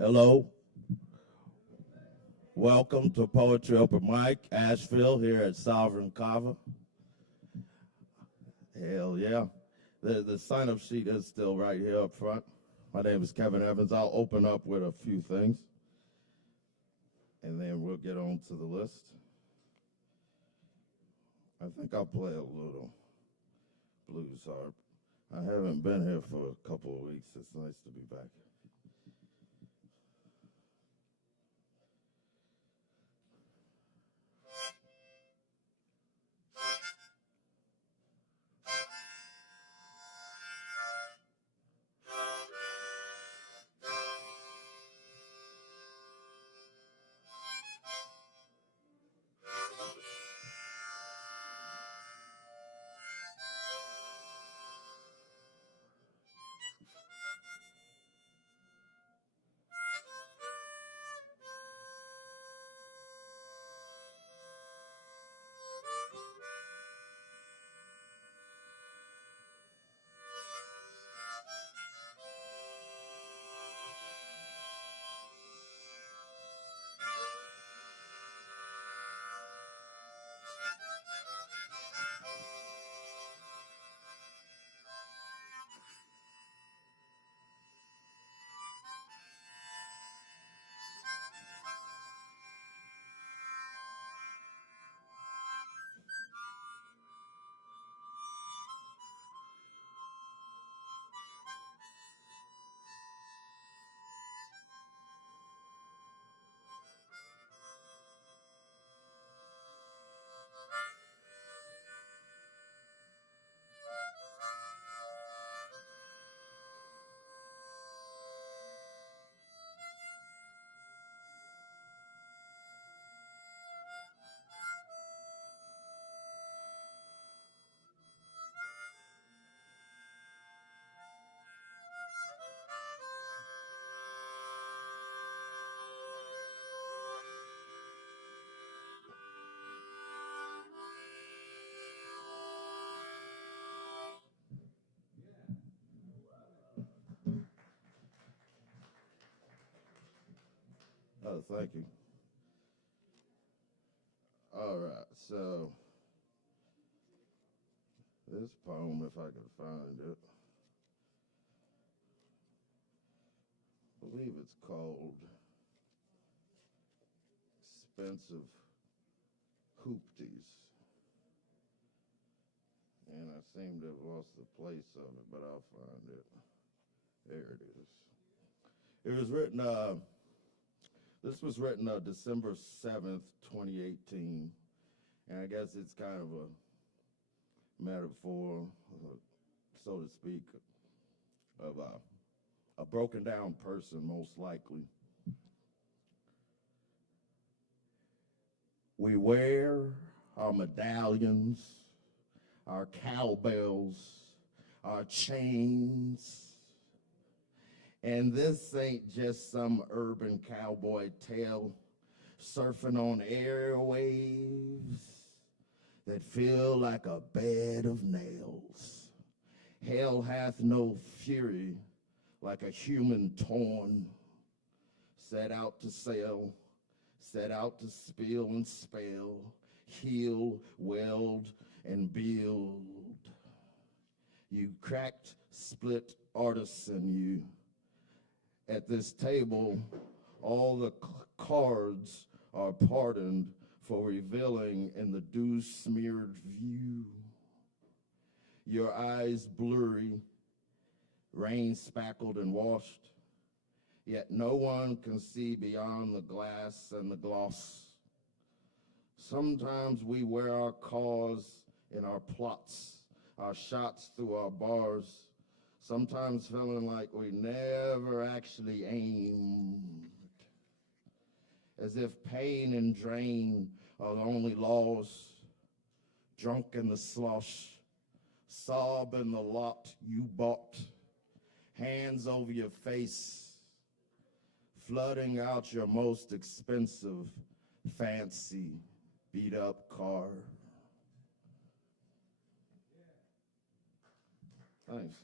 Hello, welcome to Poetry Open Mic, Asheville, here at Sovereign Kava. Hell yeah. The sign-up sheet is still right here up front. My name is Kevin Evans. I'll open up with a few things, and then we'll get on to the list. I think I'll play a little blues harp. I haven't been here for a couple of weeks. It's nice to be back. Oh, thank you. All right, so this poem, if I can find it, I believe it's called Expensive Hoopties. And I seem to have lost the place of it, but I'll find it. There it is. It was written, this was written December 7th, 2018. And I guess it's kind of a metaphor, so to speak, of a broken down person, most likely. We wear our medallions, our cowbells, our chains. And this ain't just some urban cowboy tale surfing on airwaves that feel like a bed of nails. Hell hath no fury like a human torn, set out to sell, set out to spill and spell, heal, weld, and build. You cracked, split artisan, you. At this table, all the cards are pardoned for revealing in the dew-smeared view. Your eyes blurry, rain-spackled and washed, yet no one can see beyond the glass and the gloss. Sometimes we wear our cause in our plots, our shots through our bars, sometimes feeling like we never actually aimed, as if pain and drain are the only laws, drunk in the slosh, sob in the lot you bought, hands over your face, flooding out your most expensive, fancy, beat-up car. Thanks.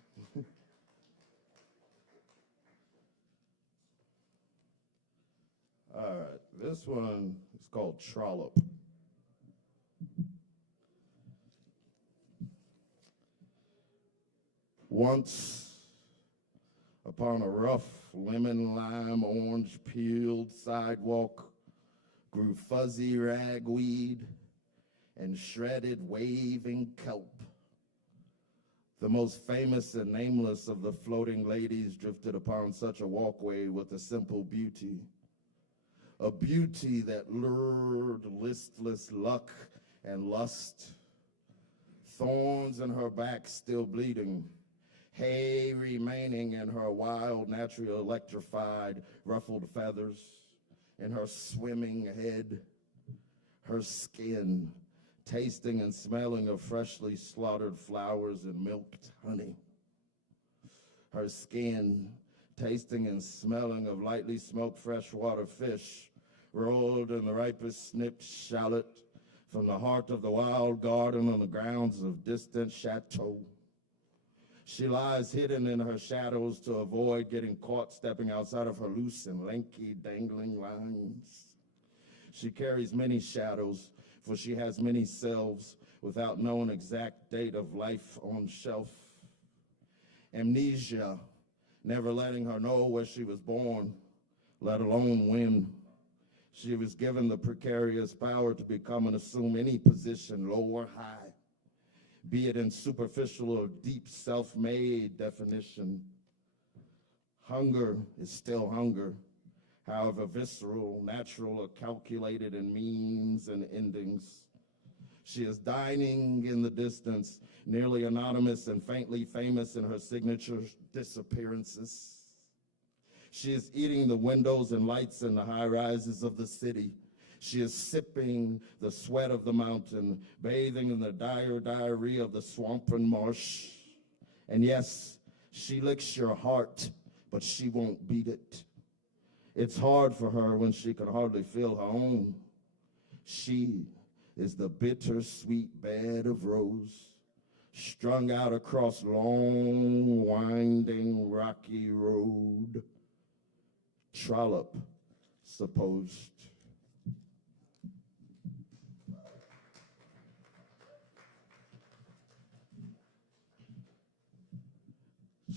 this one is called Trollop. Once upon a rough lemon lime orange peeled sidewalk grew fuzzy ragweed and shredded waving kelp. The most famous and nameless of the floating ladies drifted upon such a walkway with a simple beauty, a beauty that lured listless luck and lust. Thorns in her back still bleeding, hay remaining in her wild, naturally electrified, ruffled feathers, in her swimming head, her skin tasting and smelling of freshly slaughtered flowers and milked honey. Her skin tasting and smelling of lightly smoked freshwater fish, rolled in the ripest snipped shallot from the heart of the wild garden on the grounds of distant chateau. She lies hidden in her shadows to avoid getting caught stepping outside of her loose and lanky dangling lines. She carries many shadows, for she has many selves without known exact date of life on shelf. Amnesia, never letting her know where she was born, let alone when. She was given the precarious power to become and assume any position, low or high, be it in superficial or deep self-made definition. Hunger is still hunger, however visceral, natural, or calculated in means and endings. She is dining in the distance, nearly anonymous and faintly famous in her signature disappearances. She is eating the windows and lights in the high rises of the city. She is sipping the sweat of the mountain, bathing in the dire diarrhea of the swamp and marsh. And yes, she licks your heart, but she won't beat it. It's hard for her when she can hardly feel her own. She is the bittersweet bed of rose, strung out across long, winding, rocky road. Trollop, supposed.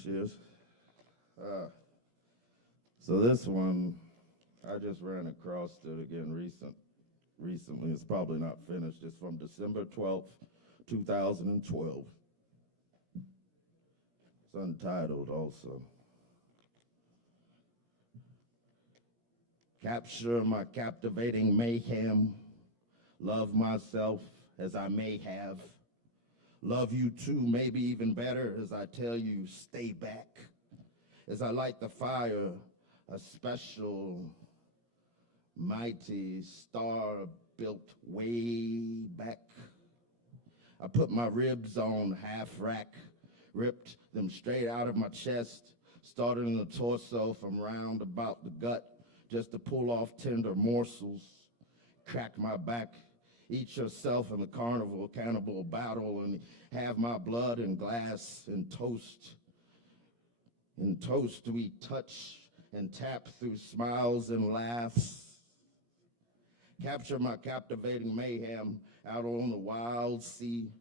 Cheers. So this one, I just ran across it again recently. It's probably not finished. It's from December 12th, 2012. It's untitled also. Capture my captivating mayhem, love myself as I may have, love you too, maybe even better, as I tell you, stay back. As I light the fire, a special, mighty star built way back. I put my ribs on half rack, ripped them straight out of my chest, started in the torso from round about the gut, just to pull off tender morsels, crack my back, eat yourself in the carnival cannibal battle, and have my blood in glass and toast. In toast we touch and tap through smiles and laughs. Capture my captivating mayhem out on the wild sea.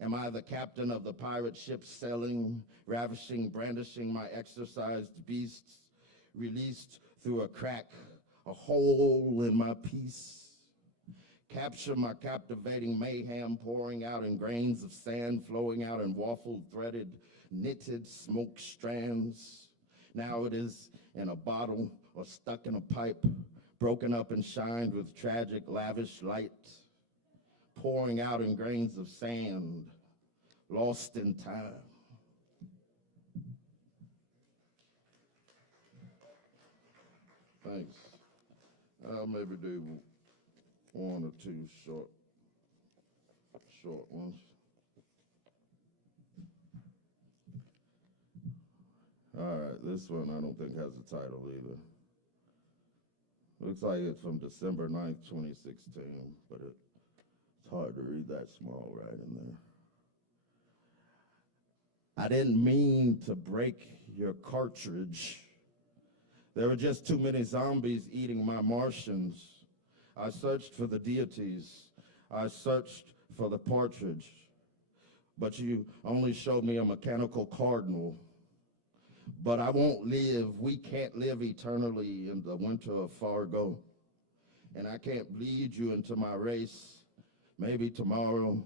Am I the captain of the pirate ship sailing, ravishing, brandishing my exercised beasts, released through a crack, a hole in my peace? Capture my captivating mayhem pouring out in grains of sand, flowing out in waffled, threaded, knitted smoke strands. Now it is in a bottle or stuck in a pipe, broken up and shined with tragic, lavish light, pouring out in grains of sand, lost in time. Thanks. I'll maybe do one or two short ones. All right, this one I don't think has a title either. Looks like it's from December 9th, 2016, but it's hard to read that small right in there. I didn't mean to break your cartridge. There were just too many zombies eating my Martians. I searched for the deities. I searched for the partridge. But you only showed me a mechanical cardinal. But I won't live. We can't live eternally in the winter of Fargo. And I can't bleed you into my race. Maybe tomorrow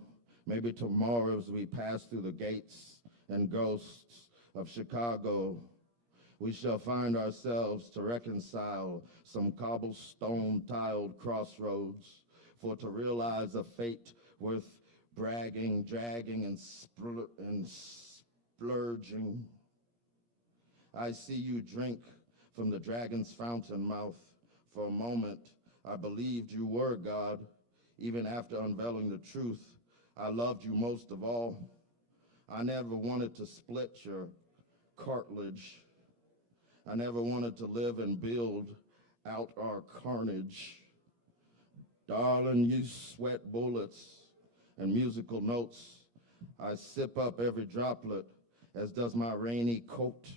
as we pass through the gates and ghosts of Chicago, we shall find ourselves to reconcile some cobblestone tiled crossroads, for to realize a fate worth bragging, dragging, and splurging. I see you drink from the dragon's fountain mouth. For a moment, I believed you were God. Even after unveiling the truth, I loved you most of all. I never wanted to split your cartilage. I never wanted to live and build out our carnage. Darling, you sweat bullets and musical notes. I sip up every droplet, as does my rainy coat.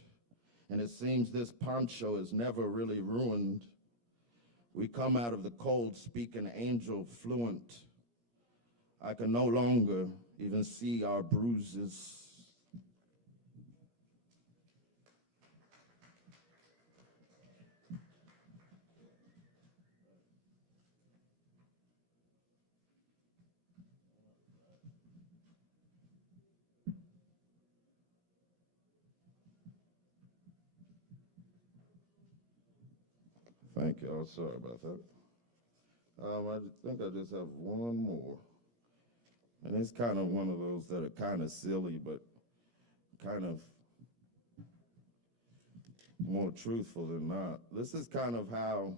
And it seems this poncho is never really ruined. We come out of the cold speaking angel fluent. I can no longer even see our bruises. Thank you. Oh, sorry about that. I think I just have one more. And it's kind of one of those that are kind of silly, but kind of more truthful than not. This is kind of how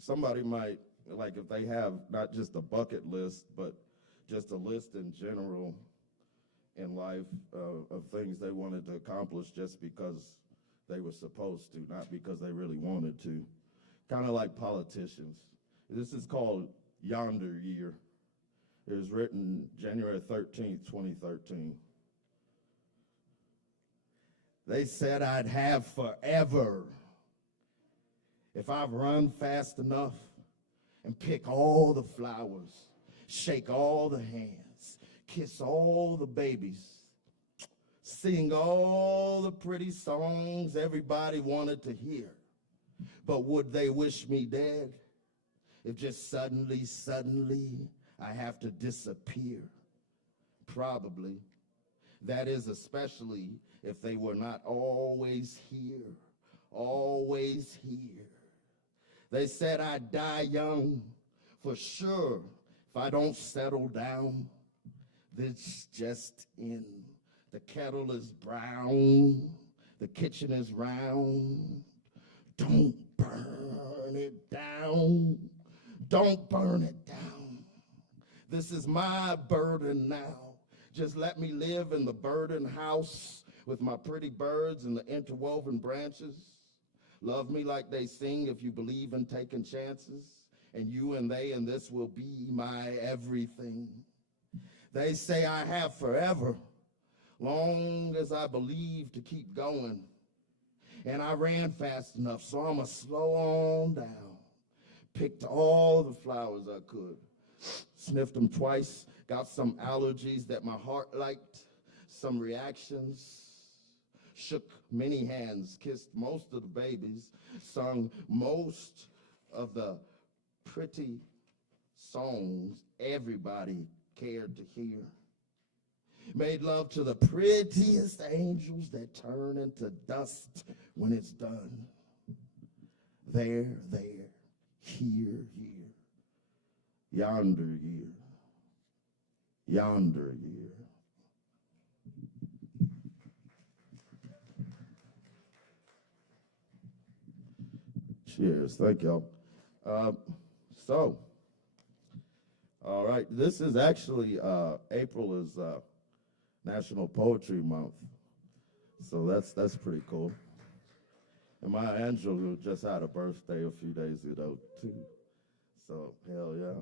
somebody might, like if they have not just a bucket list, but just a list in general in life of things they wanted to accomplish just because they were supposed to, not because they really wanted to. Kind of like politicians. This is called Yonder Year. It was written January 13th, 2013. They said I'd have forever if I run fast enough and pick all the flowers, shake all the hands, kiss all the babies, sing all the pretty songs everybody wanted to hear. But would they wish me dead if just suddenly, I have to disappear? Probably. That is especially if they were not always here, always here. They said I'd die young, for sure, if I don't settle down. This just in. The kettle is brown, the kitchen is round. Don't burn it down. Don't burn it down. This is my burden now. Just let me live in the burden house with my pretty birds and the interwoven branches. Love me like they sing if you believe in taking chances. And you and they and this will be my everything. They say I have forever, long as I believe to keep going. And I ran fast enough, so I'ma slow on down. Picked all the flowers I could. Sniffed them twice, got some allergies that my heart liked, some reactions. Shook many hands, kissed most of the babies, sung most of the pretty songs everybody cared to hear. Made love to the prettiest angels that turn into dust when it's done. There, here, yonder year, yonder year. Cheers, thank y'all. All right, this is actually, April is National Poetry Month, so that's pretty cool. And Maya Angelou just had a birthday a few days ago too, so hell yeah.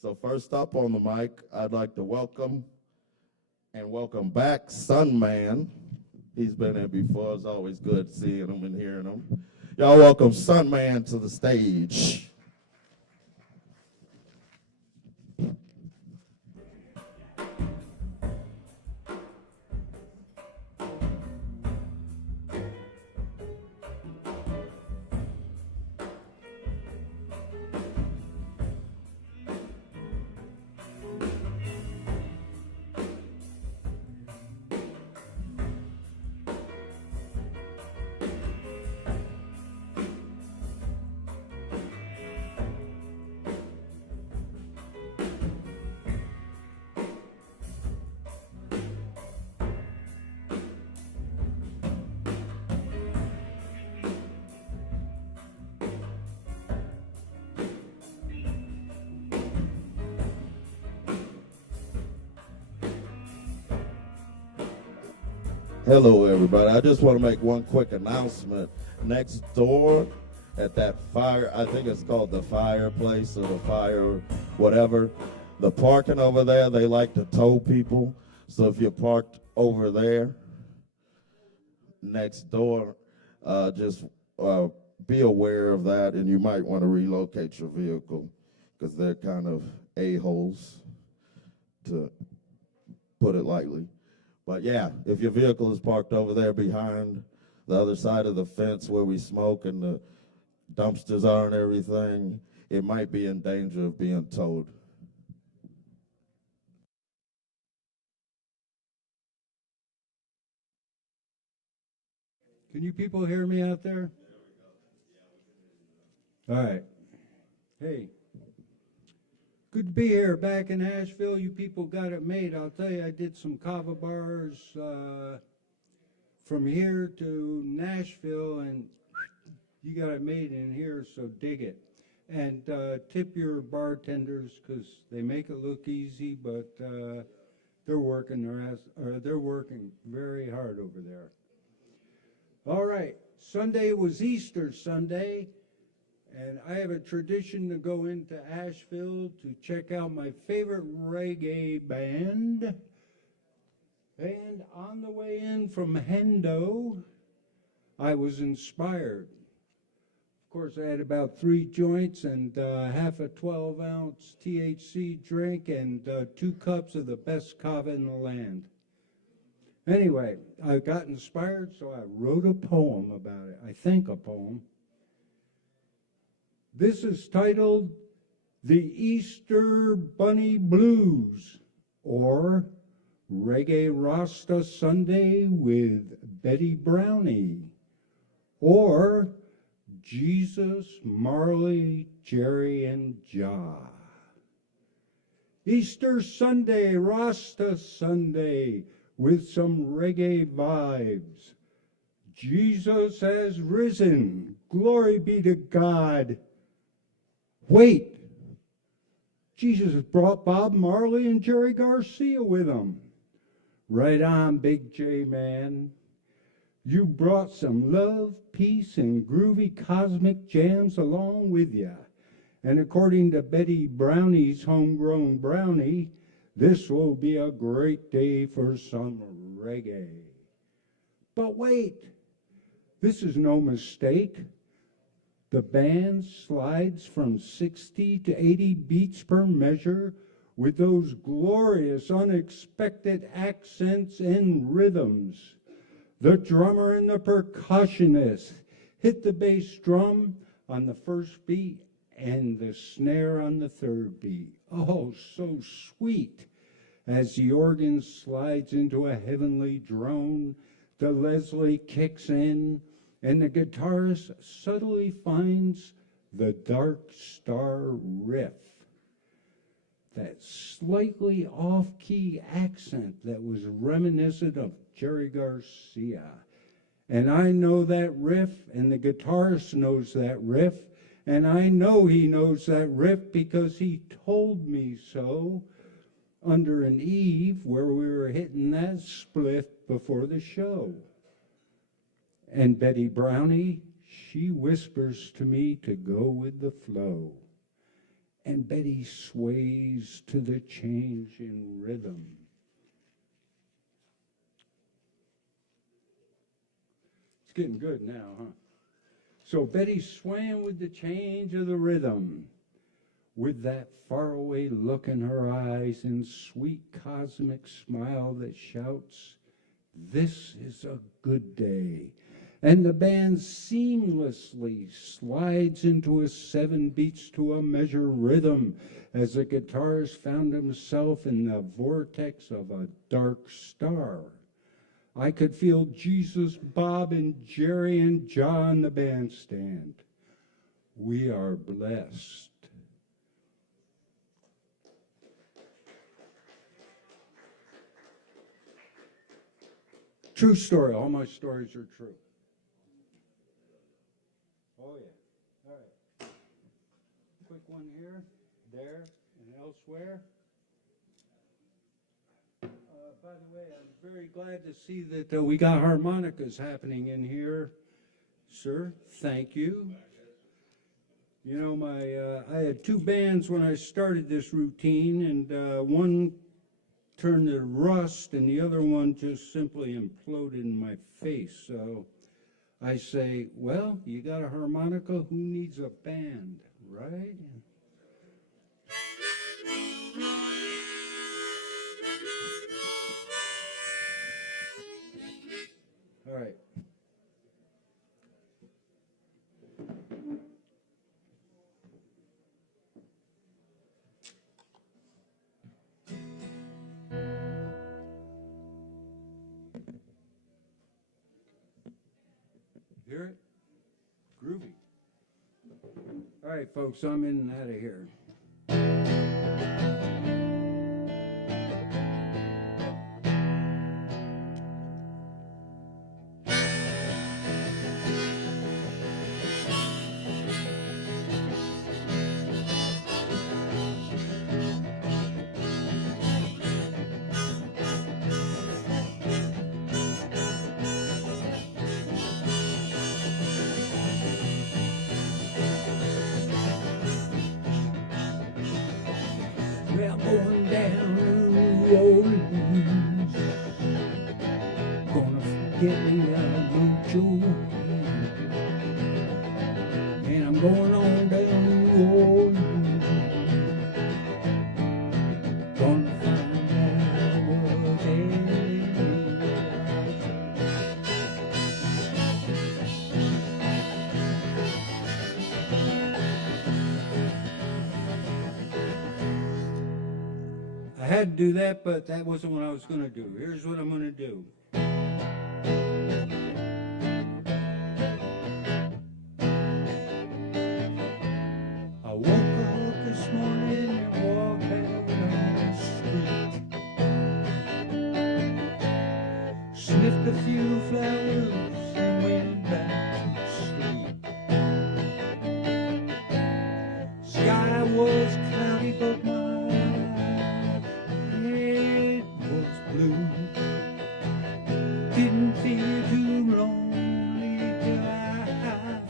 So first up on the mic, I'd like to welcome back Sunman. He's been in before. It's always good seeing him and hearing him. Y'all welcome Sunman to the stage. Hello, everybody. I just want to make one quick announcement. Next door at that fire, I think it's called the fireplace or the fire, whatever. The parking over there, they like to tow people. So if you're parked over there next door, just be aware of that, and you might want to relocate your vehicle because they're kind of a-holes, to put it lightly. But yeah, if your vehicle is parked over there behind the other side of the fence where we smoke and the dumpsters are and everything, it might be in danger of being towed. Can you people hear me out there? All right. Hey. Good to be here back in Asheville. You people got it made. I'll tell you, I did some Kava bars from here to Nashville, and you got it made in here, so dig it. And tip your bartenders because they make it look easy, but they're working very hard over there. All right, Sunday was Easter Sunday. And I have a tradition to go into Asheville to check out my favorite reggae band. And on the way in from Hendo, I was inspired. Of course, I had about 3 joints and half a 12-ounce THC drink and 2 cups of the best Kava in the land. Anyway, I got inspired, so I wrote a poem about it. I think a poem. This is titled The Easter Bunny Blues, or Reggae Rasta Sunday with Betty Brownie, or Jesus, Marley, Jerry, and Jah. Easter Sunday, Rasta Sunday, with some reggae vibes. Jesus has risen, glory be to God. Wait, Jesus brought Bob Marley and Jerry Garcia with him. Right on, Big J man. You brought some love, peace, and groovy cosmic jams along with you. And according to Betty Brownie's homegrown brownie, this will be a great day for some reggae. But wait, this is no mistake. The band slides from 60 to 80 beats per measure with those glorious, unexpected accents and rhythms. The drummer and the percussionist hit the bass drum on the first beat and the snare on the third beat. Oh, so sweet. As the organ slides into a heavenly drone, the Leslie kicks in, and the guitarist subtly finds the Dark Star riff, that slightly off-key accent that was reminiscent of Jerry Garcia. And I know that riff, and the guitarist knows that riff, and I know he knows that riff because he told me so under an eve where we were hitting that spliff before the show. And Betty Brownie, she whispers to me to go with the flow. And Betty sways to the change in rhythm. getting good now, huh? So Betty swam with the change of the rhythm, with that faraway look in her eyes and sweet cosmic smile that shouts, "This is a good day." And the band seamlessly slides into a 7 beats to a measure rhythm as the guitarist found himself in the vortex of a dark star. I could feel Jesus, Bob, and Jerry and John in the bandstand. We are blessed. True story. All my stories are true. Oh, yeah. All right. Quick one here, there, and elsewhere. By the way, I'm very glad to see that we got harmonicas happening in here. Sir, thank you. You know, I had 2 bands when I started this routine, and one turned to rust, and the other one just simply imploded in my face. So I say, well, you got a harmonica, who needs a band, right? All right. Hear it? Groovy. All right, folks, I'm in and out of here. Well, going down New Orleans, gonna forget me mucho, and I'm going on down New Orleans, gonna find out what's there. I had to do that, but that wasn't what I was going to do. Here's what I'm going to do. I woke up this morning and walked down the street, sniffed a few flowers and went back to sleep. Sky was cloudy, but my didn't feel too lonely till I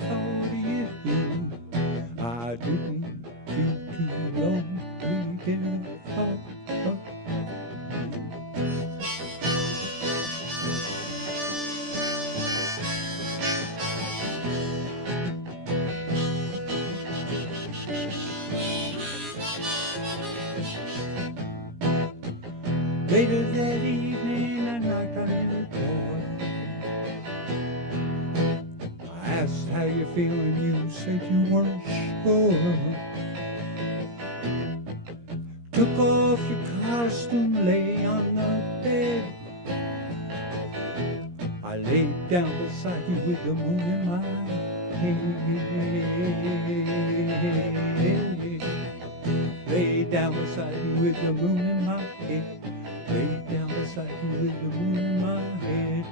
thought of you. I didn't feel too lonely till I thought of you. Later that evening, I knocked on your door. I asked how you feeling, you said you weren't sure. Took off your costume, lay on the bed. I laid down beside you with the moon in my head. Laid down beside you with the moon in my head. Lay down beside you with the moon in my head.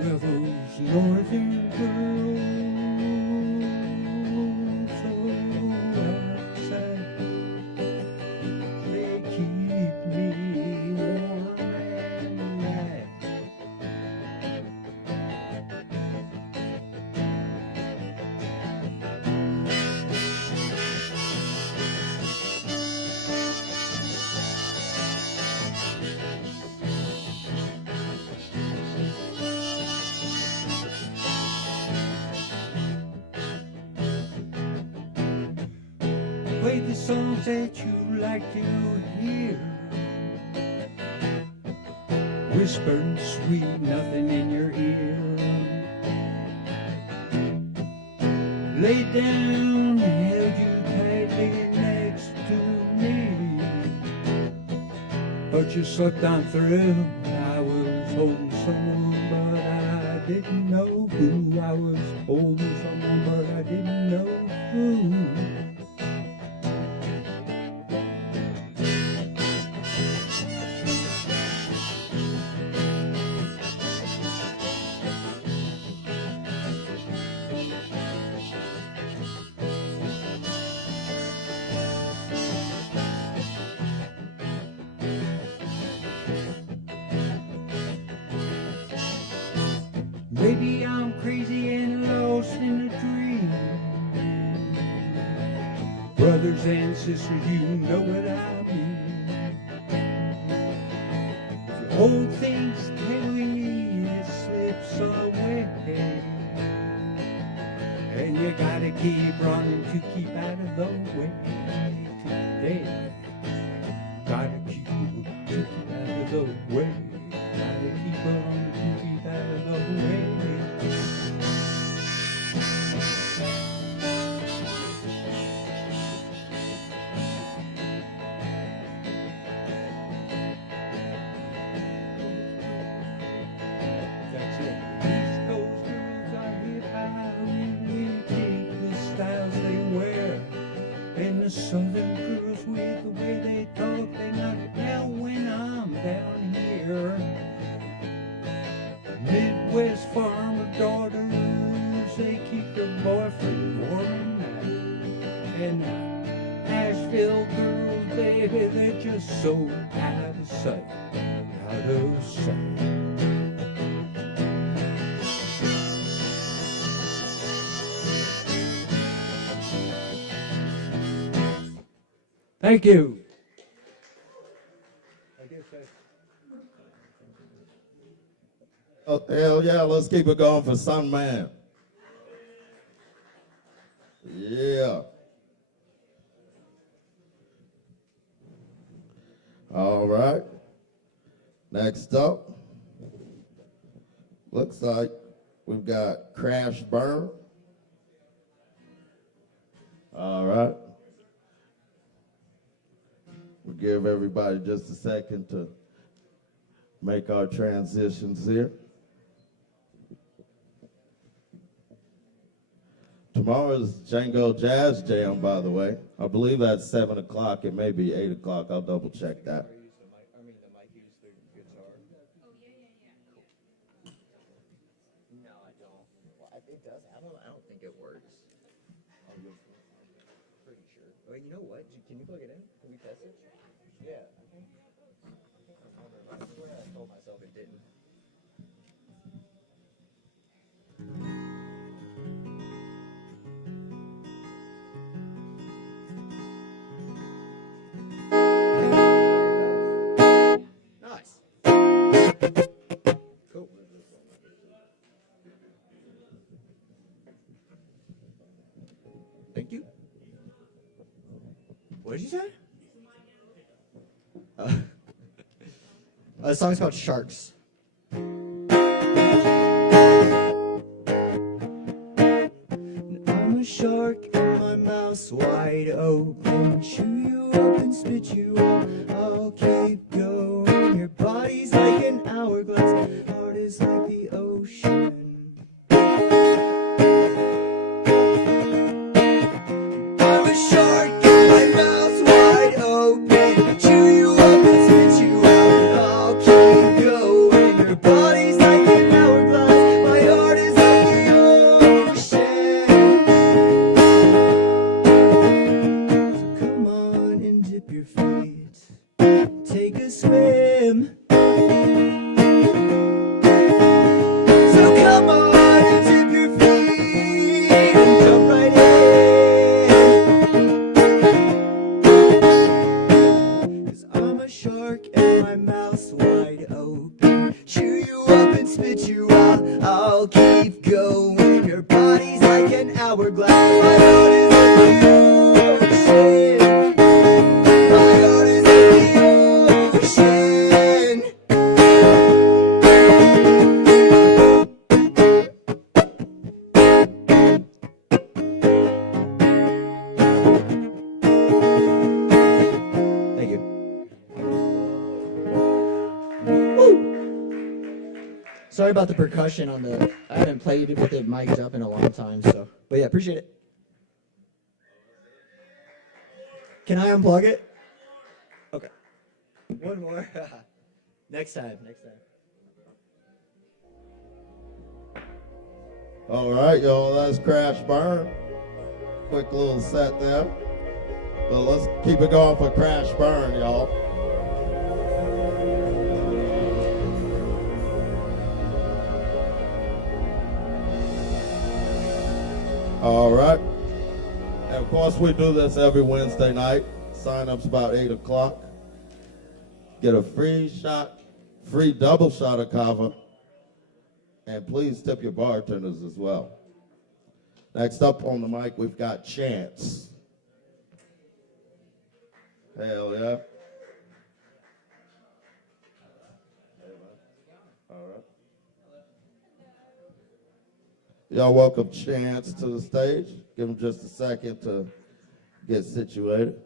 Well, those northern girls, so outside, they keep me warm at night. Play the songs that you like to hear. Whispering sweet nothing in your ear. Lay down, held you tightly next to me. But you slept on through. I was holding someone, but I didn't know who. I was holding someone, but I didn't know who. Maybe I'm crazy and lost in a dream. Brothers and sisters, you know what I mean. If you hold things tightly, it slips away. And you gotta keep running to keep out of the way. Today, gotta keep out of the way. Gotta keep running to keep out of the way. That's it. East Coast girls are hip hop, really dig the styles they wear. And the Southern girls with the way they talk, they knock hell when I'm down here. Midwest farmer daughters, they keep their boyfriend warm. And Asheville girls, baby, they're just so out of sight, out of sight. Thank you. I guess that's... Oh, hell yeah, let's keep it going for Sun Man. Yeah. All right. Next up, looks like we've got Crash Burn. All right. We'll give everybody just a second to make our transitions here. Tomorrow's Django Jazz Jam, by the way. I believe that's 7 o'clock. It may be 8 o'clock. I'll double check that. No, I don't. Well, it does. I don't think it works. I'm pretty sure. Wait, you know what? Can you plug it in? Can we test it? Yeah. I swear I told myself it didn't. Nice. Cool. Thank you. What did you say? The song's called Sharks. I'm a shark and my mouth's wide open. Chew you up and spit you out. I'll keep going. Your body's like an hourglass. Heart is like the ocean. I'm a shark and my mouth's wide open. Chew you up and spit you out. I'll keep going. Your body's like an hourglass. My heart is like the ocean. So come on and dip your feet. Take a about the percussion on the. I haven't played with the mics up in a long time, so. But yeah, appreciate it. Can I unplug it? Okay. One more. Next time. All right, y'all, that's Crash Burn. Quick little set there. But let's keep it going for Crash Burn, y'all. All right. And of course, we do this every Wednesday night. Sign-up's about 8 o'clock. Get a free double shot of Kava. And please tip your bartenders as well. Next up on the mic, we've got Chance. Hell yeah. All right. Y'all welcome Chance to the stage. Give him just a second to get situated.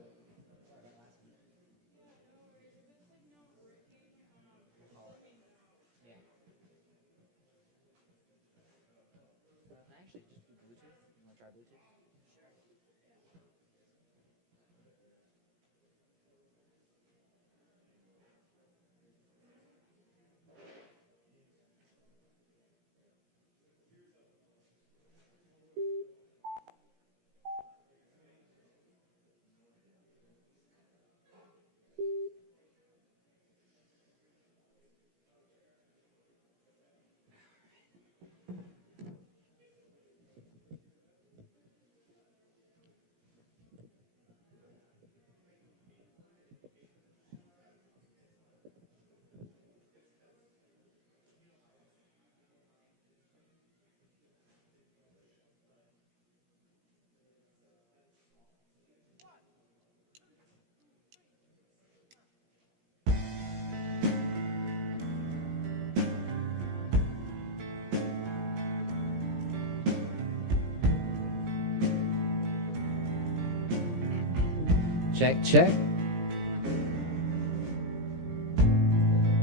Check.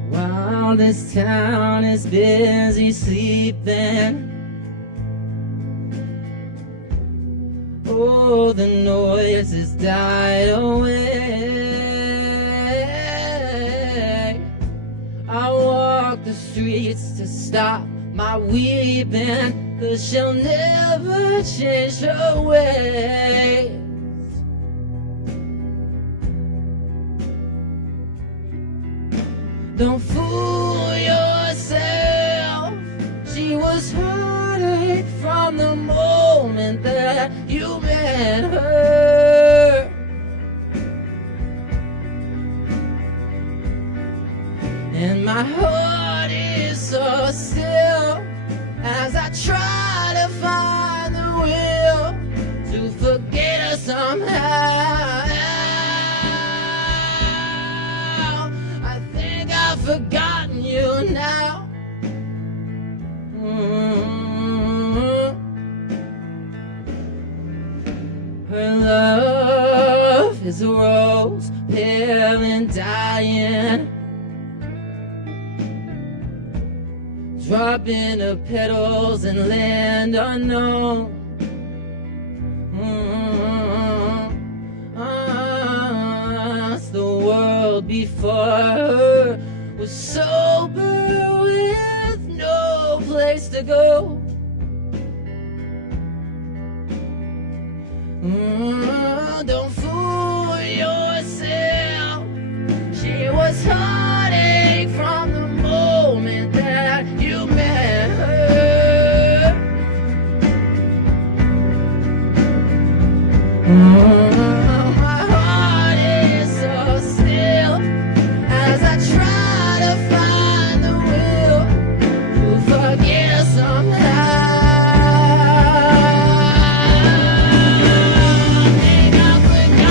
While this town is busy sleeping, oh, the noise has died away. I walk the streets to stop my weeping, 'cause she'll never change her ways. Don't fool yourself, she was heartache from the moment that you met her. And my heart is so still as I try to find the will to forget her somehow. I've forgotten you now. Her love is a rose, pale and dying, dropping her petals in land unknown. The world before her was sober with no place to go. Don't fool yourself, she was heartache from the moment that you met her. My heart is so still as I try to find the will to forget her somehow. I think I've forgotten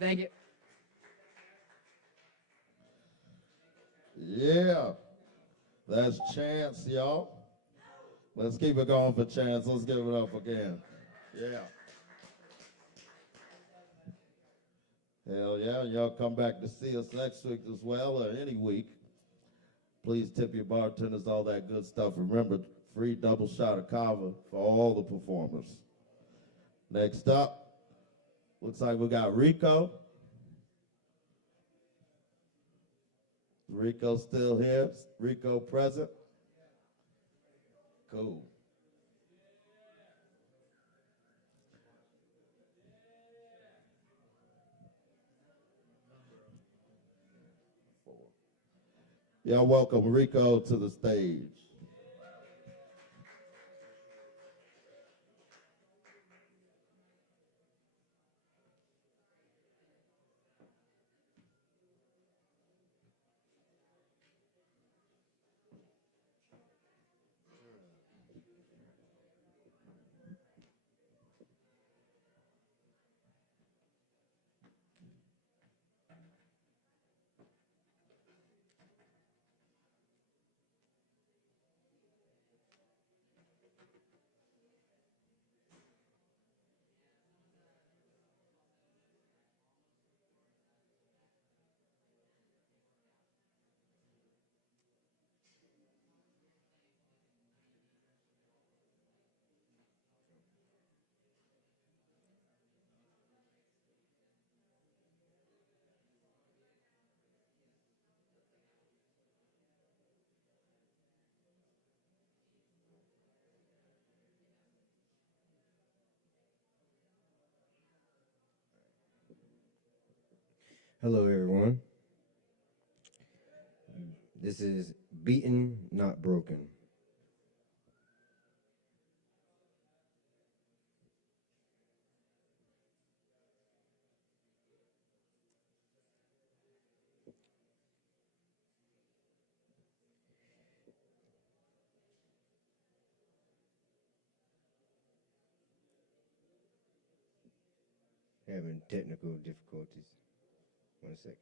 you, thank you. Yeah, that's Chance, y'all. Let's keep it going for Chance. Let's give it up again. Yeah. Hell yeah, y'all come back to see us next week as well, or any week. Please tip your bartenders, all that good stuff. Remember, free double shot of Kava for all the performers. Next up, looks like we got Rico. Rico still here? Rico present? Cool. Y'all welcome Rico to the stage. Hello, everyone. This is Beaten, Not Broken. Having technical difficulties. 1 second.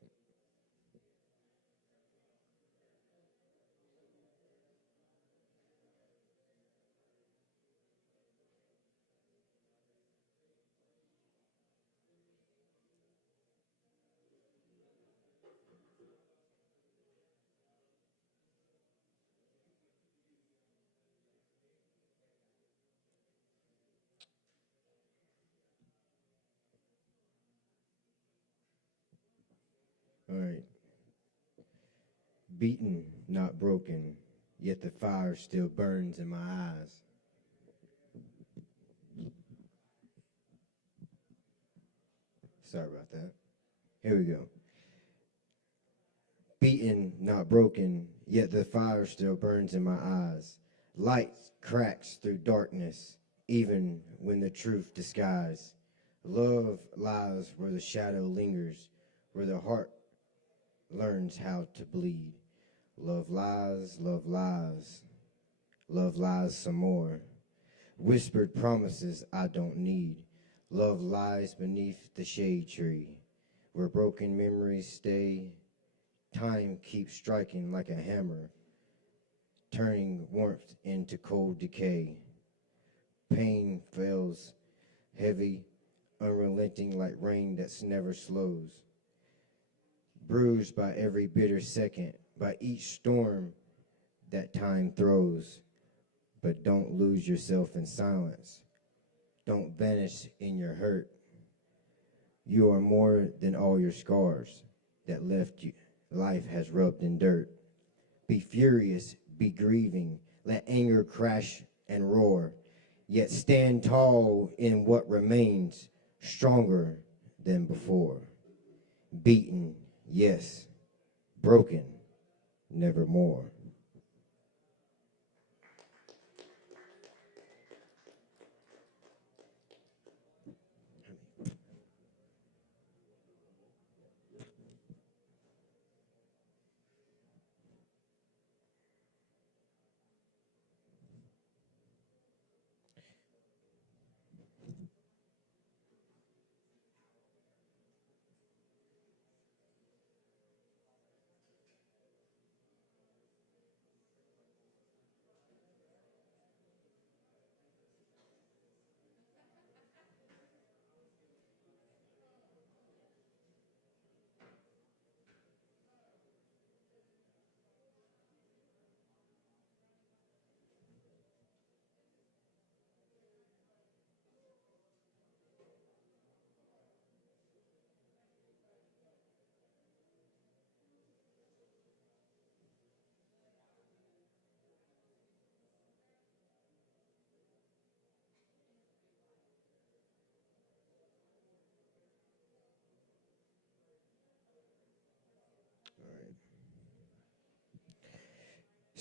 All right. Beaten, not broken, yet the fire still burns in my eyes. Sorry about that. Here we go. Beaten, not broken, yet the fire still burns in my eyes. Light cracks through darkness, even when the truth disguised. Love lies where the shadow lingers, where the heart learns how to bleed. Love lies, love lies, love lies some more. Whispered promises I don't need. Love lies beneath the shade tree, where broken memories stay. Time keeps striking like a hammer, turning warmth into cold decay. Pain falls heavy, unrelenting like rain that never slows. Bruised by every bitter second, by each storm that time throws. But don't lose yourself in silence. Don't vanish in your hurt. You are more than all your scars that left you. Life has rubbed in dirt. Be furious, be grieving. Let anger crash and roar. Yet stand tall in what remains, stronger than before. Beaten, yes. Broken, nevermore.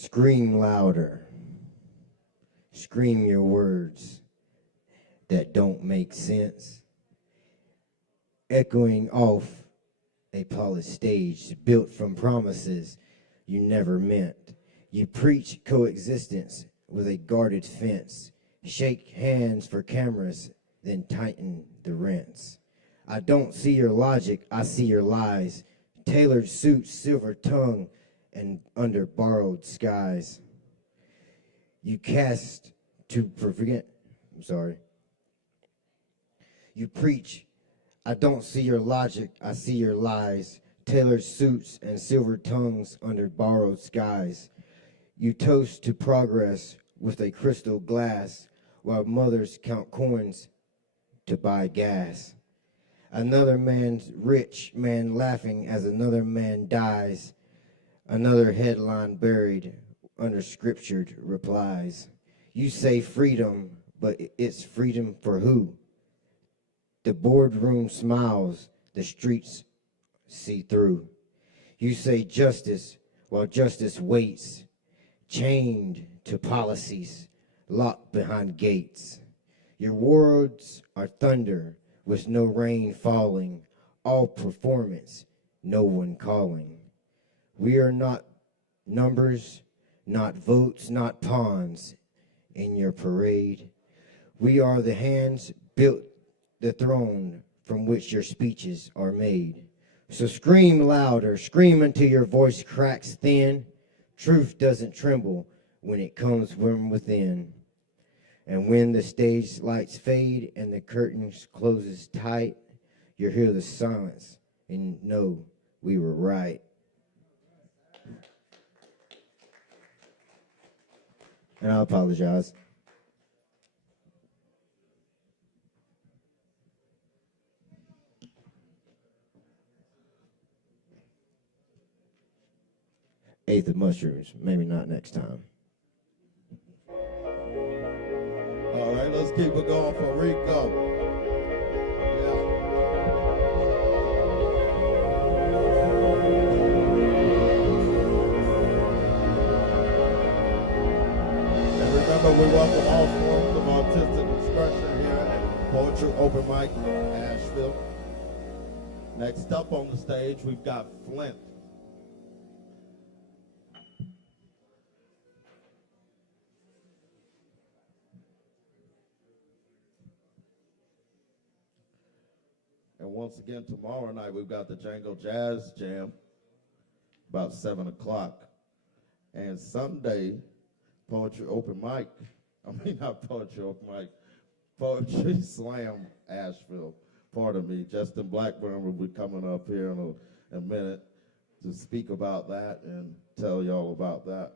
Scream louder. Scream your words that don't make sense. Echoing off a polished stage built from promises you never meant. You preach coexistence with a guarded fence. Shake hands for cameras, then tighten the rents. I don't see your logic, I see your lies. Tailored suits, silver tongue, and under borrowed skies. You cast to prevent, You preach, I don't see your logic, I see your lies. Tailored suits and silver tongues under borrowed skies. You toast to progress with a crystal glass while mothers count coins to buy gas. Another man's rich man laughing as another man dies. Another headline buried under scriptured replies. You say freedom, but it's freedom for who? The boardroom smiles, the streets see through. You say justice while justice waits, chained to policies, locked behind gates. Your words are thunder with no rain falling, all performance, no one calling. We are not numbers, not votes, not pawns in your parade. We are the hands built the throne from which your speeches are made. So scream louder, scream until your voice cracks thin. Truth doesn't tremble when it comes from within. And when the stage lights fade and the curtains closes tight, you'll hear the silence and know we were right. And I apologize. Eighth of mushrooms, maybe not next time. All right, let's keep it going for Rico. And remember, we welcome all forms of artistic expression here at Poetry Open Mic Asheville. Next up on the stage, we've got Flint. And once again, tomorrow night, we've got the Django Jazz Jam, about 7 o'clock. And Sunday, Poetry Open Mic, not Poetry Open Mic, Poetry Slam Asheville. Pardon me, Justin Blackburn will be coming up here in a minute to speak about that and tell y'all about that.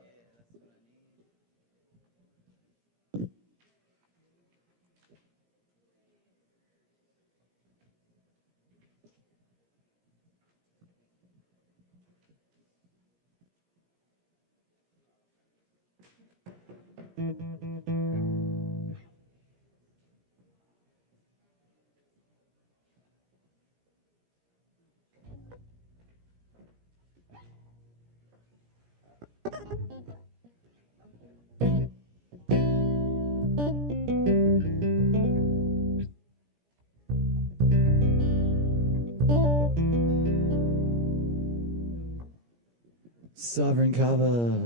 Sovereign Kava.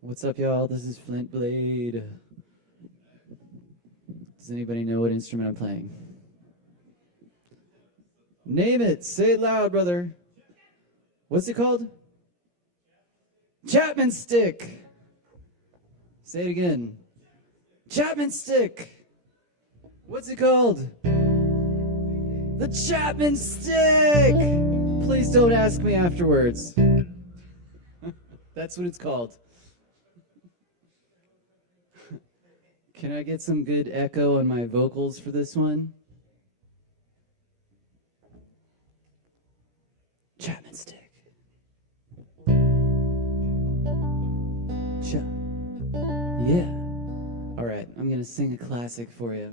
What's up, y'all? This is Flint Blade. Does anybody know what instrument I'm playing? Name it. Say it loud, brother. What's it called? Chapman stick. Say it again. Chapman stick. What's it called? The Chapman stick. Please don't ask me afterwards. That's what it's called. Can I get some good echo on my vocals for this one? Chapman stick. Yeah. All right, I'm gonna sing a classic for you.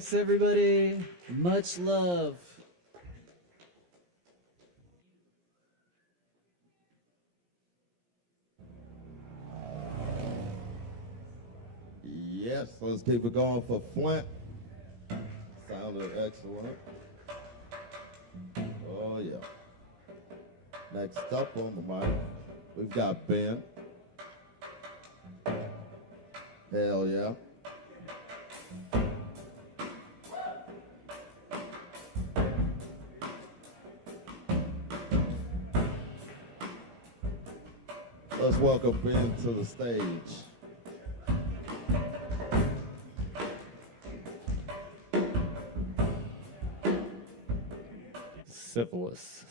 Thanks, everybody. Much love. Yes, let's keep it going for Flint. Sounded excellent. Oh, yeah. Next up on the mic, we've got Ben. Hell yeah. Let's welcome Ben to the stage. Syphilis.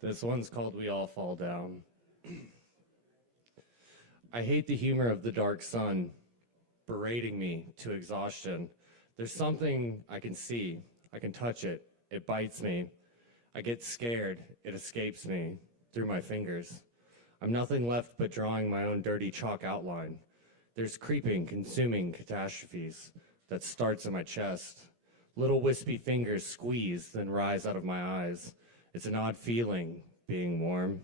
This one's called We All Fall Down. I hate the humor of the dark sun berating me to exhaustion. There's something I can see. I can touch it. It bites me. I get scared. It escapes me through my fingers. I'm nothing left but drawing my own dirty chalk outline. There's creeping, consuming catastrophes that starts in my chest. Little wispy fingers squeeze, then rise out of my eyes. It's an odd feeling, being warm.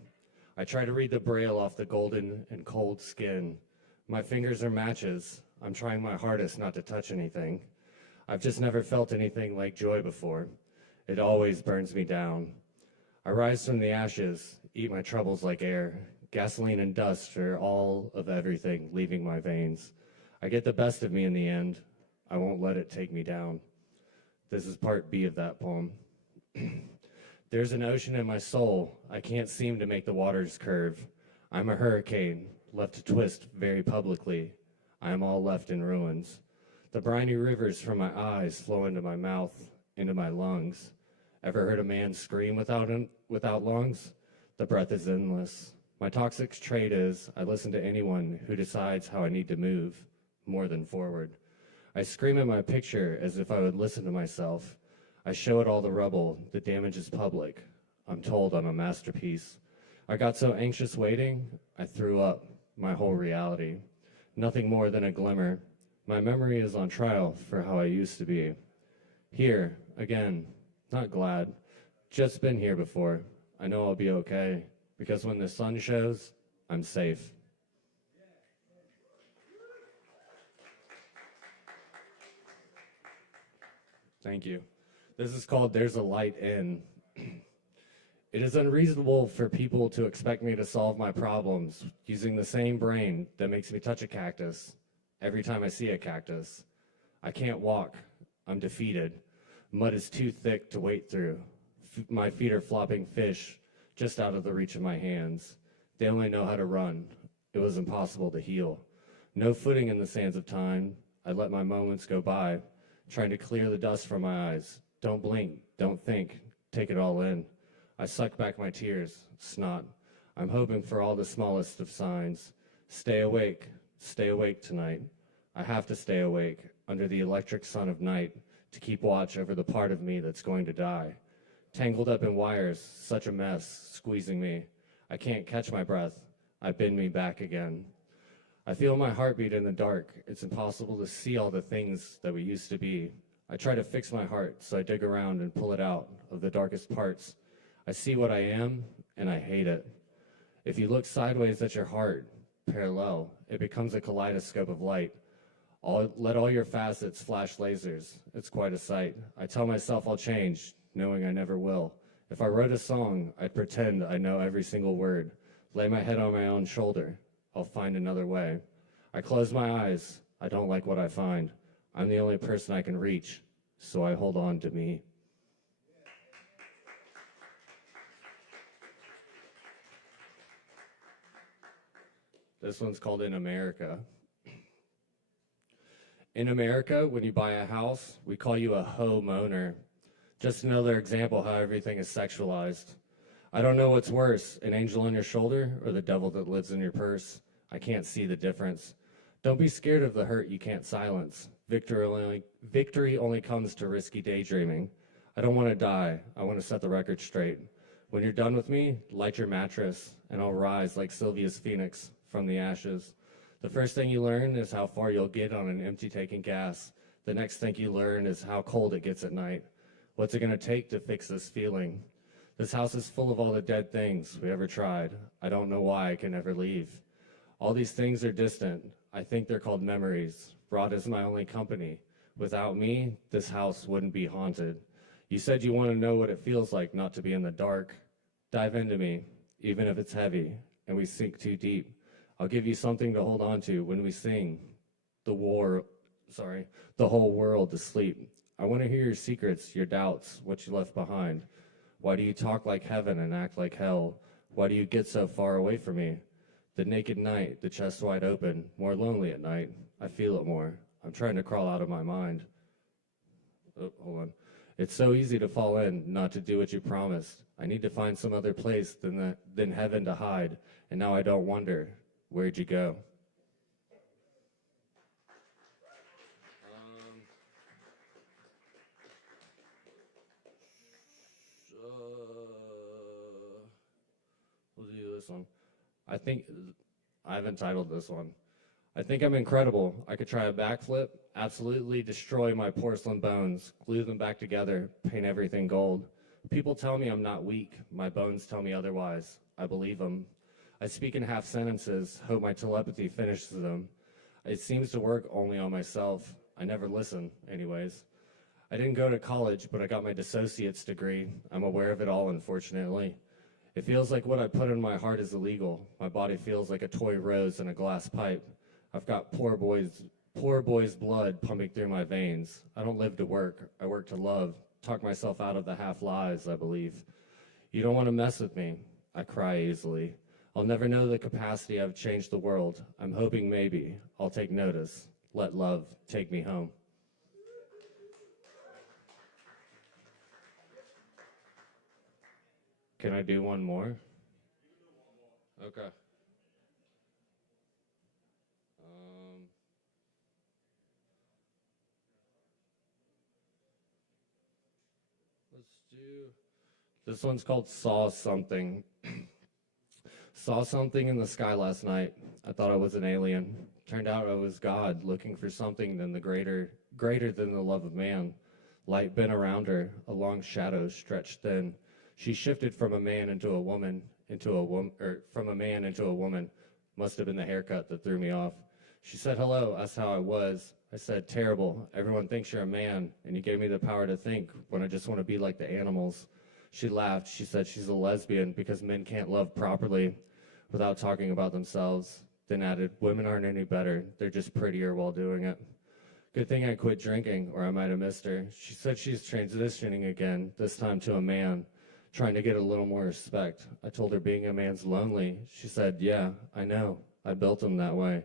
I try to read the braille off the golden and cold skin. My fingers are matches. I'm trying my hardest not to touch anything. I've just never felt anything like joy before. It always burns me down. I rise from the ashes, eat my troubles like air. Gasoline and dust are all of everything leaving my veins. I get the best of me in the end. I won't let it take me down. This is part B of that poem. There's an ocean in my soul. I can't seem to make the waters curve. I'm a hurricane, left to twist very publicly. I am all left in ruins. The briny rivers from my eyes flow into my mouth, into my lungs. Ever heard a man scream without lungs? The breath is endless. My toxic trait is I listen to anyone who decides how I need to move, more than forward. I scream at my picture as if I would listen to myself. I show it all the rubble. The damage is public. I'm told I'm a masterpiece. I got so anxious waiting, I threw up my whole reality. Nothing more than a glimmer. My memory is on trial for how I used to be. Here, again, not glad. Just been here before. I know I'll be okay, because when the sun shows, I'm safe. Thank you. This is called There's a Light In. It is unreasonable for people to expect me to solve my problems using the same brain that makes me touch a cactus every time I see a cactus. I can't walk. I'm defeated. Mud is too thick to wade through. My feet are flopping fish just out of the reach of my hands. They only know how to run. It was impossible to heal. No footing in the sands of time. I let my moments go by, trying to clear the dust from my eyes. Don't blink, don't think, take it all in. I suck back my tears, snot. I'm hoping for all the smallest of signs. Stay awake tonight. I have to stay awake under the electric sun of night to keep watch over the part of me that's going to die. Tangled up in wires, such a mess, squeezing me. I can't catch my breath. I bend me back again. I feel my heartbeat in the dark. It's impossible to see all the things that we used to be. I try to fix my heart, so I dig around and pull it out of the darkest parts. I see what I am, and I hate it. If you look sideways at your heart, parallel, it becomes a kaleidoscope of light. Let all your facets flash lasers. It's quite a sight. I tell myself I'll change, knowing I never will. If I wrote a song, I'd pretend I know every single word. Lay my head on my own shoulder. I'll find another way. I close my eyes. I don't like what I find. I'm the only person I can reach, so I hold on to me. This one's called In America. In America, when you buy a house, we call you a homeowner. Just another example how everything is sexualized. I don't know what's worse, an angel on your shoulder or the devil that lives in your purse. I can't see the difference. Don't be scared of the hurt you can't silence. Victory only comes to risky daydreaming. I don't want to die. I want to set the record straight. When you're done with me, light your mattress, and I'll rise like Sylvia's phoenix from the ashes. The first thing you learn is how far you'll get on an empty tank of gas. The next thing you learn is how cold it gets at night. What's it gonna take to fix this feeling? This house is full of all the dead things we ever tried. I don't know why I can never leave. All these things are distant. I think they're called memories. Rod is my only company. Without me, this house wouldn't be haunted. You said you want to know what it feels like not to be in the dark. Dive into me, even if it's heavy, and we sink too deep. I'll give you something to hold on to when we sing the whole world to sleep. I want to hear your secrets, your doubts, what you left behind. Why do you talk like heaven and act like hell? Why do you get so far away from me? The naked night, the chest wide open, more lonely at night. I feel it more. I'm trying to crawl out of my mind. Oh, hold on. It's so easy to fall in, not to do what you promised. I need to find some other place than heaven to hide. And now I don't wonder, where'd you go? We'll do this one. I've entitled this one. I think I'm incredible. I could try a backflip, absolutely destroy my porcelain bones, glue them back together, paint everything gold. People tell me I'm not weak. My bones tell me otherwise. I believe them. I speak in half sentences, hope my telepathy finishes them. It seems to work only on myself. I never listen, anyways. I didn't go to college, but I got my dissociate's degree. I'm aware of it all, unfortunately. It feels like what I put in my heart is illegal. My body feels like a toy rose in a glass pipe. I've got poor boy's blood pumping through my veins. I don't live to work. I work to love. Talk myself out of the half lies, I believe. You don't want to mess with me. I cry easily. I'll never know the capacity I've changed the world. I'm hoping maybe I'll take notice. Let love take me home. Can I do one more? Okay. Let's do, this one's called Saw Something. Saw something in the sky last night. I thought I was an alien. Turned out I was God looking for something than the greater than the love of man. Light bent around her, a long shadow stretched thin. She shifted from a man into a woman, from a man into a woman. Must have been the haircut that threw me off. She said hello, asked how I was. I said, terrible. Everyone thinks you're a man, and you gave me the power to think when I just want to be like the animals. She laughed. She said she's a lesbian because men can't love properly without talking about themselves. Then added, women aren't any better. They're just prettier while doing it. Good thing I quit drinking, or I might have missed her. She said she's transitioning again, this time to a man, trying to get a little more respect. I told her being a man's lonely. She said, yeah, I know. I built him that way.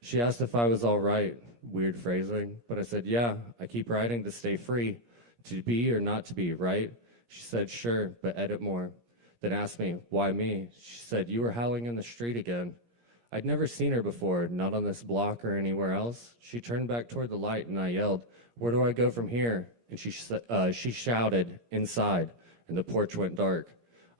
She asked if I was all right. Weird phrasing. But I said, yeah, I keep writing to stay free, to be or not to be, right? She said, sure, but edit more. Then asked me, why me? She said, you were howling in the street again. I'd never seen her before, not on this block or anywhere else. She turned back toward the light and I yelled, where do I go from here? And she shouted, inside, and the porch went dark.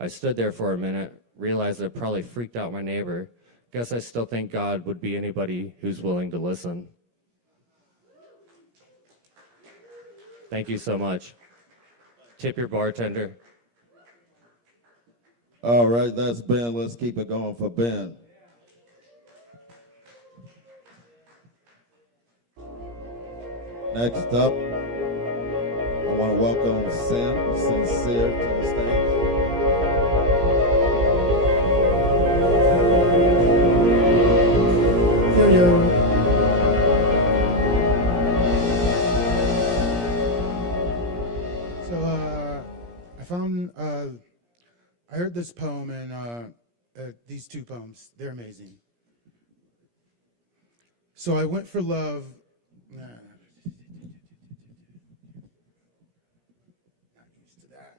I stood there for a minute, realized I probably freaked out my neighbor. Guess I still think God would be anybody who's willing to listen. Thank you so much. Tip your bartender. All right, that's Ben. Let's keep it going for Ben. Next up, I want to welcome Sincere to the stage. Yo. So I heard this poem and these two poems. They're amazing. So I went for love. Not used to that.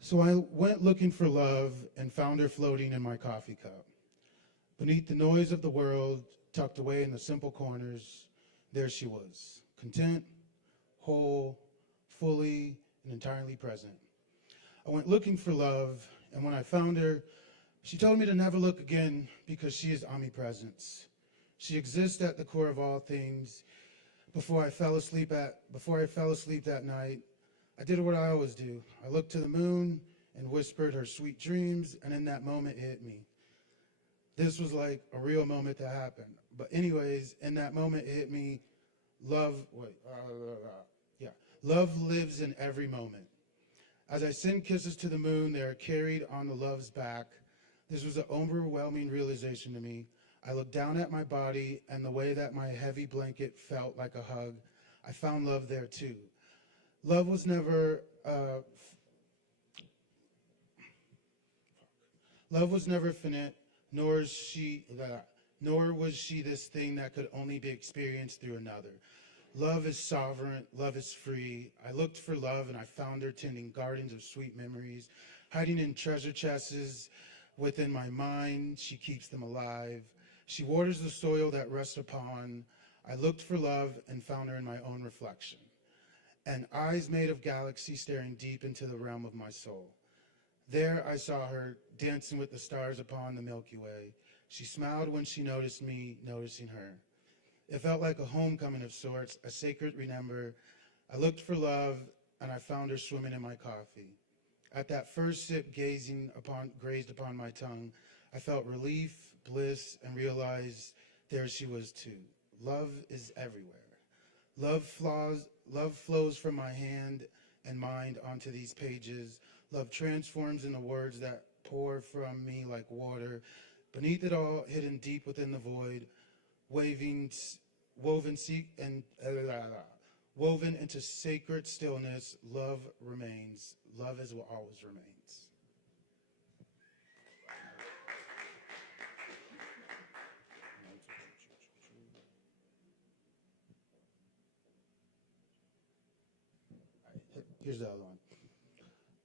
So I went looking for love and found her floating in my coffee cup. Beneath the noise of the world, tucked away in the simple corners, there she was, content, whole, fully, and entirely present. I went looking for love, and when I found her, she told me to never look again because she is omnipresence. She exists at the core of all things. Before I fell asleep that night, I did what I always do. I looked to the moon and whispered her sweet dreams, and in that moment it hit me. This was like a real moment that happened. But anyways, in that moment it hit me, love lives in every moment. As I send kisses to the moon, they are carried on the love's back. This was an overwhelming realization to me. I looked down at my body, and the way that my heavy blanket felt like a hug, I found love there too. Love was never finite, nor was she this thing that could only be experienced through another. Love is sovereign, love is free. I looked for love and I found her tending gardens of sweet memories, hiding in treasure chests within my mind. She keeps them alive. She waters the soil that rests upon. I looked for love and found her in my own reflection, and eyes made of galaxies staring deep into the realm of my soul. There I saw her dancing with the stars upon the Milky Way. She smiled when she noticed me noticing her. It felt like a homecoming of sorts, a sacred remember. I looked for love, and I found her swimming in my coffee. At that first sip grazed upon my tongue, I felt relief, bliss, and realized there she was too. Love is everywhere. Love flows from my hand and mind onto these pages. Love transforms into words that pour from me like water. Beneath it all, hidden deep within the void, woven into sacred stillness, love remains. Love is what always remains. Here's the other one.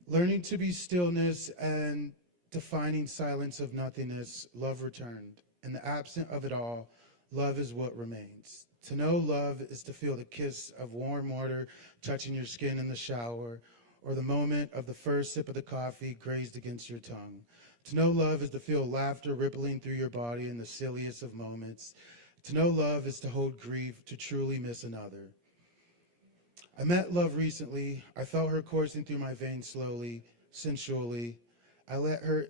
Learning to be stillness and defining silence of nothingness, love returned. In the absence of it all, love is what remains. To know love is to feel the kiss of warm water touching your skin in the shower, or the moment of the first sip of the coffee grazed against your tongue. To know love is to feel laughter rippling through your body in the silliest of moments. To know love is to hold grief, to truly miss another. I met love recently. I felt her coursing through my veins slowly, sensually. I let her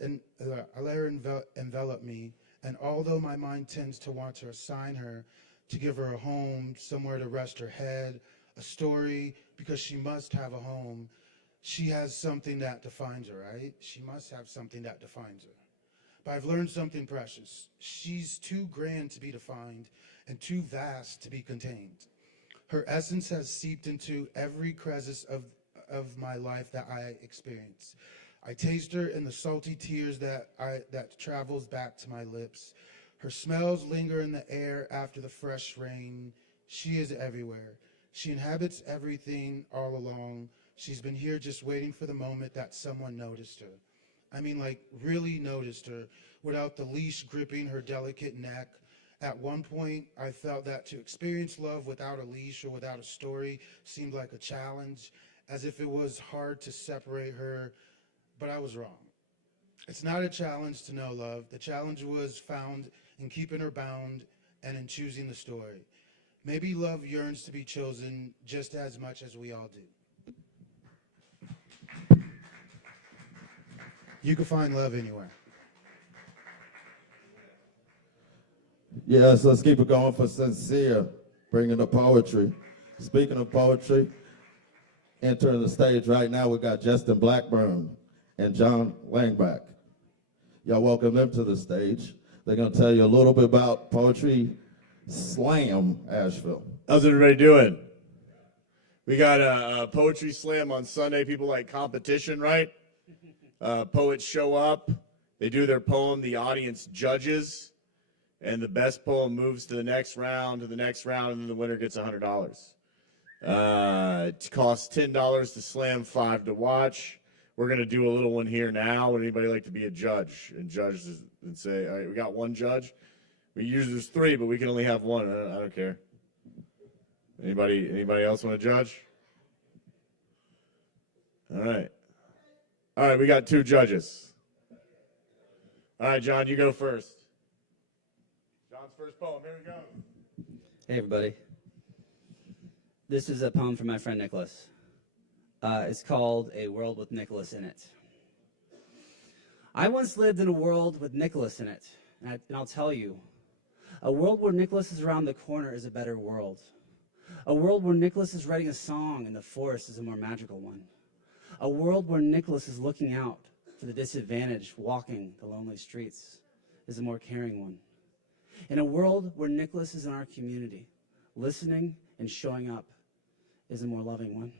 envelop me, and although my mind tends to want to assign her, to give her a home, somewhere to rest her head, a story, because she must have a home, she has something that defines her, right? She must have something that defines her. But I've learned something precious. She's too grand to be defined and too vast to be contained. Her essence has seeped into every crevice of my life that I experience. I taste her in the salty tears that travels back to my lips. Her smells linger in the air after the fresh rain. She is everywhere. She inhabits everything all along. She's been here just waiting for the moment that someone noticed her. I mean, like, really noticed her, without the leash gripping her delicate neck. At one point, I felt that to experience love without a leash or without a story seemed like a challenge, as if it was hard to separate her, but I was wrong. It's not a challenge to know love. The challenge was found in keeping her bound and in choosing the story. Maybe love yearns to be chosen just as much as we all do. You can find love anywhere. Yes, let's keep it going for Sincere, bringing the poetry. Speaking of poetry, entering the stage right now, we got Justin Blackburn and John Langback. Y'all welcome them to the stage. They're going to tell you a little bit about Poetry Slam Asheville. How's everybody doing? We got a poetry slam on Sunday. People like competition, right? Poets show up, they do their poem, the audience judges, and the best poem moves to the next round, and then the winner gets $100. It costs $10 to slam, $5 to watch. We're going to do a little one here now. Would anybody like to be a judge and say, all right, we got one judge? We usually there's three, but we can only have one. I don't care. Anybody else want to judge? All right. All right, we got 2 judges. All right, John, you go first. John's first poem. Here we go. Hey, everybody. This is a poem from my friend Nicholas. It's called A World with Nicholas in It. I once lived in a world with Nicholas in it, and I'll tell you, a world where Nicholas is around the corner is a better world. A world where Nicholas is writing a song and the forest is a more magical one. A world where Nicholas is looking out for the disadvantaged, walking the lonely streets is a more caring one. In a world where Nicholas is in our community, listening and showing up is a more loving one.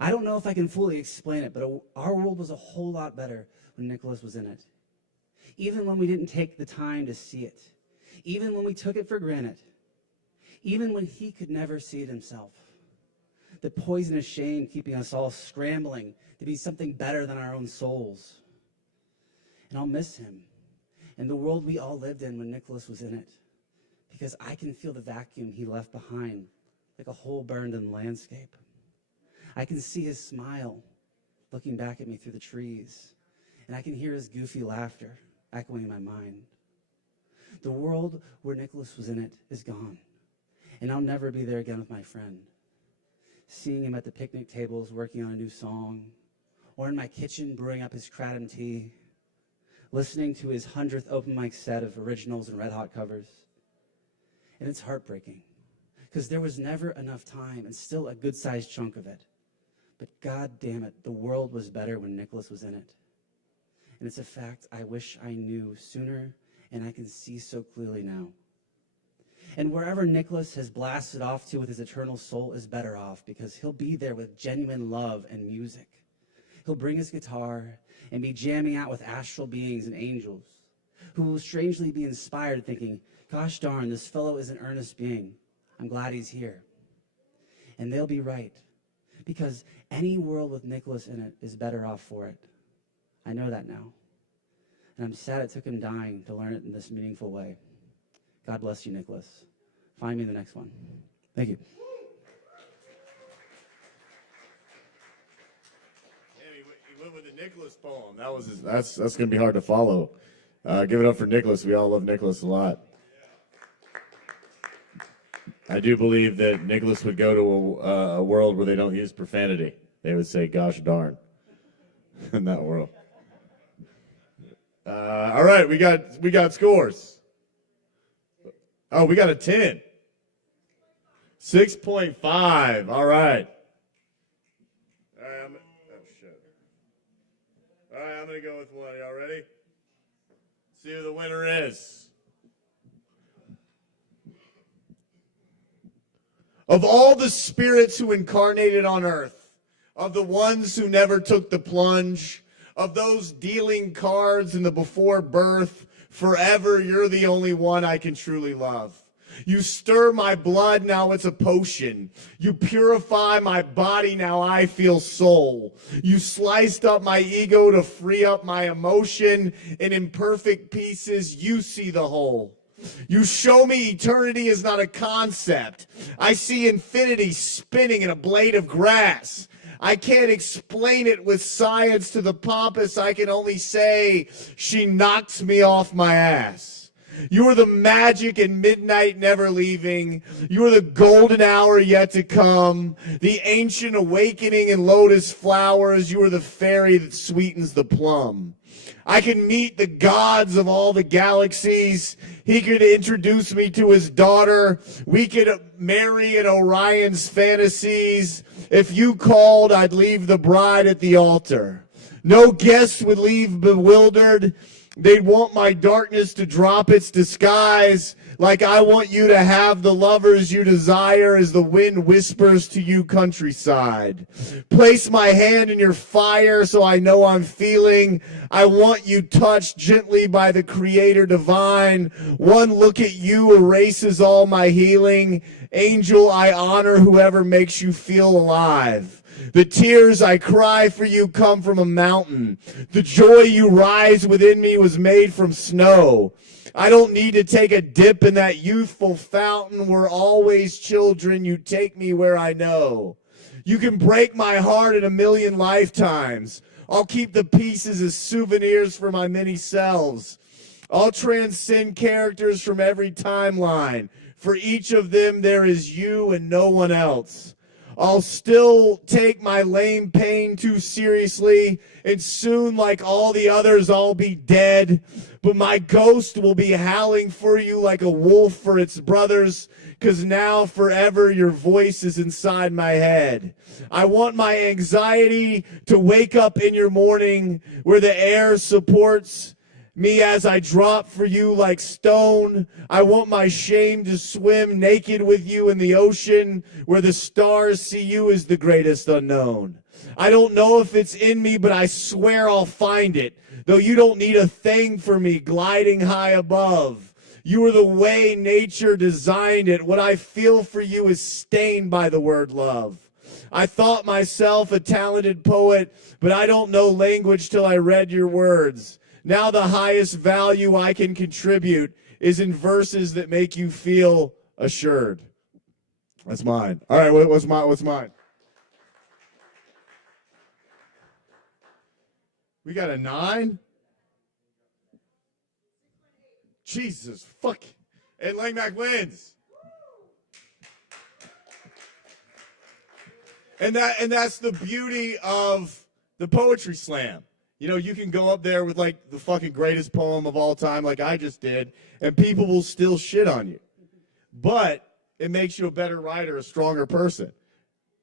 I don't know if I can fully explain it, but our world was a whole lot better when Nicholas was in it. Even when we didn't take the time to see it. Even when we took it for granted. Even when he could never see it himself. The poisonous shame keeping us all scrambling to be something better than our own souls. And I'll miss him and the world we all lived in when Nicholas was in it. Because I can feel the vacuum he left behind like a hole burned in the landscape. I can see his smile looking back at me through the trees. And I can hear his goofy laughter echoing in my mind. The world where Nicholas was in it is gone. And I'll never be there again with my friend. Seeing him at the picnic tables working on a new song, or in my kitchen brewing up his kratom tea, listening to his 100th open mic set of originals and Red Hot covers. And it's heartbreaking, because there was never enough time and still a good-sized chunk of it. But God damn it, the world was better when Nicholas was in it. And it's a fact I wish I knew sooner, and I can see so clearly now. And wherever Nicholas has blasted off to with his eternal soul is better off, because he'll be there with genuine love and music. He'll bring his guitar and be jamming out with astral beings and angels who will strangely be inspired thinking, gosh darn, this fellow is an earnest being. I'm glad he's here. And they'll be right, because any world with Nicholas in it is better off for it. I know that now. And I'm sad it took him dying to learn it in this meaningful way. God bless you, Nicholas. Find me the next one. Thank you. He went with the Nicholas poem. That's going to be hard to follow. Give it up for Nicholas. We all love Nicholas a lot. I do believe that Nicholas would go to a world where they don't use profanity. They would say, gosh darn, in that world. All right, we got scores. Oh, we got a 10. 6.5. All right. All right, I'm going to go with one. Y'all ready? See who the winner is. Of all the spirits who incarnated on earth, of the ones who never took the plunge, of those dealing cards in the before birth, forever you're the only one I can truly love. You stir my blood, now it's a potion. You purify my body, now I feel soul. You sliced up my ego to free up my emotion. In imperfect pieces, you see the whole. You show me eternity is not a concept. I see infinity spinning in a blade of grass. I can't explain it with science to the pompous. I can only say she knocks me off my ass. You are the magic in midnight never leaving. You are the golden hour yet to come. The ancient awakening in lotus flowers. You are the fairy that sweetens the plum. I can meet the gods of all the galaxies. He could introduce me to his daughter. We could marry in Orion's fantasies. If you called, I'd leave the bride at the altar. No guests would leave bewildered. They'd want my darkness to drop its disguise, like I want you to have the lovers you desire as the wind whispers to you countryside. Place my hand in your fire so I know I'm feeling. I want you touched gently by the Creator divine. One look at you erases all my healing. Angel, I honor whoever makes you feel alive. The tears I cry for you come from a mountain. The joy you rise within me was made from snow. I don't need to take a dip in that youthful fountain. We're always children. You take me where I know. You can break my heart in a million lifetimes. I'll keep the pieces as souvenirs for my many selves. I'll transcend characters from every timeline. For each of them, there is you and no one else. I'll still take my lame pain too seriously, and soon, like all the others, I'll be dead. But my ghost will be howling for you like a wolf for its brothers, 'cause now forever your voice is inside my head. I want my anxiety to wake up in your morning where the air supports me as I drop for you like stone. I want my shame to swim naked with you in the ocean where the stars see you as the greatest unknown. I don't know if it's in me, but I swear I'll find it. Though you don't need a thing for me gliding high above. You are the way nature designed it. What I feel for you is stained by the word love. I thought myself a talented poet, but I don't know language till I read your words. Now the highest value I can contribute is in verses that make you feel assured. That's mine. All right, what's mine? We got a 9? Jesus, fuck. And Langmack wins. And that's the beauty of the poetry slam. You know, you can go up there with like the fucking greatest poem of all time, like I just did, and people will still shit on you. But it makes you a better writer, a stronger person.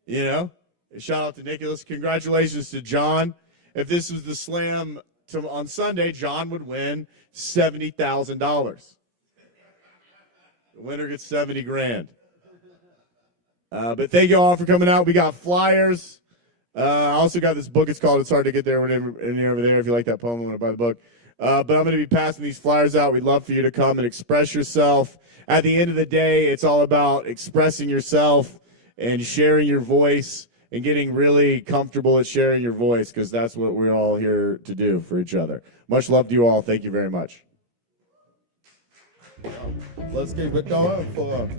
You know? Shout out to Nicholas. Congratulations to John. If this was the slam on Sunday, John would win $70,000. The winner gets 70 grand. But thank you all for coming out. We got flyers. I also got this book. It's called It's Hard to Get There When You're Over There. If you like that poem, I'm going to buy the book. But I'm going to be passing these flyers out. We'd love for you to come and express yourself. At the end of the day, it's all about expressing yourself and sharing your voice and getting really comfortable at sharing your voice, because that's what we're all here to do for each other. Much love to you all. Thank you very much. Let's keep it going for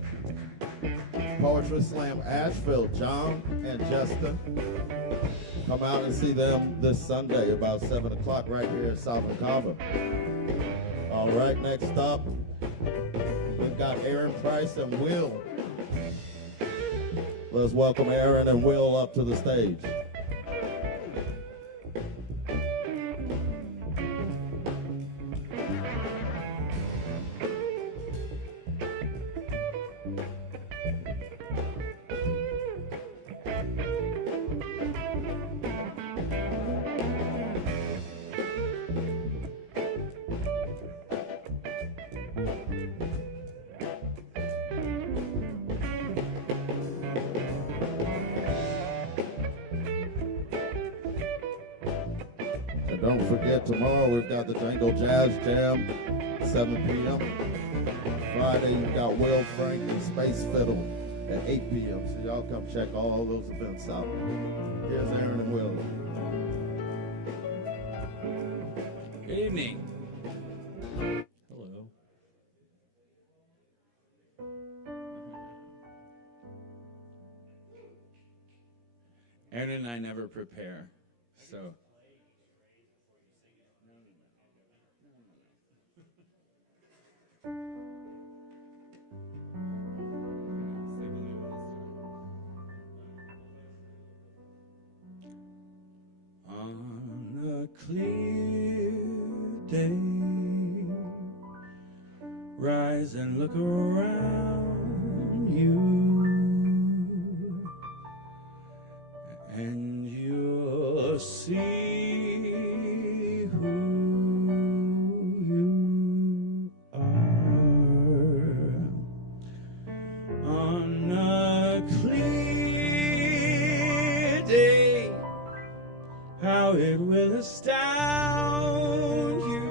Poetry Slam Asheville. John and Justin. Come out and see them this Sunday about 7 o'clock right here at South of Kava. All right, next up, we've got Aaron Price and Will. Let's welcome Aaron and Will up to the stage. Don't forget, tomorrow we've got the Jangle Jazz Jam, 7 p.m. Friday, you've got Will Frank and Space Fiddle at 8 p.m. So y'all come check all those events out. Here's Aaron and Will. Good evening. Hello. Aaron and I never prepare, so. On a clear day, rise and look around you, and you'll see who you are. On a clear day, how it will astound you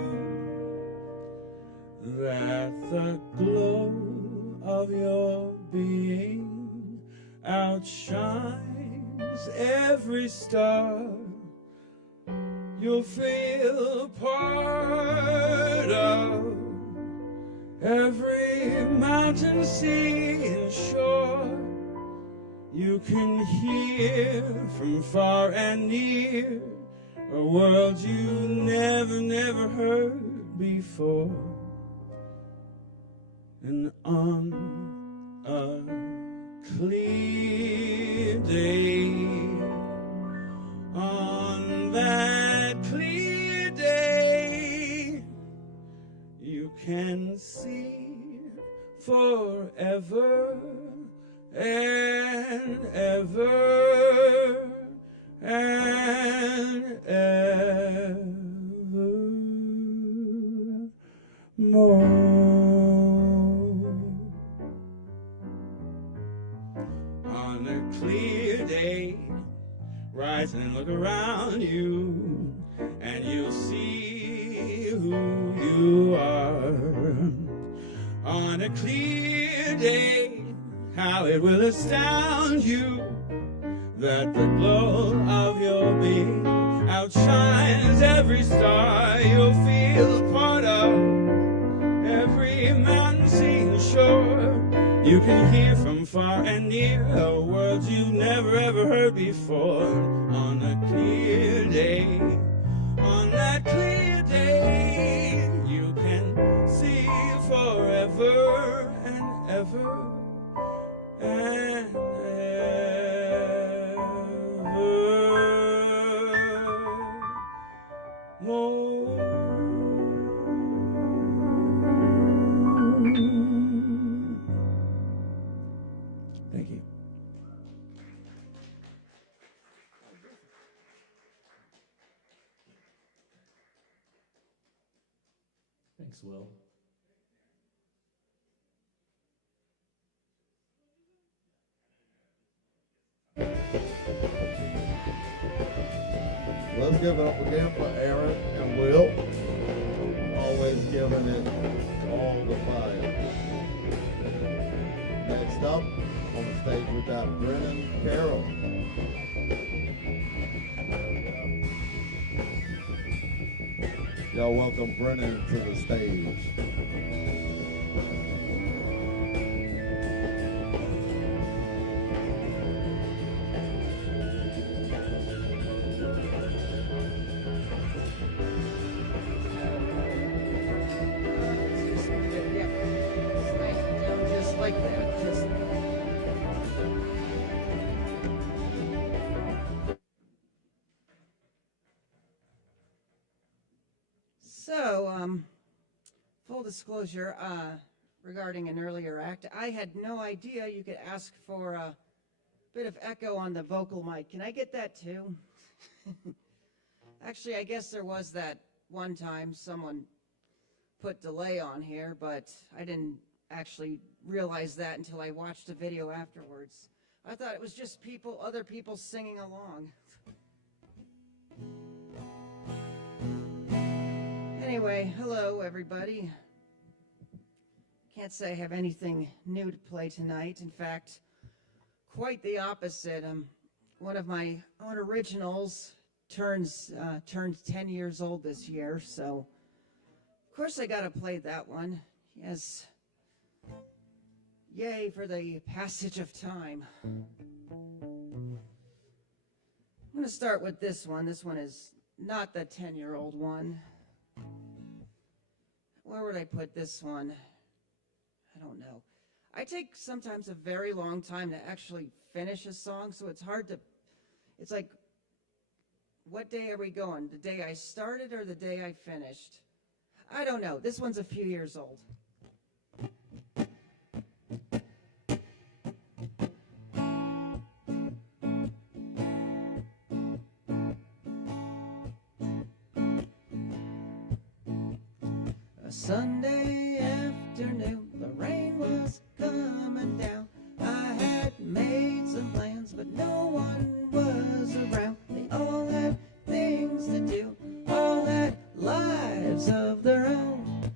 that the glow of your being outshines every star. You'll feel part of every mountain, sea, and shore. You can hear from far and near a world you never heard before. And on a clear day, on that clear day, you can see forever and ever and ever more. On a clear day, rise and look around you, and you'll see who you are. On a clear day, how it will astound you that the glow of your being outshines every star. You'll feel part of every mountain, sea, and shore. You can hear from far and near a world you've never ever heard before. On a clear day, on that clear day, you can see forever and ever and ever more. Thank you. Thanks, Will. Let's give it up again for Aaron and Will. Always giving it all the fire. Next up on the stage we got Brennan Carroll. Y'all welcome Brennan to the stage. Just like that. Just so, full disclosure, regarding an earlier act, I had no idea you could ask for a bit of echo on the vocal mic. Can I get that too? Actually, I guess there was that one time someone put delay on here, but I didn't actually realize that until I watched the video afterwards. I thought it was just other people singing along. Anyway, hello everybody. Can't say I have anything new to play tonight. In fact, quite the opposite. One of my own originals turns 10 years old this year, so of course I gotta play that one. Yes. Yay for the passage of time. I'm gonna start with this one. This one is not the 10-year-old one. Where would I put this one? I don't know. I take sometimes a very long time to actually finish a song, so it's hard to, it's like, what day are we going? The day I started or the day I finished? I don't know. This one's a few years old. A Sunday afternoon, the rain was coming down. I had made some plans, but no one was around. They all had things to do, all had lives of their own.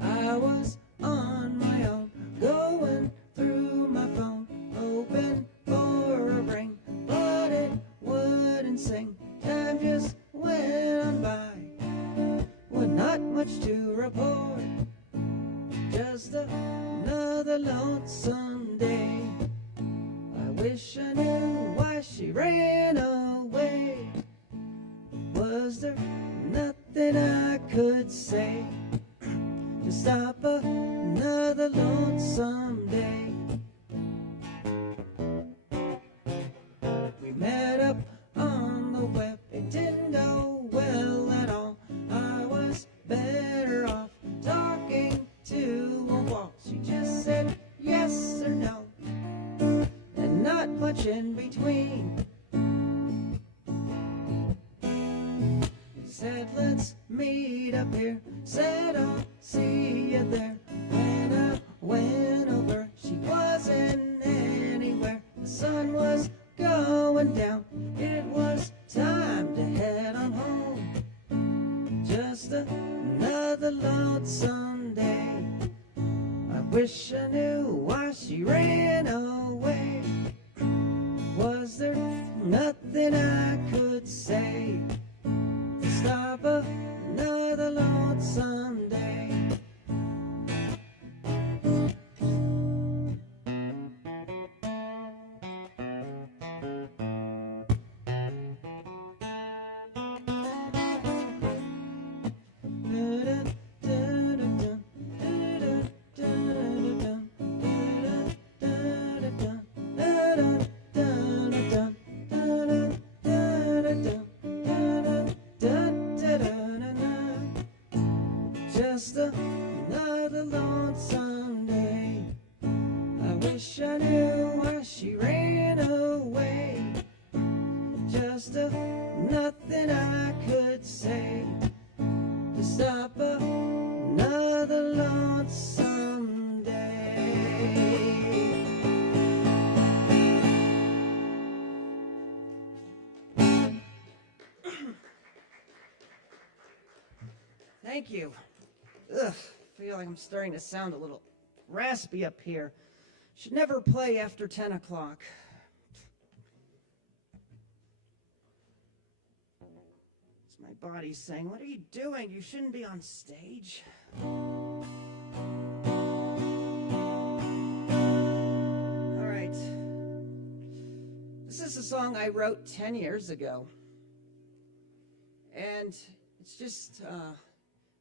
I was on my own, going through my phone, hoping for a ring, but it wouldn't sing. Time just went on by, with not much to report, just another lonesome day. I wish I knew why she ran away. Was there nothing I could say to stop another lonesome day? We met up on the web, it didn't go well at all. I was better off talking to a wall. She just said yes or no, and not much in between. Said let's meet up here, said I'll see you there. When I went over, she wasn't anywhere. The sun was going down, it was time to head on home. Just another lonesome day. I wish I knew why she ran away. Was there nothing I could say to stop another lonesome day? Just another lonesome day. I wish I knew why she ran away. Just nothing I could say to stop another lonesome day. Thank you. Ugh, I feel like I'm starting to sound a little raspy up here. Should never play after 10 o'clock. It's my body saying, what are you doing? You shouldn't be on stage. All right. This is a song I wrote 10 years ago. And it's just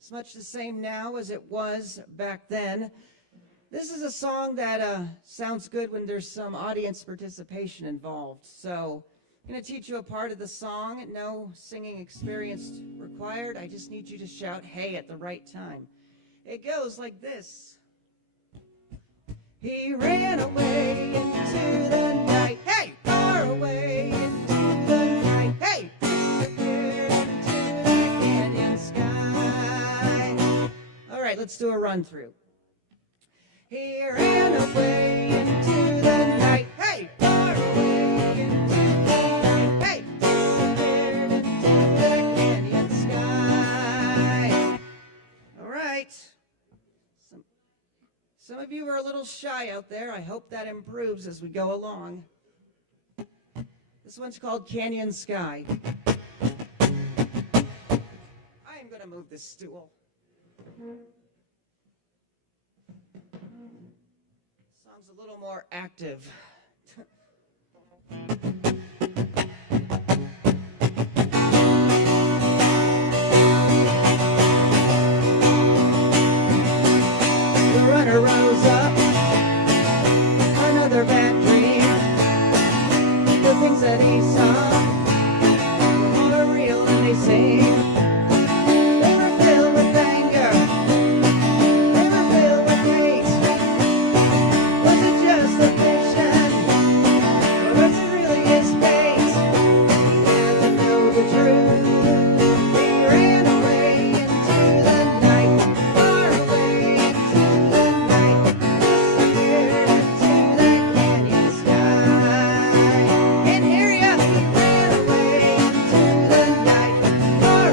as much the same now as it was back then. This is a song that sounds good when there's some audience participation involved. So I'm going to teach you a part of the song. No singing experience required. I just need you to shout hey at the right time. It goes like this. He ran away into the night. Hey! Far away into the night. Hey! Disappeared into the canyon sky. All right, let's do a run through. He ran away into the night. Hey! Far away into the night. Hey! Disappeared into the canyon sky. All right. Some of you are a little shy out there. I hope that improves as we go along. This one's called Canyon Sky. I am going to move this stool. Song's a little more active. The runner rose up, another bad dream. The things that he saw were real and they seemed. They were filled with anger, they were filled with hate. Was it just a vision, or was it really his fate? Well, to know the truth, he ran away into the night, far away into the night, disappeared into that canyon sky. Can't hear ya. He ran away into the night, far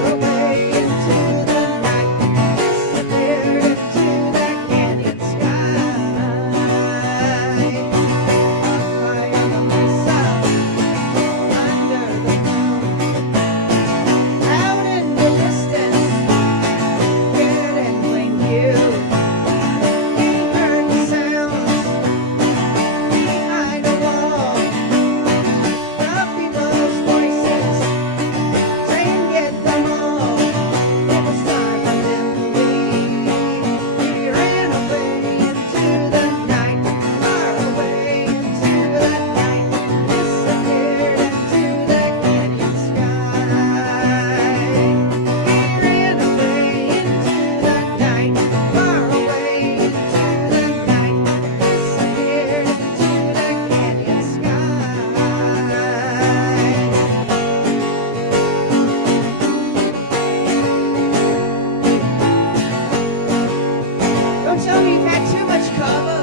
we've had too much Kava.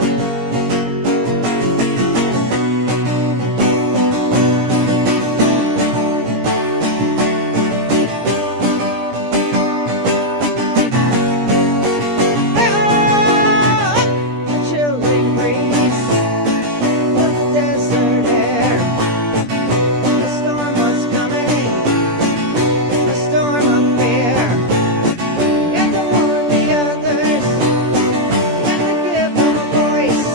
Chilling breeze, the desert air. The storm was coming, a storm of fear. And to warn the others, and to give them a voice,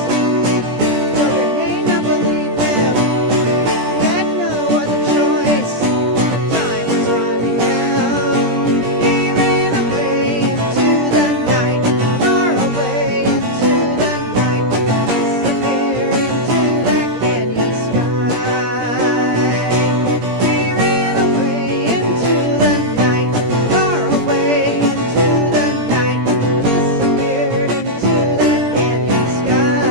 so they may not believe them. They had no other choice. Time was running out. He ran away into the night, far away into the night, disappeared into that candy sky. He ran away into the night, far away into the night, disappeared into that candy sky.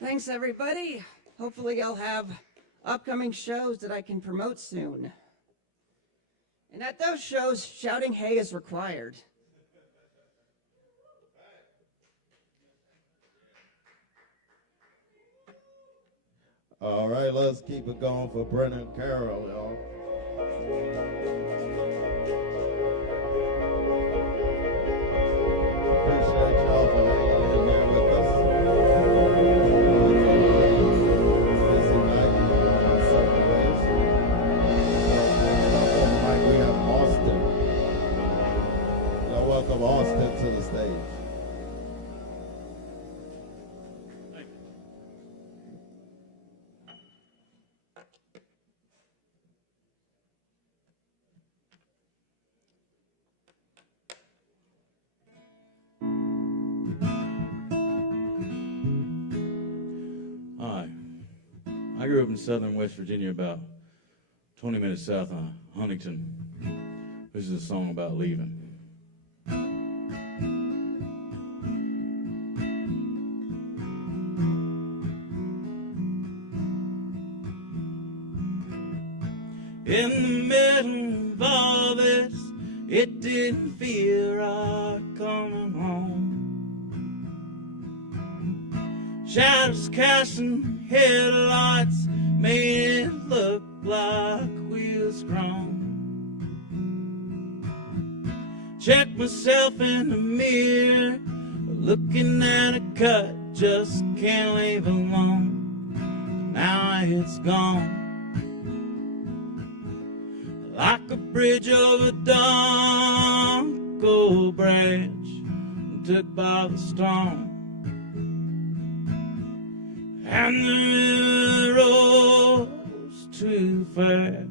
Thanks, everybody. Hopefully, I'll have upcoming shows that I can promote soon. And at those shows, shouting "hey" is required. All right, let's keep it going for Brennan Carroll, y'all. Appreciate y'all for hanging in here with us. Busy night in certain ways. Next up on the mic, we have Austin. Y'all welcome Austin to the stage. Hi. I grew up in southern West Virginia, about 20 minutes south of Huntington. This is a song about leaving. In the middle of all this, it didn't feel right coming home. Shadows casting headlights made it look like wheels chrome. Checked myself in the mirror, looking at a cut, just can't leave alone. Now it's gone. Like a bridge over Dunkel Branch, took by the storm. And the river rose too fast.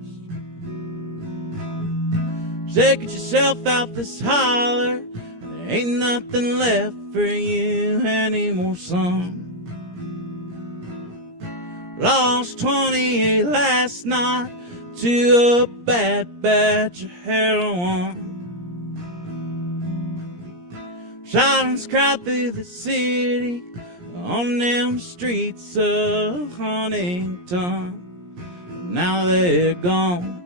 Say, get yourself out this holler. There ain't nothing left for you anymore, son. Lost 28 last night to a bad batch of heroin. Sirens cry through the city on them streets of Huntington. Now they're gone.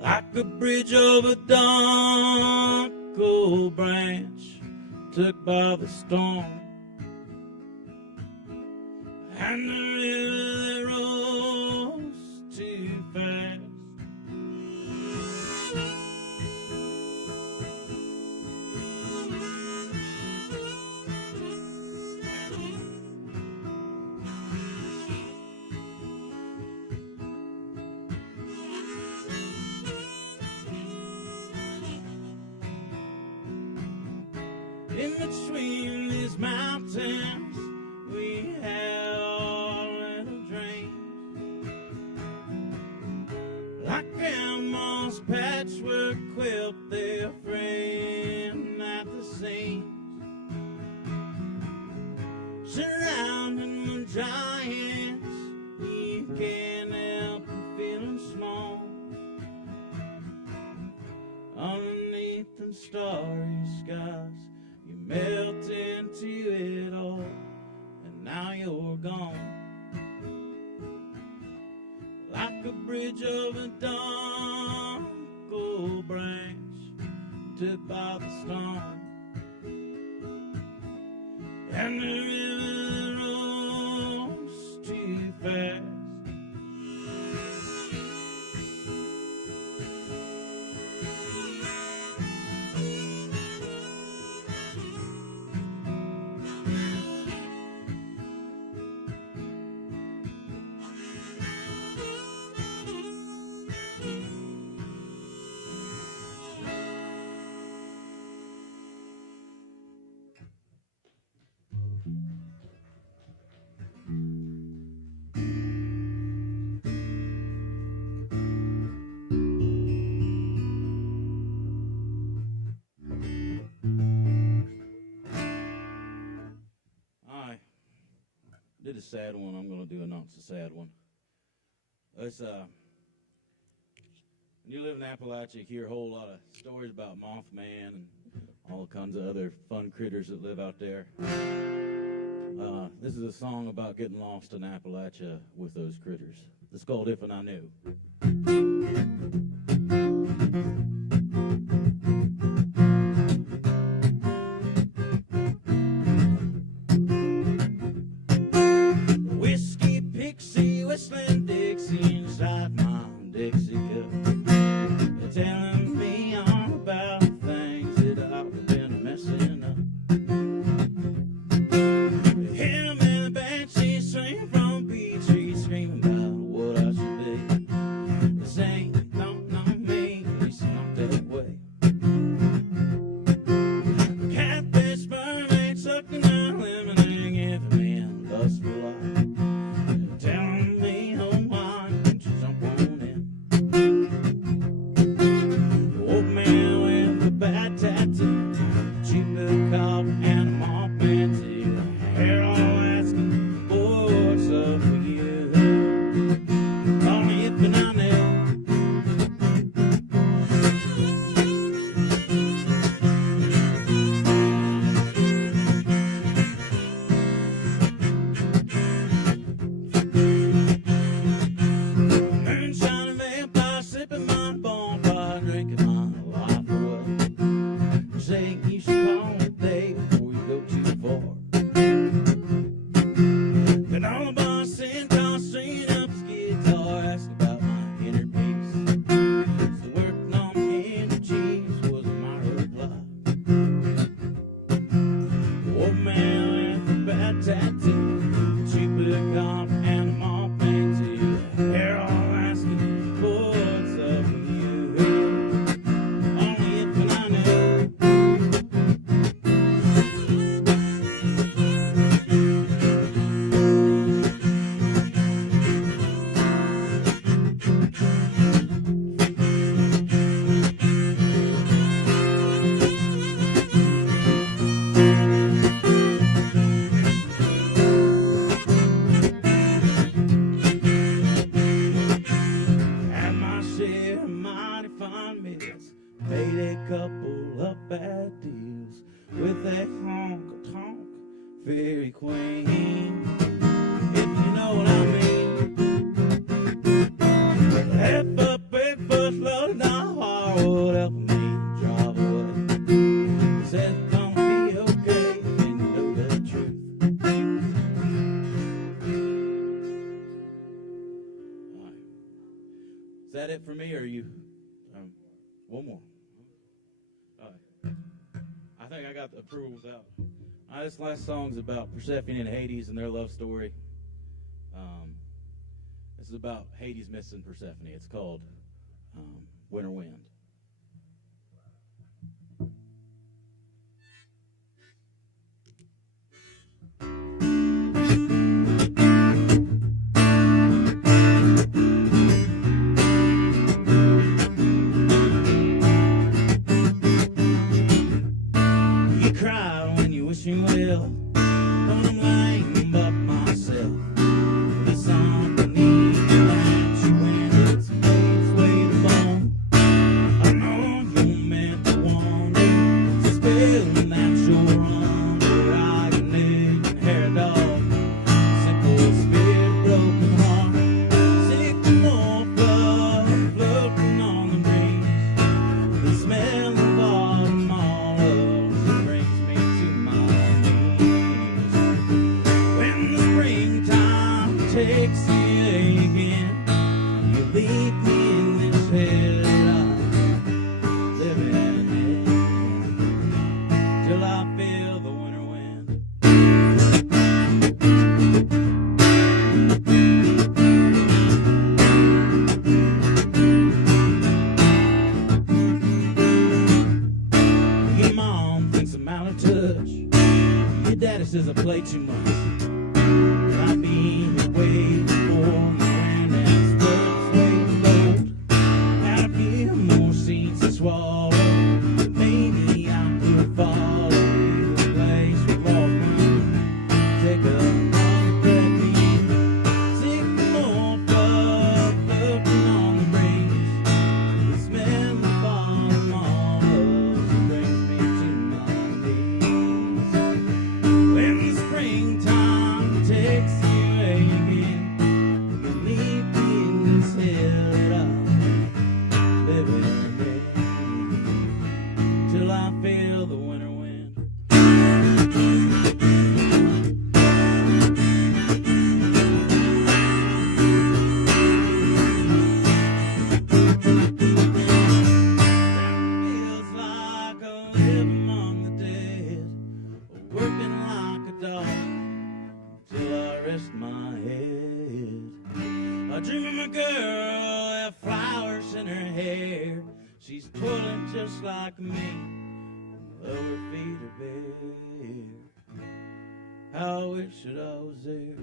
Like a bridge over Dunkel Branch, took by the storm. And the river rose too fast. In between these mountains, we had our little dreams. Like grandma's patchwork quilt, they're fraying at the seams. Surrounding the giants a bridge over Dunkel Branch, tipped by the storm, and the river rolls too fast. Did a sad one. I'm going to do a not so sad one. It's when you live in Appalachia, you hear a whole lot of stories about Mothman and all kinds of other fun critters that live out there. This is a song about getting lost in Appalachia with those critters. It's called If and I Knew. Whistling Dixie inside my Dixie cup. They're telling me all about things that I've been messing up. Him and the banshee swing from Petrie, screaming about what I should be. They say, don't know me, at least not that way. Catfish, mermaid, sucking on lemonade, giving me a lustful life. Telling me, oh my, don't you jump on in. Old man with a bad tattoo, cheap little Kava and a mop panty, hair all asking for what's up for you. Only if and I knew. You should call it day before you go too far. Then all the boss sent on stringing up his guitar, asked about my inner peace. So working on the cheese was my reply. Old man with a bad tattoo, cheap little cop and a mop panty, hair all asking for what's up with you. Only if and I knew. Made a couple of bad deals with a honk-a-tonk fairy queen, if you know what I mean. Half a breakfast loaded on hardwood helping me drive away. Said it's gonna be okay when you know the truth. All right. Is that it for me, or are you? One more. I think I got the approvals out. This last song's about Persephone and Hades and their love story. This is about Hades missing Persephone. It's called Winter Wind. Wishing well, but I'm lying about myself. There's something need to match you when it's made its way to bone. takes me again. You leave me in this hell that I'm living in, till I feel the winter wind. Your mom thinks I'm out of touch. Your daddy says I play too much. But I've been away before you ran that spurt's way low. Had a few more seats to swallow. Maybe I could follow you to a place with lost money. Take another breath in. Sick more blood floating on the breeze. The smell of falling olives brings me to my knees. When the springtime takes you again, you leave me in this hell that I'm living in, till I feel the winter wind. Feels like I live among the dead, working like a dog till I rest my head. I dream of a girl with flowers in her hair. She's pulling just like me, though her feet are bare. How I wish that I was there.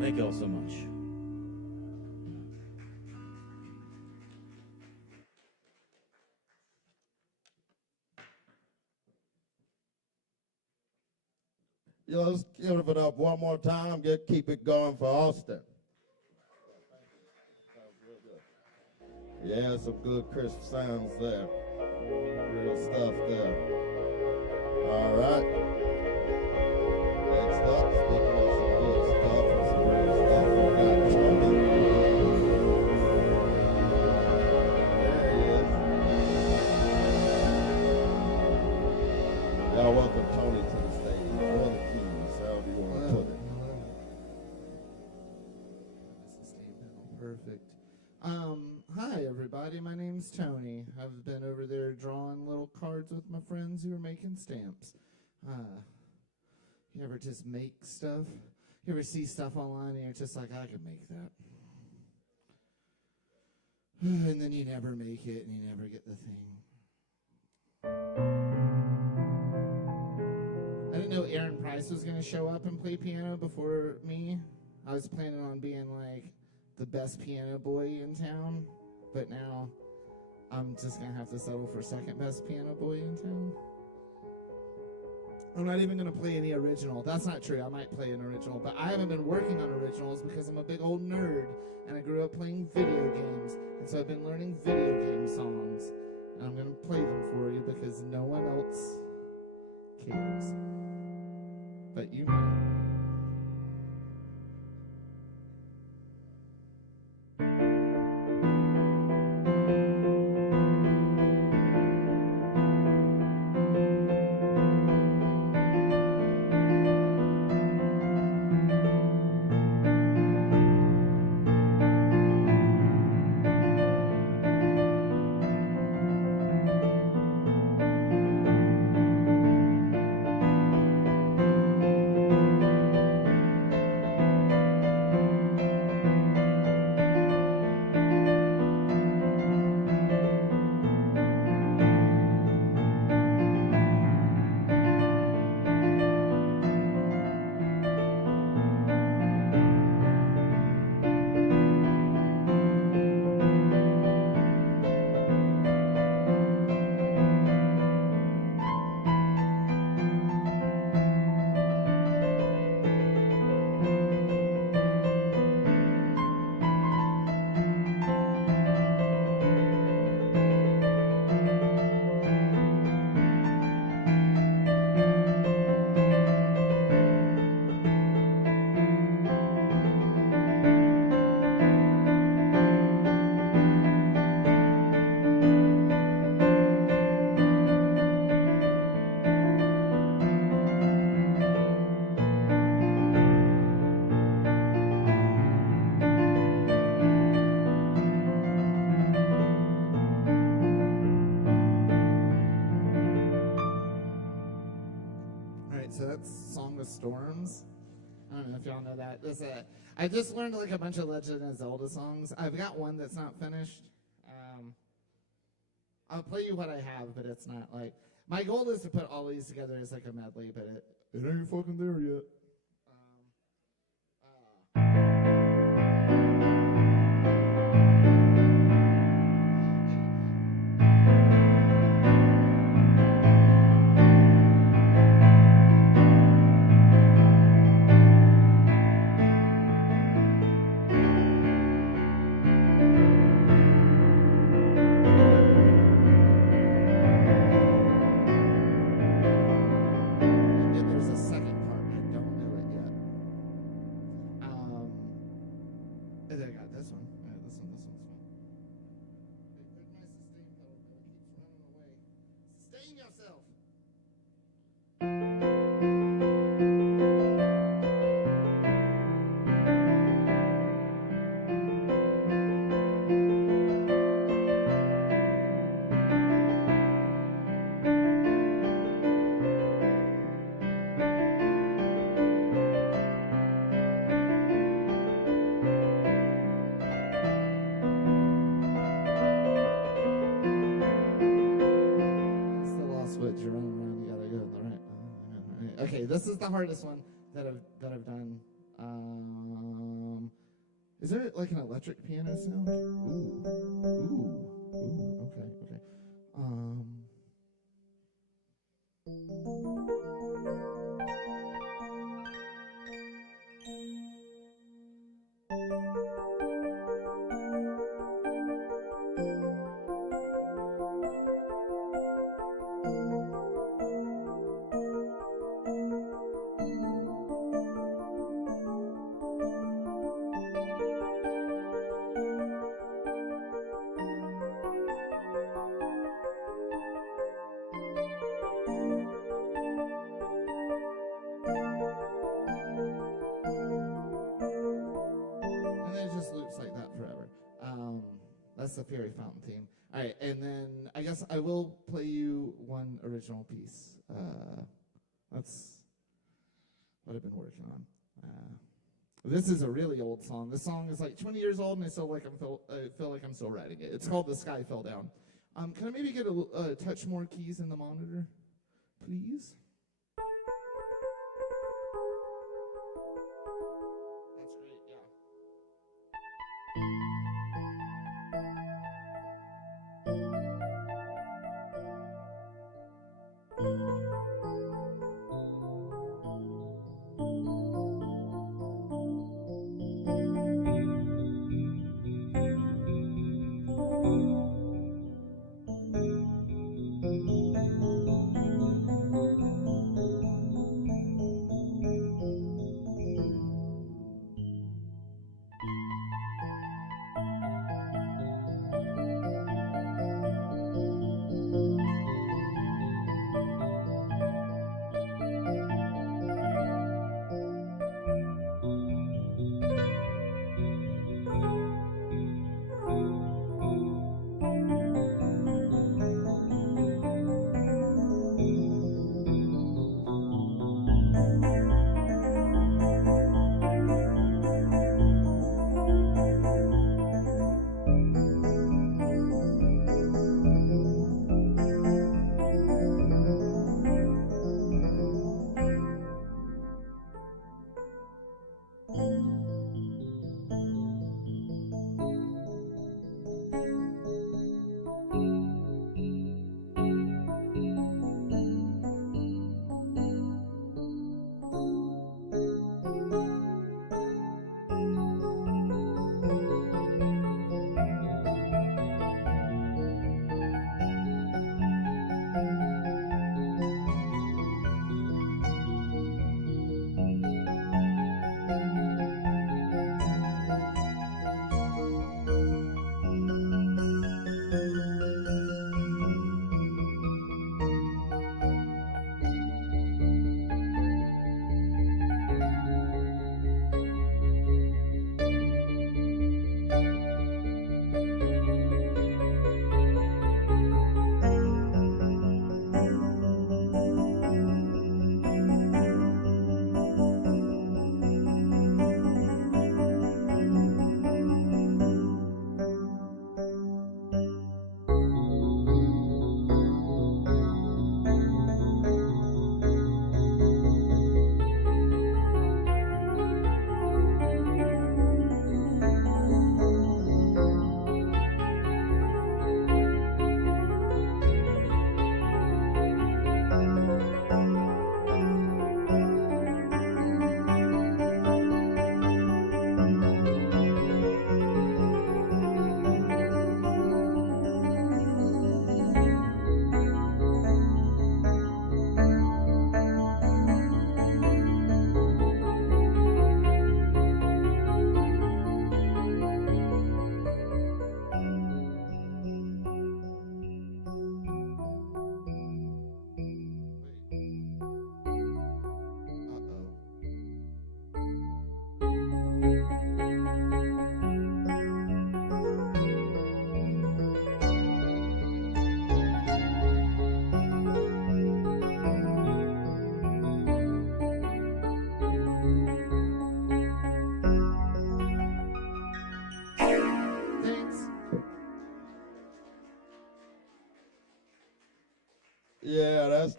Thank y'all so much. Yo, let's give it up one more time. Keep it going for Austin. Yeah, some good crisp sounds there. Real stuff there. All right. Next up, speaking of some good stuff and some real stuff, we got Tony. There he is. Y'all welcome Tony to the stage. Or the keys, however you want to put it. Perfect. Hi everybody, my name's Tony. I've been over there drawing little cards with my friends who are making stamps. You ever just make stuff? You ever see stuff online and you're just like, I could make that. And then you never make it and you never get the thing. I didn't know Aaron Price was going to show up and play piano before me. I was planning on being like the best piano boy in town, but now I'm just gonna have to settle for second best piano boy in town. I'm not even gonna play any original. That's not true. I might play an original, but I haven't been working on originals because I'm a big old nerd and I grew up playing video games, and so I've been learning video game songs, and I'm gonna play them for you because no one else cares, but you might. right, so that's Song of Storms. I don't know if y'all know that. I just learned like a bunch of Legend of Zelda songs. I've got one that's not finished. I'll play you what I have, but it's not like... My goal is to put all these together as like a medley, but it ain't fucking there yet. Okay, this is the hardest one that I've done. Is there like an electric piano sound? Ooh. Okay. That's the Fairy Fountain theme. All right, and then I guess I will play you one original piece. That's what I've been working on. This is a really old song. This song is like 20 years old, and I feel like I'm still writing it. It's called "The Sky Fell Down." Can I maybe get a touch more keys in the monitor, please?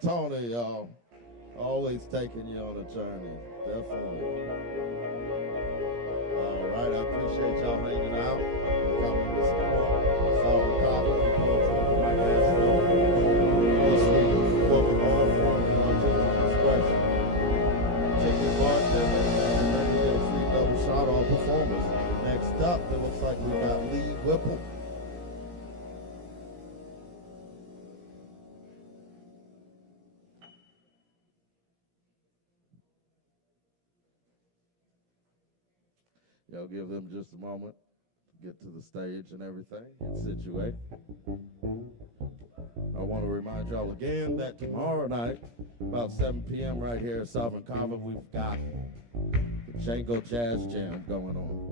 Tony, y'all. Always taking you on a journey. Definitely. All right, I appreciate y'all hanging out. Coming to support Solving Kava, the poetry of my national. Listening, welcome on for artistic expression. Chicken bartender and many free double shot all performers. Next up, it looks like we got Lee Whipple. Y'all give them just a moment to get to the stage and everything and situate. I want to remind y'all again that tomorrow night, about 7 p.m. right here at Solving Kava, we've got the Django Jazz Jam going on.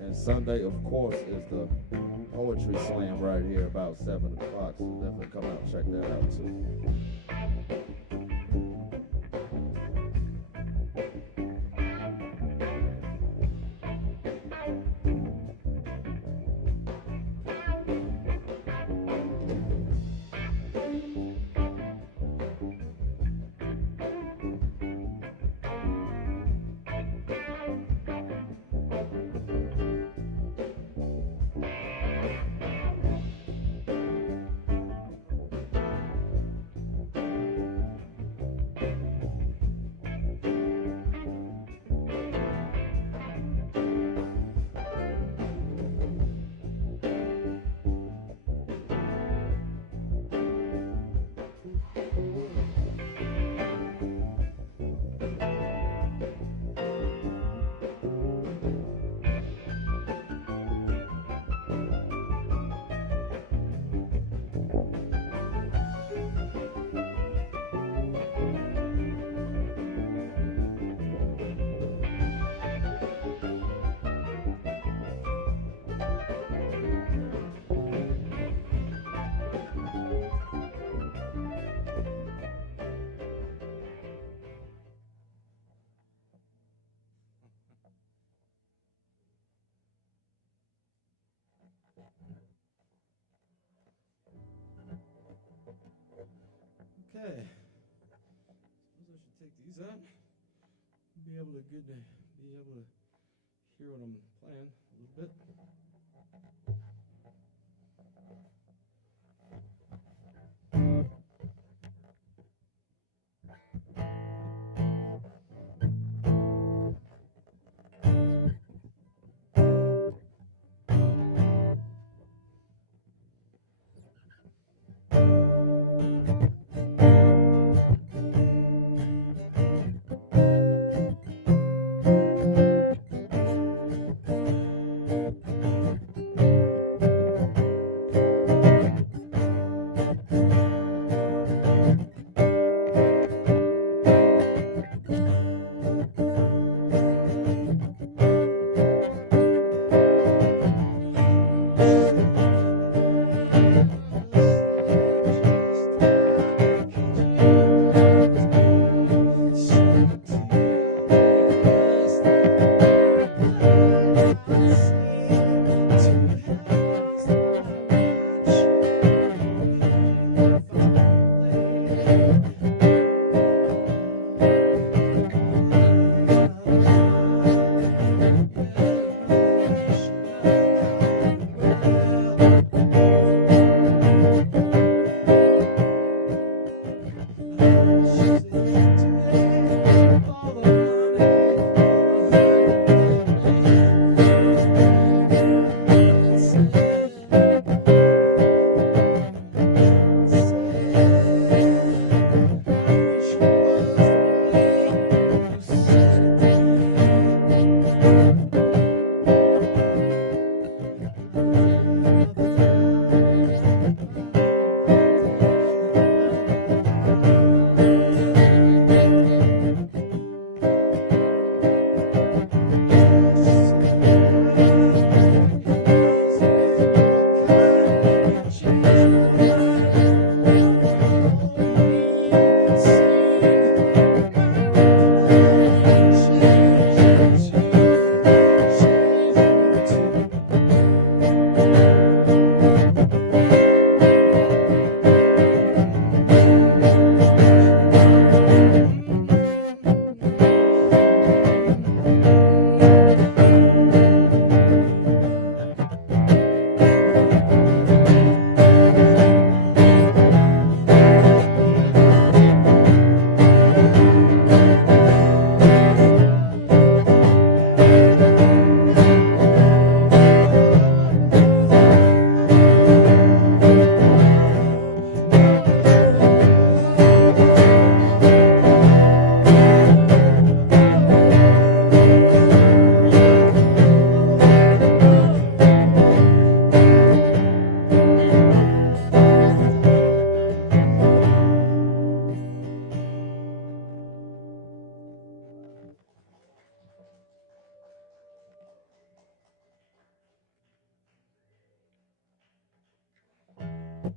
And Sunday, of course, is the Poetry Slam right here about 7 o'clock, so definitely come out and check that out too. Okay. Suppose I should take these out. Be able to hear what I'm playing a little bit.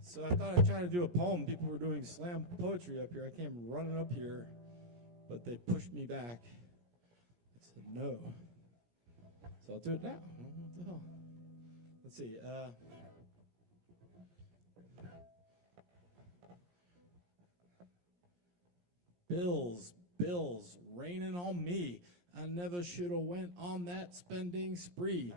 So I thought I'd try to do a poem. People were doing slam poetry up here. I came running up here, but they pushed me back. I said no. So I'll do it now. What the hell? Let's see. Bills, raining on me. I never should have went on that spending spree.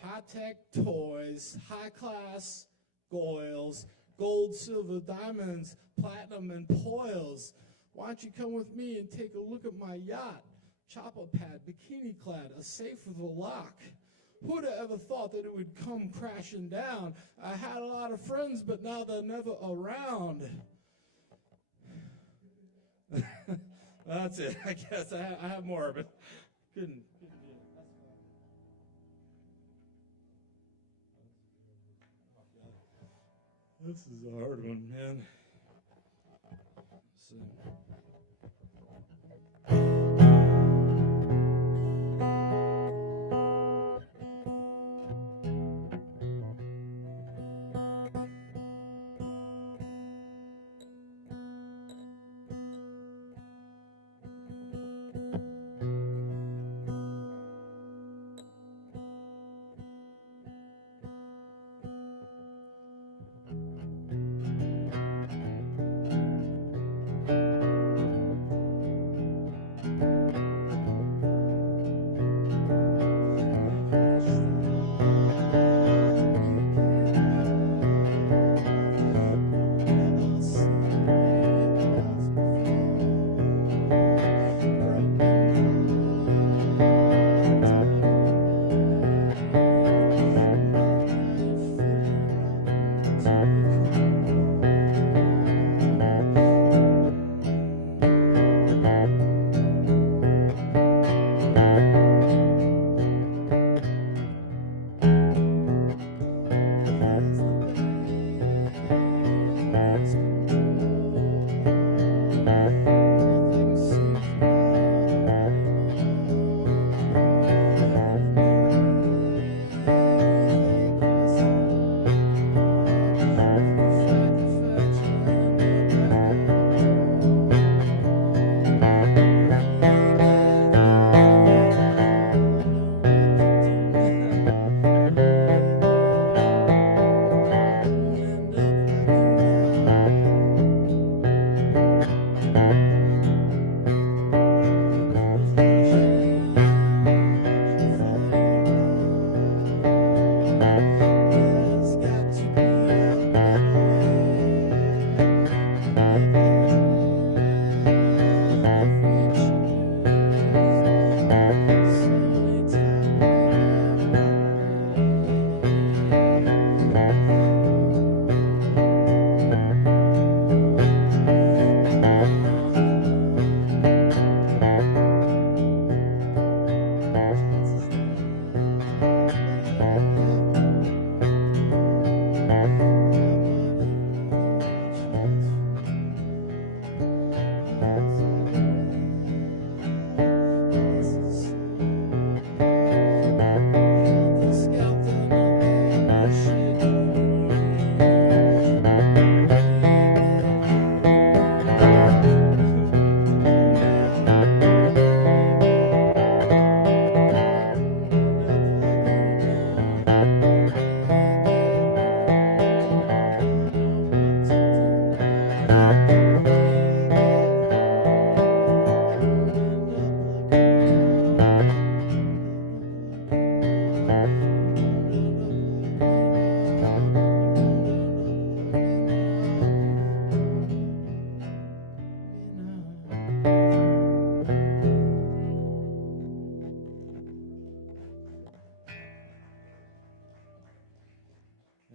High-tech toys, high-class goils, gold, silver, diamonds, platinum, and poils. Why don't you come with me and take a look at my yacht? Chopper pad, bikini clad, a safe with a lock. Who'd have ever thought that it would come crashing down? I had a lot of friends, but now they're never around. That's it. I guess I have more, but couldn't do it. This is a hard one, man. So.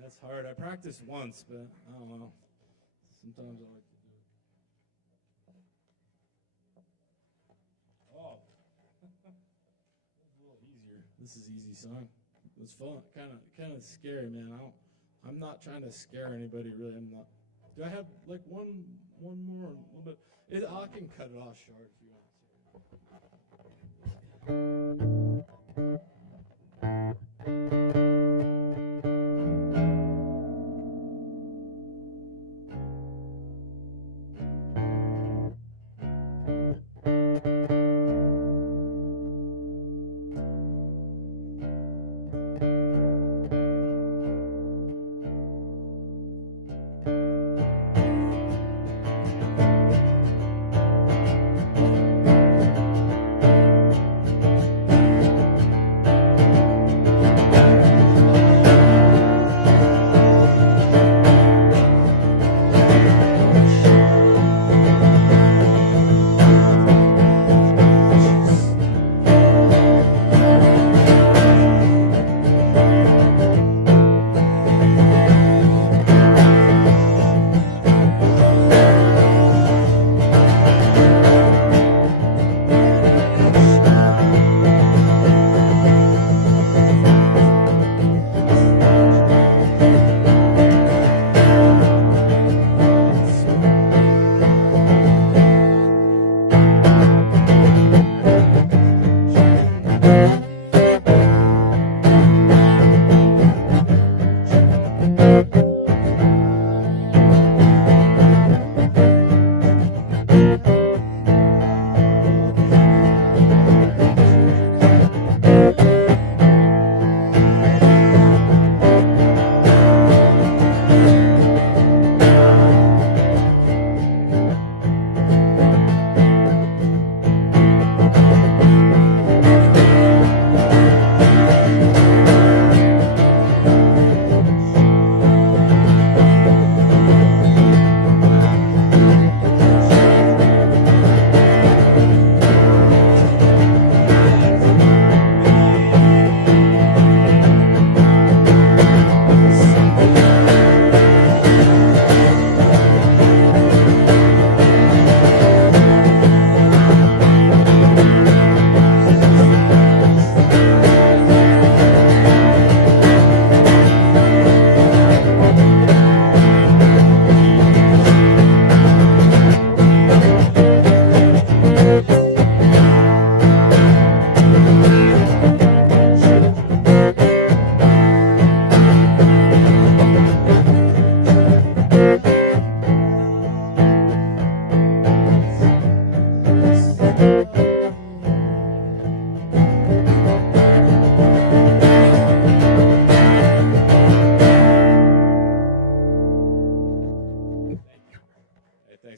That's hard. I practiced once, but I don't know. Sometimes I like to do it. Oh. That's a little easier. This is easy song. It was fun. Kind of scary, man. I'm not trying to scare anybody, really. I'm not. Do I have like one more, a little bit? I can cut it off short if you want.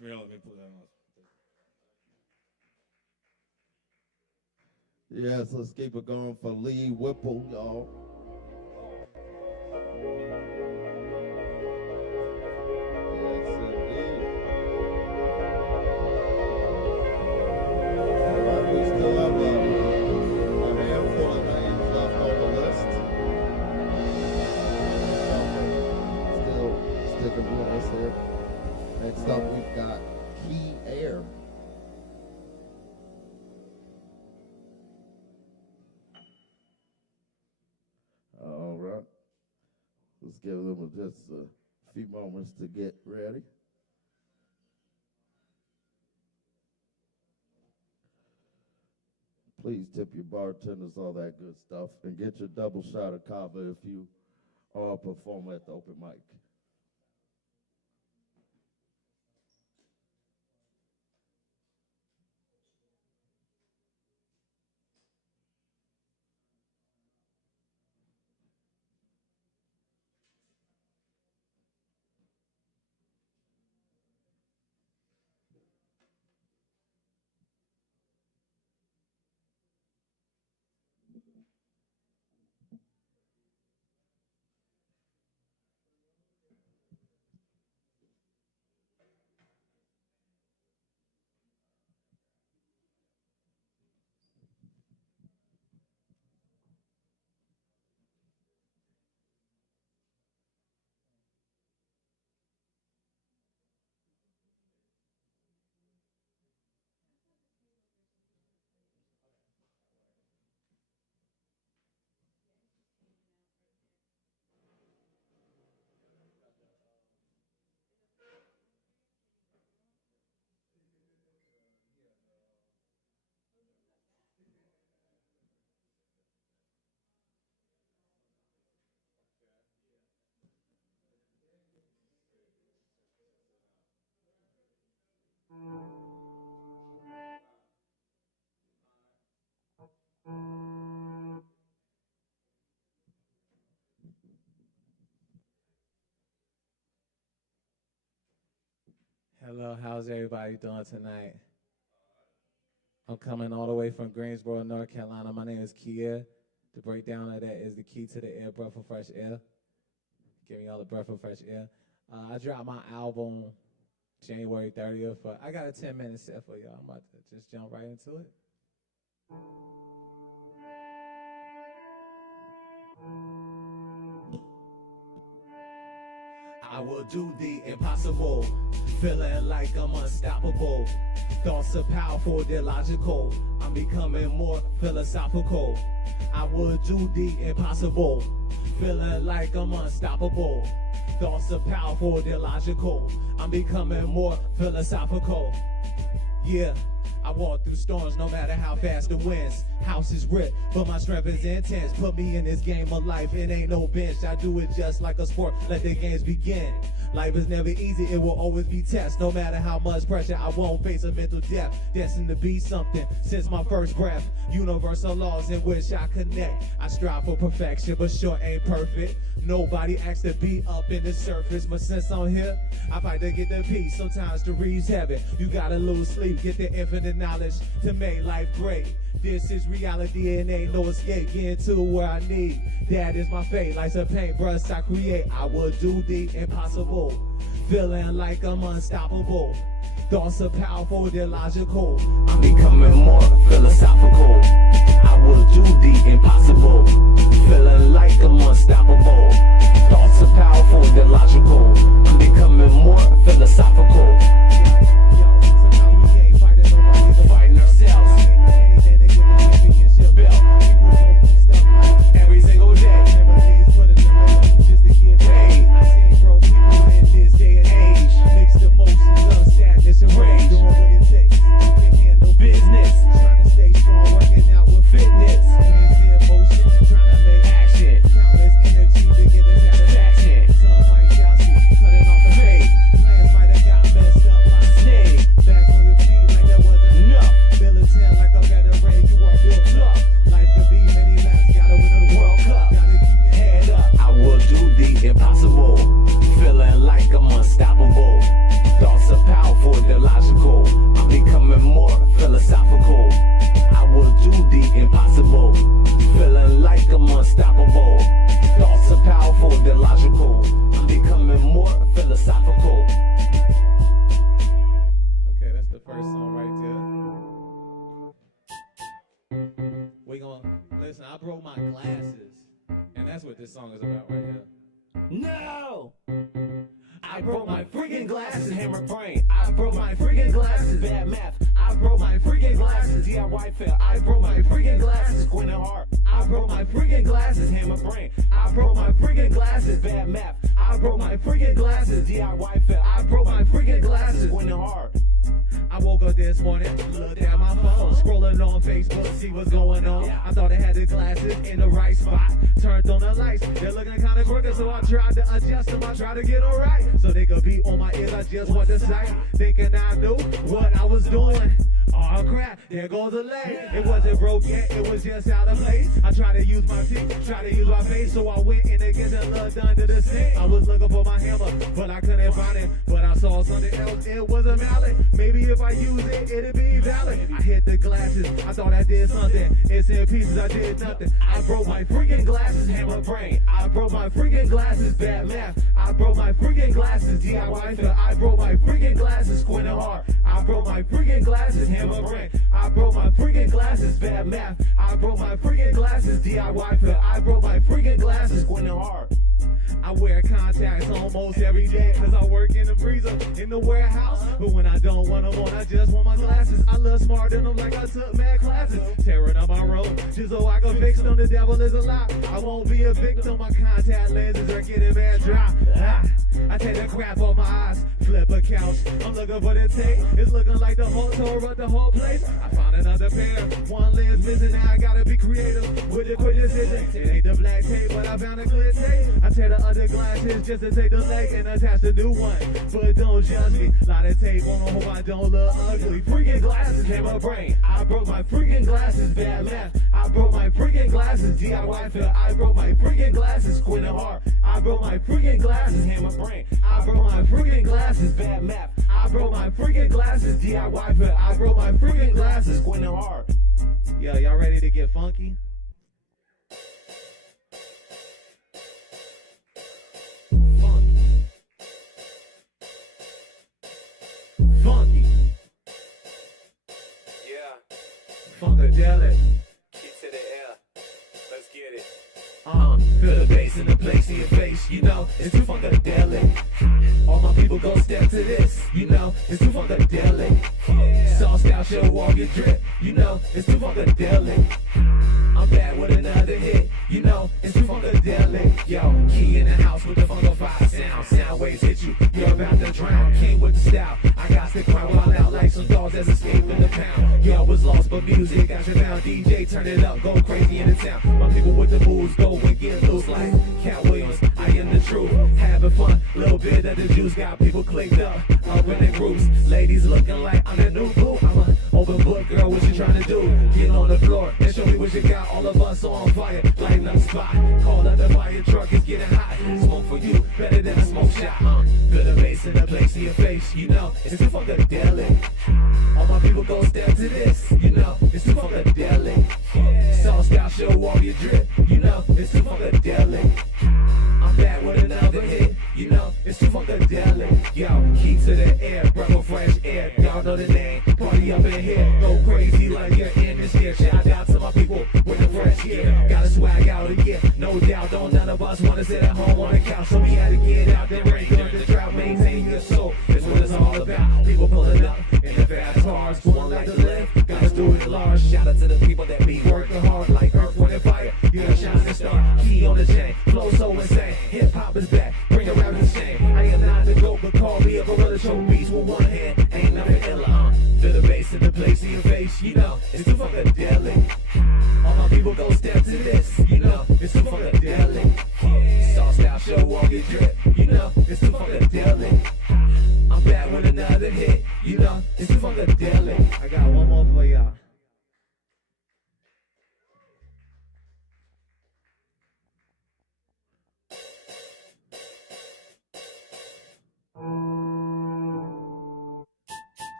Come here, let me put that on. Yes, let's keep it going for Lee Whipple, y'all. Yes, indeed. All right, we still have a handful of names left on the list. Still sticking with us here. Next up, we've got Key Air. All right. Let's give them just a few moments to get ready. Please tip your bartenders, all that good stuff, and get your double shot of Kava if you are performing at the open mic. Hello, how's everybody doing tonight? I'm coming all the way from Greensboro, North Carolina. My name is Kia. The breakdown of that is the key to the air, breath of fresh air. Giving y'all the breath of fresh air. I dropped my album January 30th, but I got a 10-minute set for y'all. I'm about to just jump right into it. I will do the impossible, feeling like I'm unstoppable. Thoughts are powerful, they're logical. I'm becoming more philosophical. I will do the impossible, feeling like I'm unstoppable. Thoughts are powerful, they're logical. I'm becoming more philosophical. Yeah. I walk through storms no matter how fast the winds. House is ripped, but my strength is intense. Put me in this game of life, it ain't no bench. I do it just like a sport, let the games begin. Life is never easy, it will always be test. No matter how much pressure, I won't face a mental depth. Destined to be something since my first breath. Universal laws in which I connect. I strive for perfection, but sure ain't perfect. Nobody asks to be up in the surface, but since I'm here, I fight to get the peace. Sometimes to reach heaven, you gotta lose sleep. Get the infinite knowledge to make life great. This is reality and ain't no escape. Getting to where I need, that is my fate. Life's a paintbrush I create. I will do the impossible, feeling like I'm unstoppable. Thoughts are powerful, they're logical. I'm becoming more philosophical. I will do the impossible, feeling like I'm unstoppable. Thoughts are powerful, they're logical. I'm becoming more philosophical. Sometimes we ain't fighting nobody, we're fighting ourselves. Anything to get the championship belt. People don't do stuff every single day. Families putting in work just to get paid. I seen broke people in this day and age. Mixed emotions of sadness and rage. Doing what it takes to handle business. Trying to stay strong, working out with fitness. Dreams in motion, trying to make action. Countless energy to get a satisfaction. Some might doubt you, cutting off the song is about right here. No! I broke my freaking glasses, hammer brain. I broke my freaking glasses, bad math. I broke my freaking glasses, DIY fail. I broke my freaking glasses, Quinn and Hart. I broke my freaking glasses, hammer brain. I broke my freaking glasses, bad math. I broke my freaking glasses, DIY fail. I broke my freaking glasses, Quinn and Hart. I woke up this morning, looked at my phone, scrolling on Facebook, see what's going on. I thought I had the glasses in the right spot. Turned on the lights, they're looking kind of crooked, so I tried to adjust them. I tried to get them right, so they could be on my ears. I just want the sight, thinking I knew what I was doing. Oh crap, there goes the leg. It wasn't broke yet, it was just out of place. I tried to use my teeth, tried to use my face, so I went in and get a little done to the sink. I was looking for my hammer, but I couldn't find it. But I saw something else, it was a mallet. Maybe if I use it, it'd be valid. I hit the glasses, I thought I did something. It's in pieces, I did nothing. I broke my freaking glasses, hammer brain. I broke my freaking glasses, bad math. I broke my freaking glasses, DIY fail. I broke my freaking glasses, Quinn and Hart. I broke my freaking glasses, hammer brain. I broke my freaking glasses, bad math. I broke my freaking glasses, DIY fail. I broke my freaking glasses, Quinn and Hart. I wear contacts almost every day, cause I work in the freezer, in the warehouse. But when I don't want them on, I just want my glasses. I look smart in them like I took mad classes. Tearing up my road, just so I can fix them. The devil is a lie, I won't be a victim. My contact lenses are getting mad dry. I take the crap off my eyes, flip a couch. I'm looking for the tape, it's looking like the whole tour of the whole place. I found another pair, one lens missing, now I gotta be creative with the quick decision. It ain't the black tape, but I found a clear tape. I tear the other glasses just to take the leg and attach the new one. But don't judge me, lot of tape on, I hope I don't look ugly. Freaking glasses, hammer brain. I broke my freaking glasses, bad math. I broke my freaking glasses, DIY fail. I broke my freaking glasses, Quinn and Hart. I broke my freaking glasses, hammer brain. I broke my freaking glasses, bad math. I broke my freaking glasses, DIY fail. I broke my freaking glasses, Quinn and Hart. Yeah, y'all ready to get funky? Funky. Yeah. Funkadelic. Key to the air. Let's get it. Feel the bass in the place in your face, you know, it's too funkadelic. All my people go step to this, you know, it's too funkadelic. Sauce style show off your drip, you know, it's too funkadelic. I'm back with another hit, you know, it's too funkadelic. Yo, key in the house with the funkified sound. Sound waves hit you, you're about to drown. King with the style, I got to cry wild out like some dogs that's escaping the pound. Yo, was lost but music got you found. DJ, turn it up, go crazy in the town. My people with the moves go and get loose like Cat Williams. I am the truth, having fun. Little bit of the juice got people clicked up in their groups. Ladies looking like I'm the new boo. I'm an open book, girl, what you trying to do? Get on the floor and show me what you got. All of us on fire, lighting up spot. Call up the fire truck, it's getting hot. Smoke for you, better than a smoke shot. Feel the bass in the place in your face, you know, it's too funkadelic. All my people go step to this, you know, it's too funkadelic. Sauce style show off your drip, you know, it's too funkadelic. I'm back with another hit, you know, it's too funkadelic. Yo, key to the air, breath of fresh air. Y'all know the name, party up in here. Go crazy like you're in this year. Shout out to my people with the fresh gear. Gotta swag out again, no doubt. Don't none of us wanna sit at home on the couch. Show me how to get out there, break through the drought, maintain your soul. It's what it's all about. People pulling up in the fast cars, going like the lift. Gotta do it large. Shout out to the people that be working hard like Earth, Wind, and Fire. You're a shining star, key on the chain, flow so insane. Hip hop is back, bring a rap to shame. I am not the GOAT, but call me a gorilla. Show beats with one hand, ain't nothing illa. Feel the bass in the place in your face, you know, it's too funkadelic. All my people go step to this, you know, it's too funkadelic. Sauce style show off your drip, you know, it's too funkadelic. I'm back with another hit, you know, it's too funkadelic. I got one more for y'all.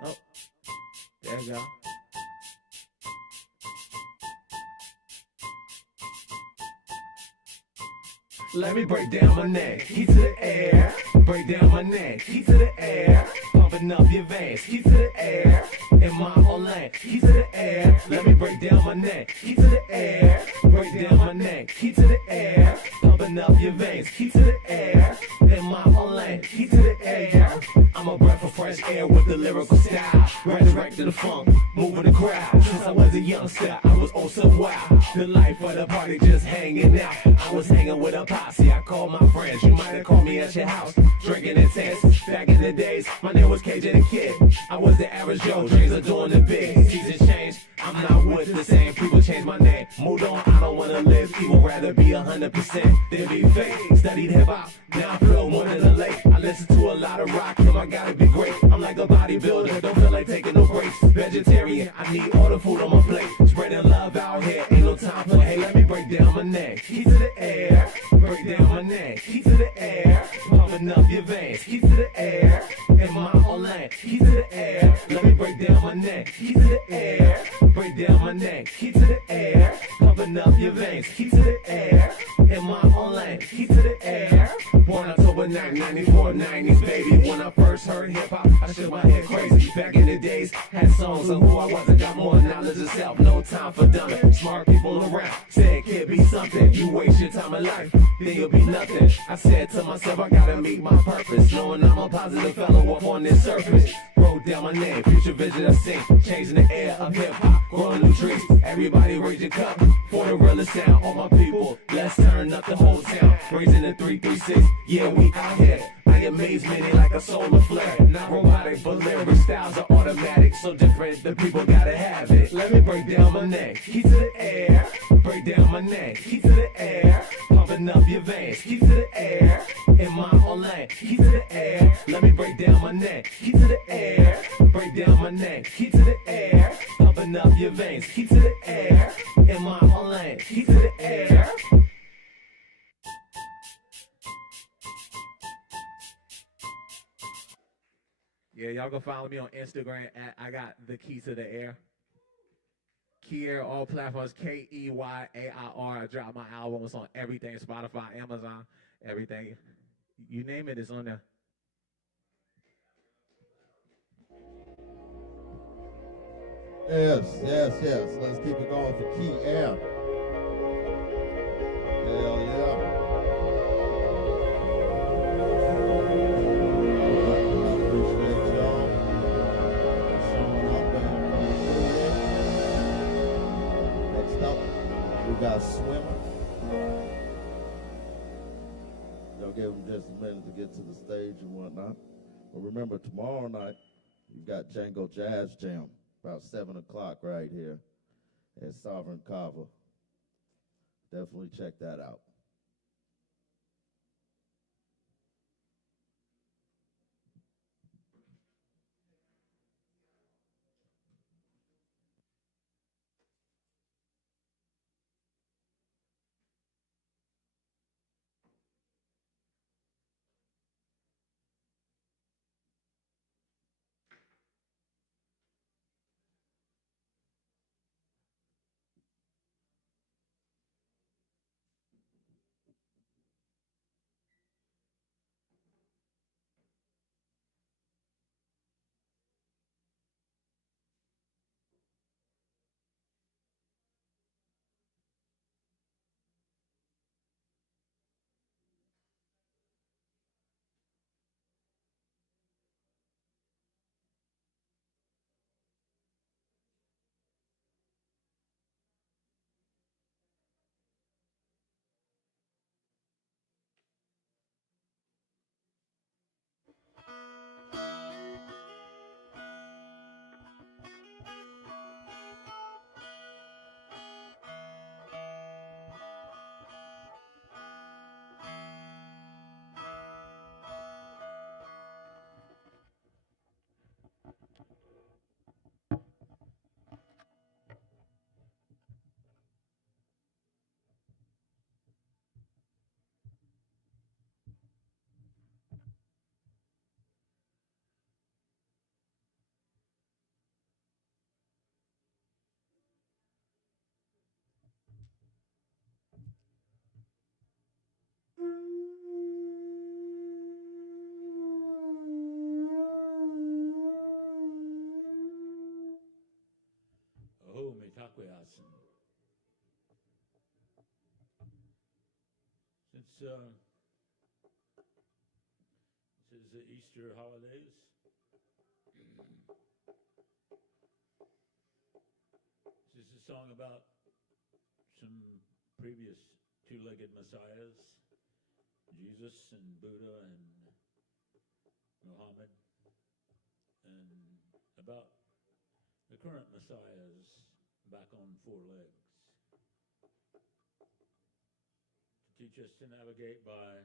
Oh, there you go. Let me break down my neck, key to the air. break down my neck. Key to the air, pumping up your veins. Key to the air, in my whole lane. Key to the air, let me break down my neck. Key to the air, break down my neck. Key to the air, pumping up your veins. Key to the air, in my whole lane. Key to the air, I'm a breath of fresh air with the lyrical style. Resurrecting the funk, moving the crowd. Since I was a youngster, I was oh so wild. The life of the party just hanging out. I was hanging with a posse, I called my friends. You might have called me at your house, drinking intense. Back in the days, my name was KJ the Kid. I was the average Joe, dreams are doing the big. Seasons change, I'm not with the same people. Change my name, moved on, I don't wanna live evil. Rather be 100% than be fake. Studied hip-hop, now I feel more than a lake. I listen to a lot of rock, I gotta be great. I'm like a bodybuilder, don't feel like taking no breaks. Vegetarian, I need all the food on my plate. Spreading love out here, ain't no time for hate. Let me break down my neck, key to the air. Break down my neck, key to the air. Pumping up your veins, key to the air. In my whole lane, key to the air. Let me break down my neck, key to the air. Break down my neck, key to the air. Pumping up your veins, key to the air. In my whole lane, key to the air. Born October 9, 94, 90s, baby. When I first heard hip-hop, I shook my head crazy. Back in the days, had songs on who I was and got more knowledge of self. No time for dumbing. Smart people around said, kid, be something. You waste your time in life, then you'll be nothing. I said to myself, I gotta meet my purpose. Knowing I'm a positive fellow up on this surface. Wrote down my name, future vision I sing. Changing the air of hip-hop, growing new trees. Everybody raise your cup for the realest sound. All my people, let's turn up the whole town. Raising the 336, yeah, we out here. I amaze many like a solar flare. Not robotic, but lyric styles are automatic. So different, the people gotta have it. Let me break down my neck, key to the air. Break down my neck, key to the air. Pumping up your veins, key to the air. In my whole lane, key to the air. Let me break down my neck, key to the air. Break down my neck, key to the air. Pumping up your veins, key to the air. In my whole lane, key to the air. Yeah, y'all can follow me on Instagram at I got the key to the air. Keyair, all platforms, Keyar. I dropped my album. It's on everything, Spotify, Amazon, everything. You name it, it's on there. Yes, yes, yes. Let's keep it going for Key Air. Hell yeah. I appreciate y'all showing up and coming through. Next up, we got Swimmer. Y'all give them just a minute to get to the stage and whatnot. But remember, tomorrow night, you've got Django Jazz Jam. About 7 o'clock right here at Sovereign Kava. Definitely check that out. this is the Easter holidays. This is a song about some previous two-legged messiahs, Jesus and Buddha and Muhammad, and about the current messiahs back on four legs, to teach us to navigate by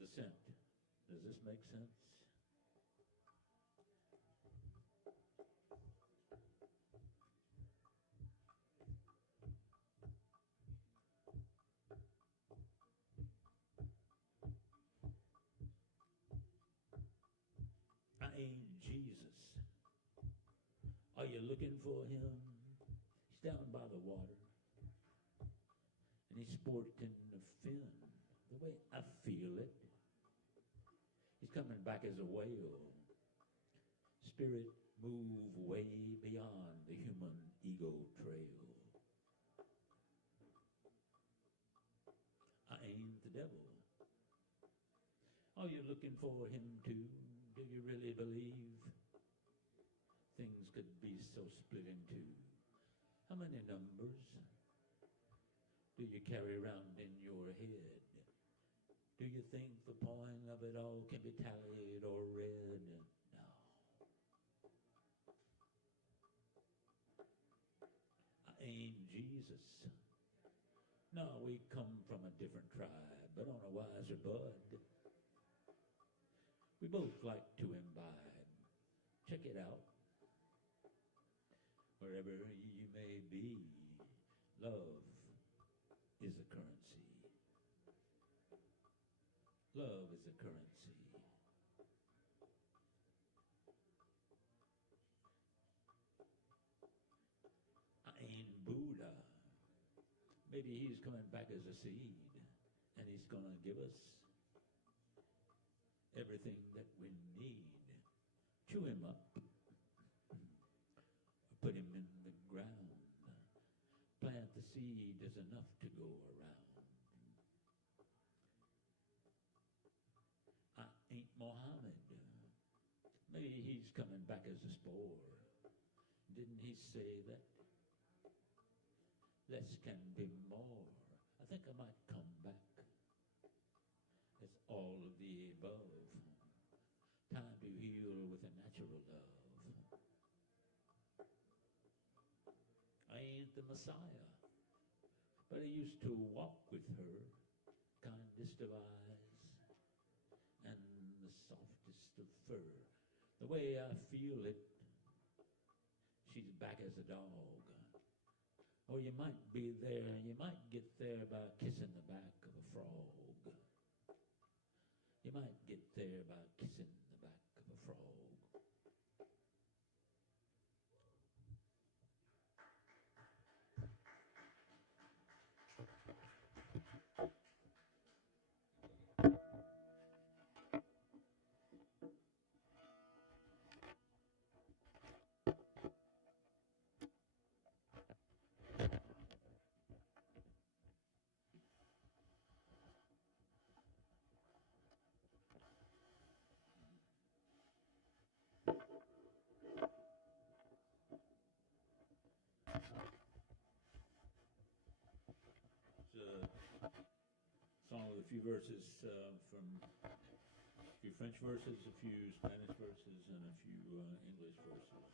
descent. Does this make sense? I ain't Jesus. Are you looking for him? He's down by the water, and he's sporting a fin, the way I feel it. He's coming back as a whale. Spirit, move way beyond the human ego trail. I ain't the devil. Are you looking for him too? Do you really believe things could be so split in two? How many numbers do you carry around in your head? Do you think the point of it all can be tallied or read? No. I ain't Jesus. No, we come from a different tribe, but on a wiser bud. We both like to imbibe. Check it out. Wherever you may be, love is a currency. Love is a currency. I ain't Buddha. Maybe he's coming back as a seed, and he's gonna give us everything that we need. Chew him up. Put him in the ground. Plant the seed, there's enough to go around. I ain't Mohammed. Maybe he's coming back as a spore. Didn't he say that less can be more? I think I might come back. It's all of the above. Time to heal with a natural love. I ain't the Messiah, but I used to walk with her, kindest of eyes and the softest of fur. The way I feel it, she's back as a dog. Or you might be there, you might get there by kissing the back of a frog. You might get there by kissing the back of a frog. It's a song with a few verses from a few French verses, a few Spanish verses, and a few English verses.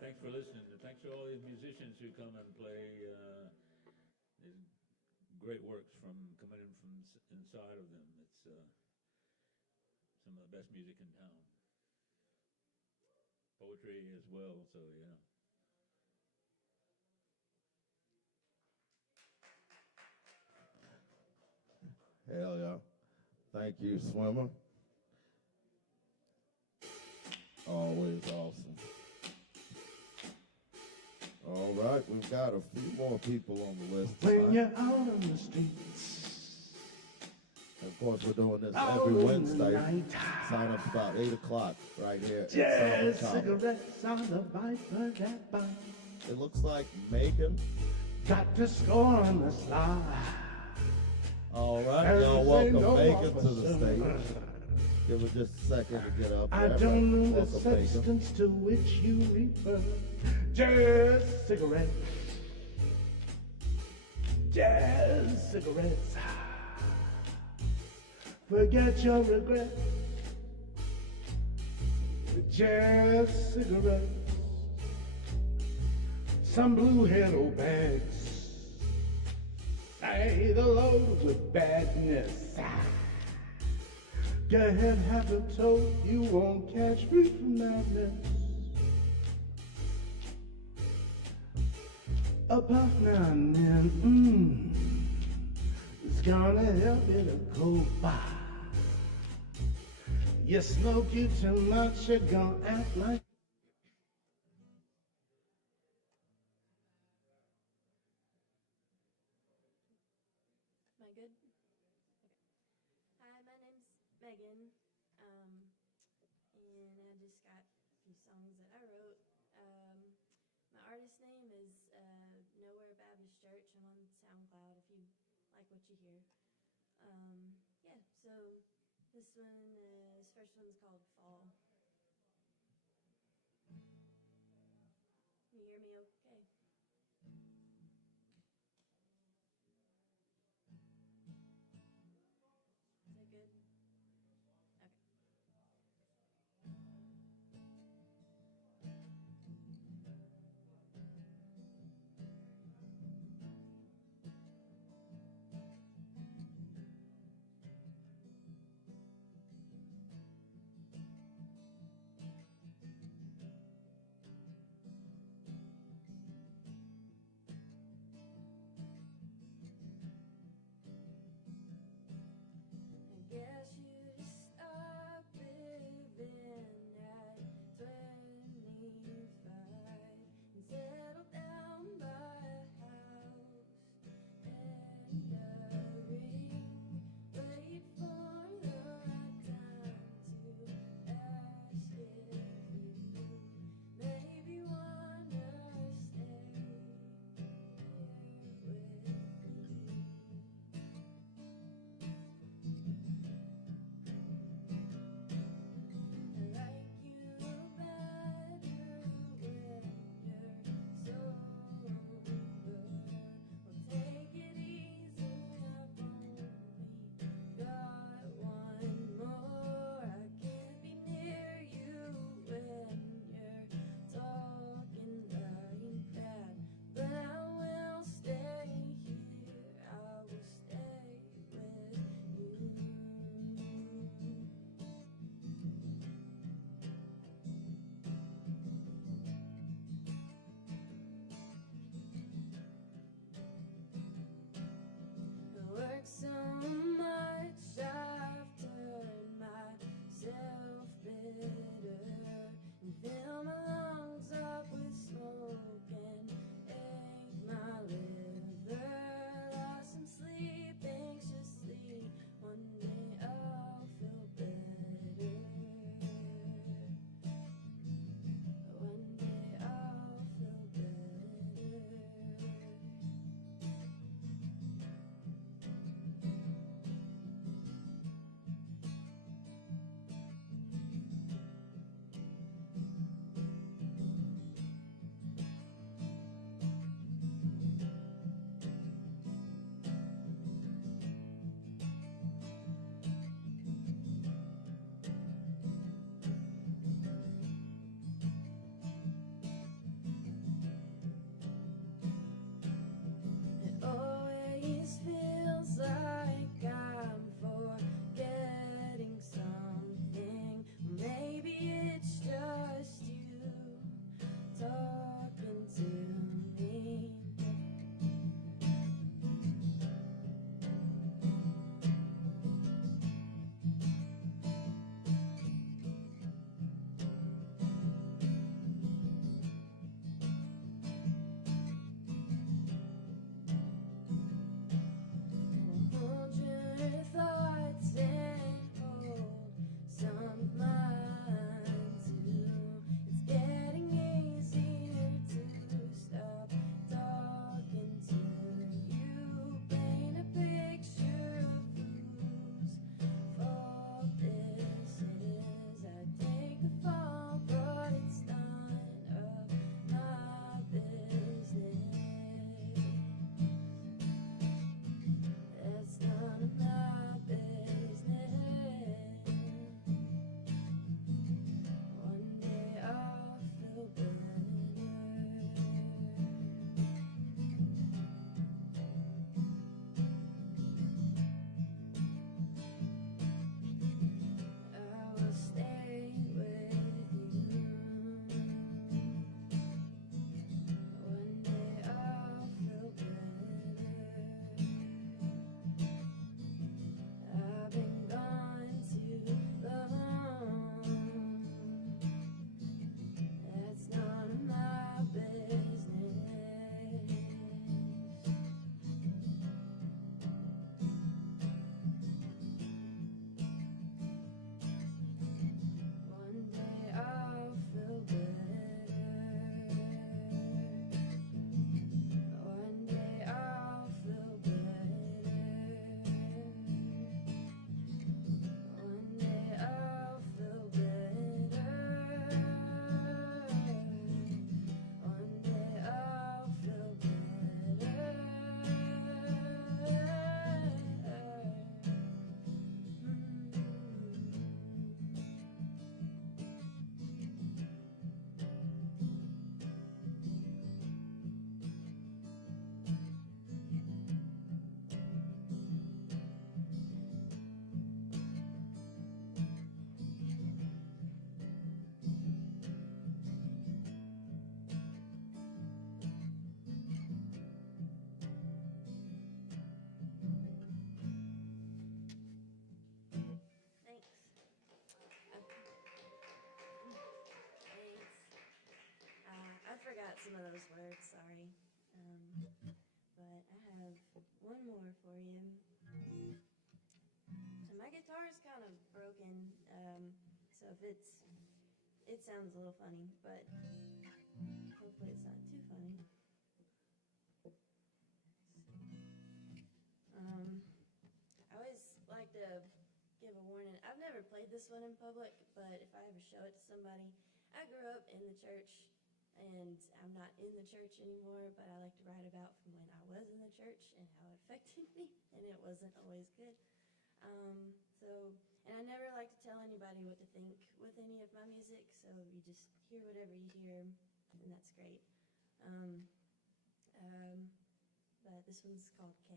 thanks for listening. And thanks to all these musicians who come and play these great works from coming in from inside of them. It's some of the best music in town. Poetry as well, so yeah. Hell yeah. Thank you, Swimmer. Always awesome. All right, we've got a few more people on the list. When you're out on the streets, of course, we're doing this out every in the Wednesday. night. Sign up about 8 o'clock right here. at Just Southern Kava. cigarettes on the Viper that bite. It looks like Megan. Got to score on the slide. All right, And y'all say welcome no Megan to the officer. stage. Give her just a second to get up. I there. don't know the Welcome, Megan. substance to which you refer. Just cigarettes. Just cigarettes. Forget your regrets. Just cigarettes. Some blue-head old bags. Say the load with badness. Go ahead, have a toast. You won't catch me from madness. A puff now and then, it's gonna help you to cope by. You smoke you too much, you're gonna act like. Am I good? Okay. Hi, my name's Megan, and I just got a few songs that I wrote. My artist name is Nowhere Baptist Church. I'm on SoundCloud if you like what you hear. Yeah, so this first one's called Fall. Can you hear me okay? Is that good? Okay. some of those words, sorry. But I have one more for you. And my guitar is kind of broken, so if it sounds a little funny, but hopefully it's not too funny. I always like to give a warning. I've never played this one in public, but if I ever show it to somebody, I grew up in the church, and I'm not in the church anymore, but I like to write about from when I was in the church and how it affected me, and it wasn't always good. And I never like to tell anybody what to think with any of my music, so you just hear whatever you hear, and that's great. But this one's called K.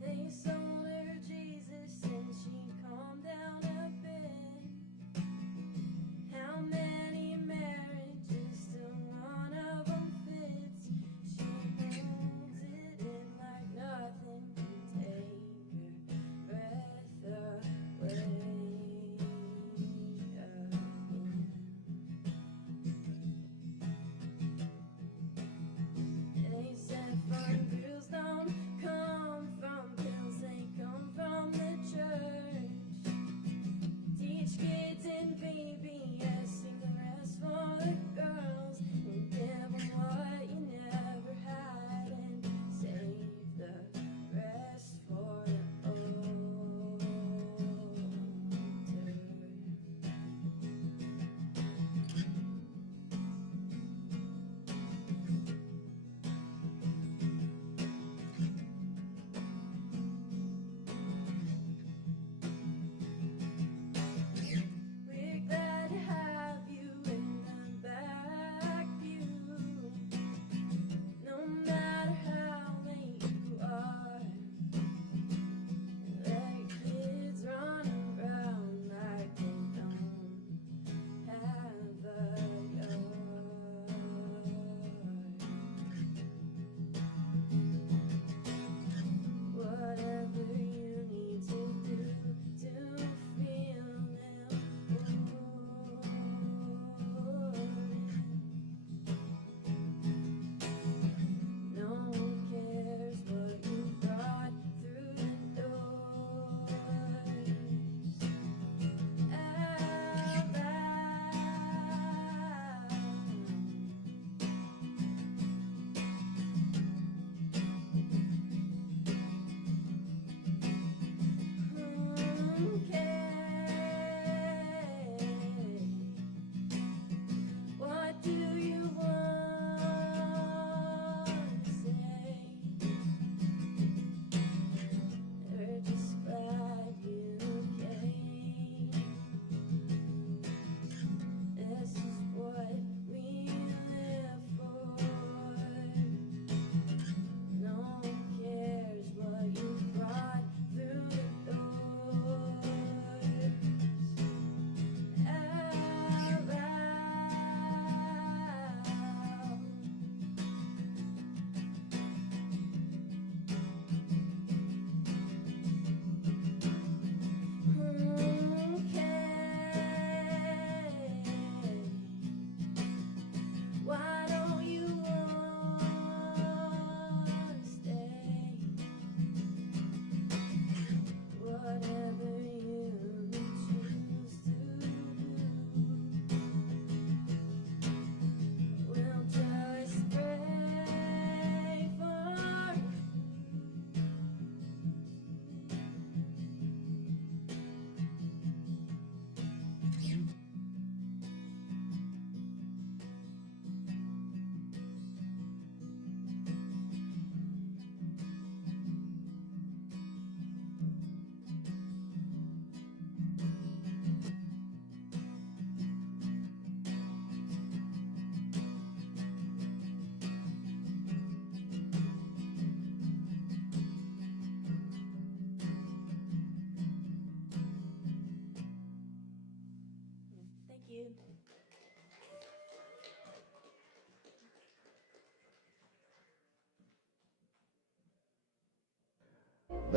They sold her Jesus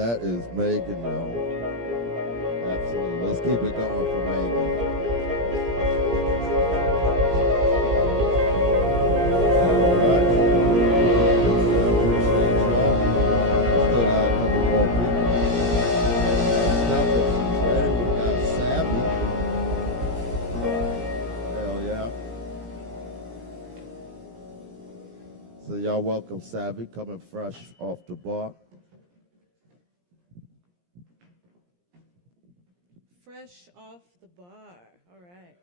that is Megan, though. Absolutely. Let's keep it going for Megan. All right. Appreciate y'all. Still got a couple more people. Next up, if she's ready, we got Savvy. Hell yeah. So y'all welcome Savvy, coming fresh off the bar. Fresh off the bar. All right.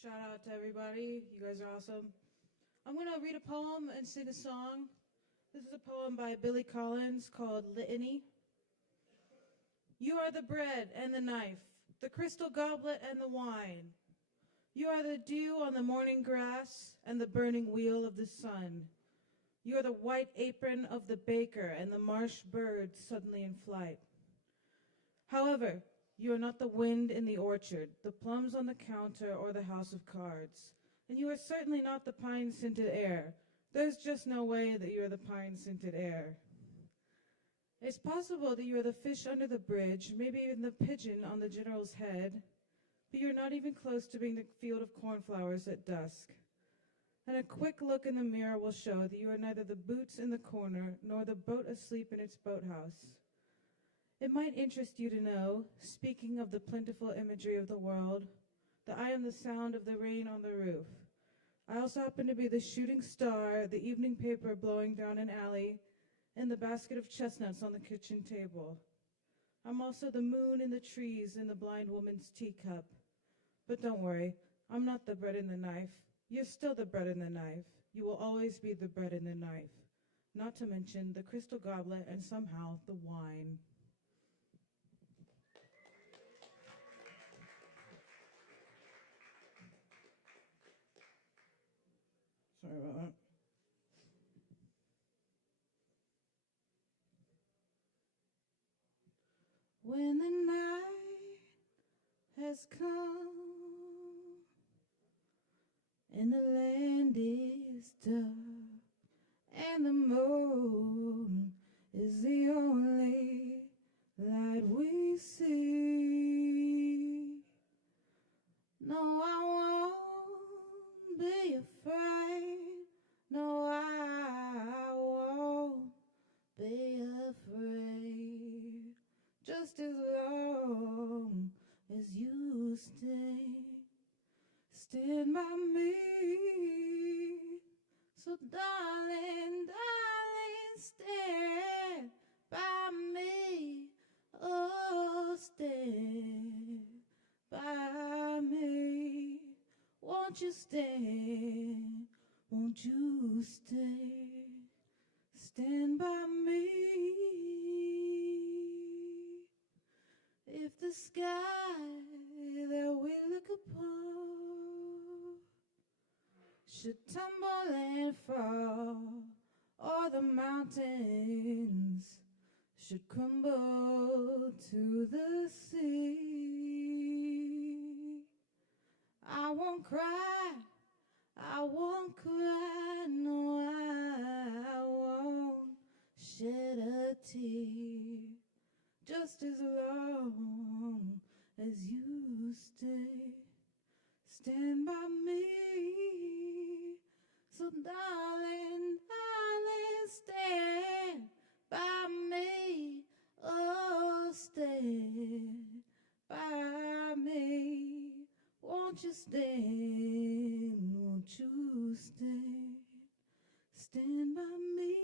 Shout out to everybody. You guys are awesome. I'm going to read a poem and sing a song. This is a poem by Billy Collins called Litany. You are the bread and the knife, the crystal goblet and the wine. You are the dew on the morning grass and the burning wheel of the sun. You are the white apron of the baker and the marsh birds suddenly in flight. However, you are not the wind in the orchard, the plums on the counter, or the house of cards. And you are certainly not the pine-scented air. There's just no way that you are the pine-scented air. It's possible that you are the fish under the bridge, maybe even the pigeon on the general's head, but you're not even close to being the field of cornflowers at dusk. And a quick look in the mirror will show that you are neither the boots in the corner nor the boat asleep in its boathouse. It might interest you to know, speaking of the plentiful imagery of the world, that I am the sound of the rain on the roof. I also happen to be the shooting star, the evening paper blowing down an alley, and the basket of chestnuts on the kitchen table. I'm also the moon in the trees and the blind woman's teacup. But don't worry, I'm not the bread and the knife. You're still the bread and the knife. You will always be the bread and the knife. Not to mention the crystal goblet and somehow the wine. Sorry about that. When the night has come and the land is dark and the moon is the only light we see, no, I won't be afraid. No, I won't be afraid. Just as long as you stand by me. So darling, darling, stand by me. Oh, stand by me. Won't you stand? Won't you stand by me? If the sky that we look upon should tumble and fall, or the mountains should crumble to the sea, I won't cry, I won't cry, no, I won't shed a tear. Just as long as you stand by me. So darling, darling, stand by me. Oh, stand by me. Won't you stand? Won't you stand by me?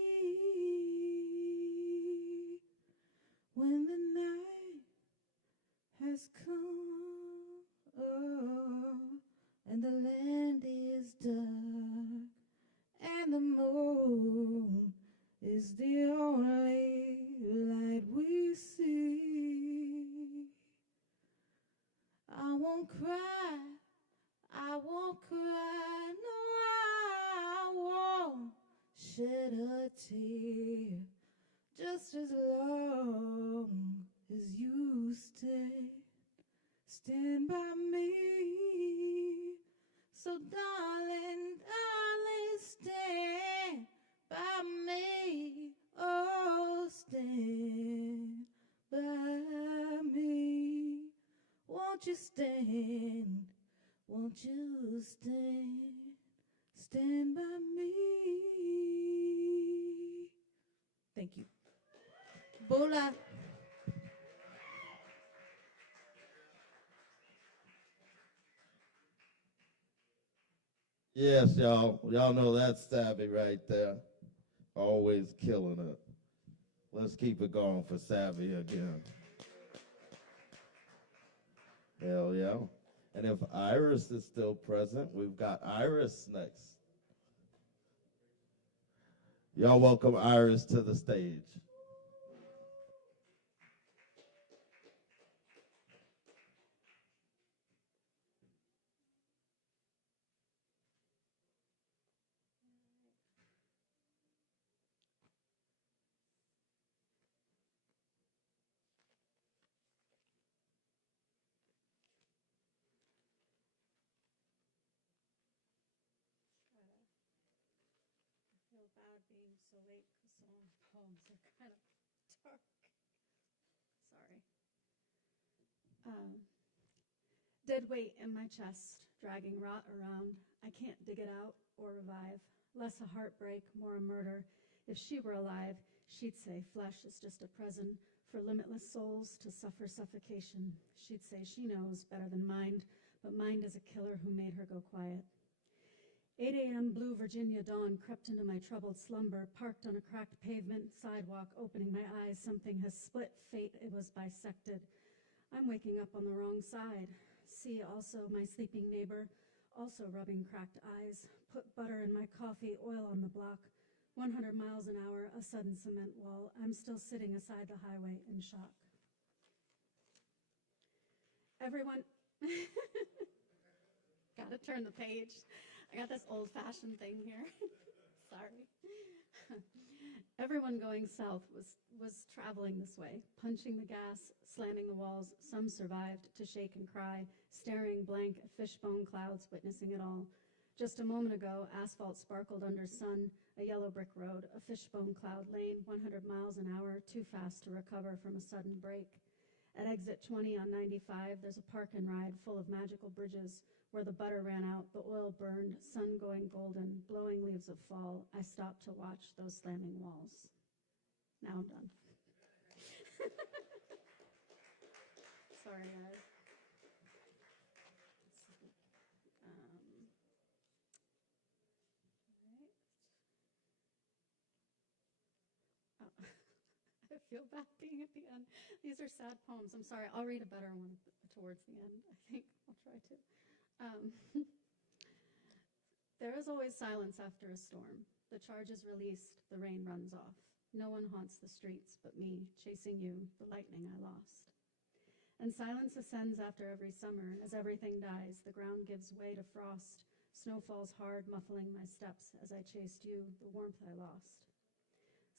When the night has come, oh, and the land is dark, and the moon is the only light we see, I won't cry, I won't cry, no, I won't shed a tear. Just as long as you stand by me. So darling, darling, stand by me. won't you stand? Won't you stand by me? Thank you. Bola. Yes, y'all. Y'all know that's Savvy right there. Always killing it. Let's keep it going for Savvy again. Hell yeah. And if Iris is still present, we've got Iris next. Y'all welcome Iris to the stage. I feel bad being so late because some of the poems are kind of dark. Sorry. Dead weight in my chest, dragging rot around. I can't dig it out or revive. Less a heartbreak, more a murder. If she were alive, she'd say flesh is just a prison for limitless souls to suffer suffocation. She'd say she knows better than mind, but mind is a killer who made her go quiet. 8 a.m. blue Virginia dawn crept into my troubled slumber, parked on a cracked pavement sidewalk, opening my eyes. Something has split fate, it was bisected. I'm waking up on the wrong side. See also my sleeping neighbor, also rubbing cracked eyes. Put butter in my coffee, oil on the block. 100 miles an hour, a sudden cement wall. I'm still sitting aside the highway in shock. Everyone, gotta turn the page. I got this old-fashioned thing here. Sorry. Everyone going south was traveling this way, punching the gas, slamming the walls. Some survived to shake and cry, staring blank at fishbone clouds, witnessing it all. Just a moment ago, asphalt sparkled under sun, a yellow brick road, a fishbone cloud lane, 100 miles an hour, too fast to recover from a sudden break. At exit 20 on 95, there's a park and ride full of magical bridges. Where the butter ran out, the oil burned, sun going golden, blowing leaves of fall. I stopped to watch those slamming walls. Now I'm done. Sorry, guys. Right. I feel bad being at the end. These are sad poems. I'm sorry. I'll read a better one towards the end, I think. I'll try to. There is always silence after a storm. The charge is released, the rain runs off. No one haunts the streets but me, chasing you, the lightning I lost. And silence ascends after every summer. As everything dies, the ground gives way to frost. Snow falls hard, muffling my steps as I chased you, the warmth I lost.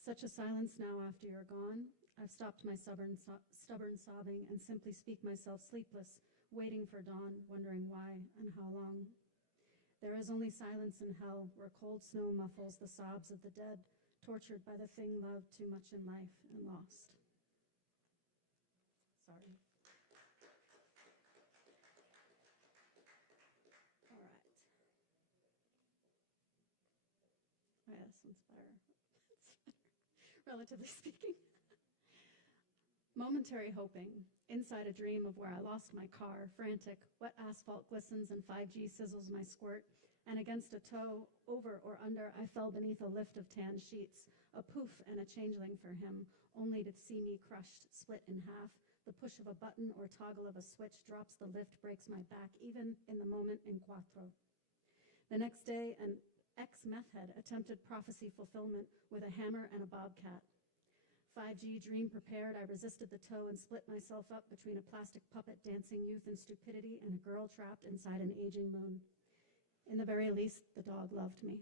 Such a silence now after you're gone. I've stopped my stubborn sobbing and simply speak myself sleepless, waiting for dawn, wondering why and how long. There is only silence in hell, where cold snow muffles the sobs of the dead, tortured by the thing loved too much in life and lost. Sorry. All right. Oh yeah, this one's better. Relatively speaking. Momentary hoping, inside a dream of where I lost my car, frantic, wet asphalt glistens and 5G sizzles my squirt, and against a toe, over or under, I fell beneath a lift of tan sheets, a poof and a changeling for him, only to see me crushed, split in half. The push of a button or toggle of a switch drops the lift, breaks my back, even in the moment in quattro. The next day, an ex-meth head attempted prophecy fulfillment with a hammer and a bobcat. 5G dream prepared, I resisted the toe and split myself up between a plastic puppet dancing youth and stupidity and a girl trapped inside an aging moon. In the very least, the dog loved me.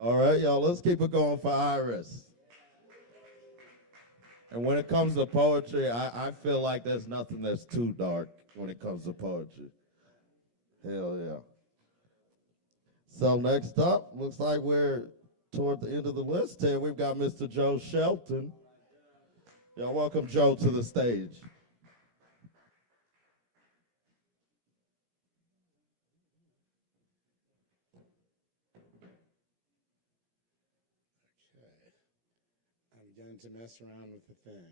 All right, y'all, let's keep it going for Iris. And when it comes to poetry, I feel like there's nothing that's too dark when it comes to poetry. Hell yeah. So next up, looks like we're toward the end of the list here. We've got Mr. Joe Shelton. Y'all welcome Joe to the stage. I'm beginning to mess around with the thing.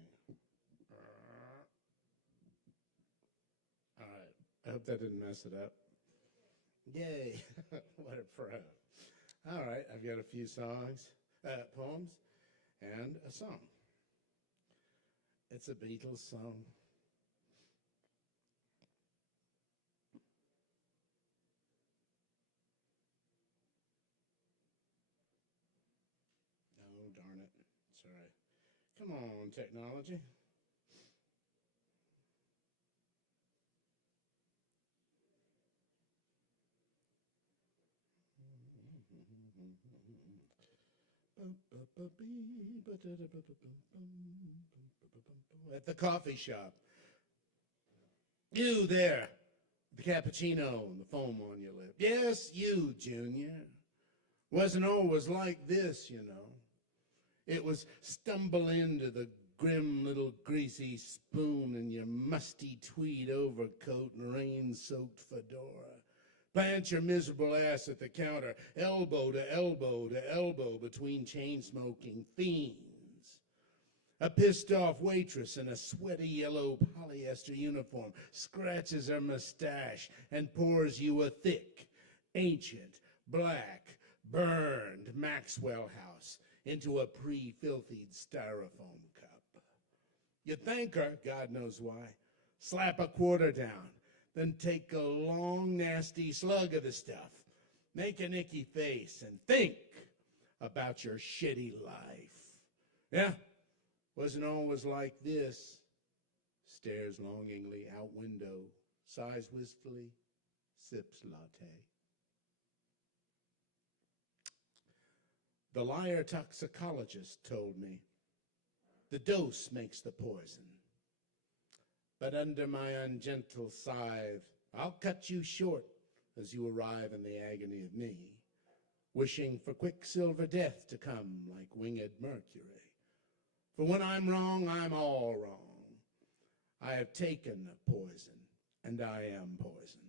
All right. I hope that didn't mess it up. Yay. What a pro. All right. I've got a few poems, and a song. It's a Beatles song. Oh, darn it. Sorry. Come on, technology. At the coffee shop. You there, the cappuccino and the foam on your lip. Yes, you, Junior. Wasn't always like this, you know. It was stumble into the grim little greasy spoon in your musty tweed overcoat and rain-soaked fedora. Plant your miserable ass at the counter, elbow to elbow to elbow between chain-smoking fiends. A pissed-off waitress in a sweaty yellow polyester uniform scratches her mustache and pours you a thick, ancient, black, burned Maxwell House into a pre-filthied styrofoam cup. You thank her, God knows why, slap a quarter down, then take a long, nasty slug of the stuff, make an icky face, and think about your shitty life. Yeah, wasn't always like this. Stares longingly out window, sighs wistfully, sips latte. The liar toxicologist told me the dose makes the poison. But under my ungentle scythe, I'll cut you short as you arrive in the agony of me, wishing for quicksilver death to come like winged Mercury. For when I'm wrong, I'm all wrong. I have taken a poison, and I am poison.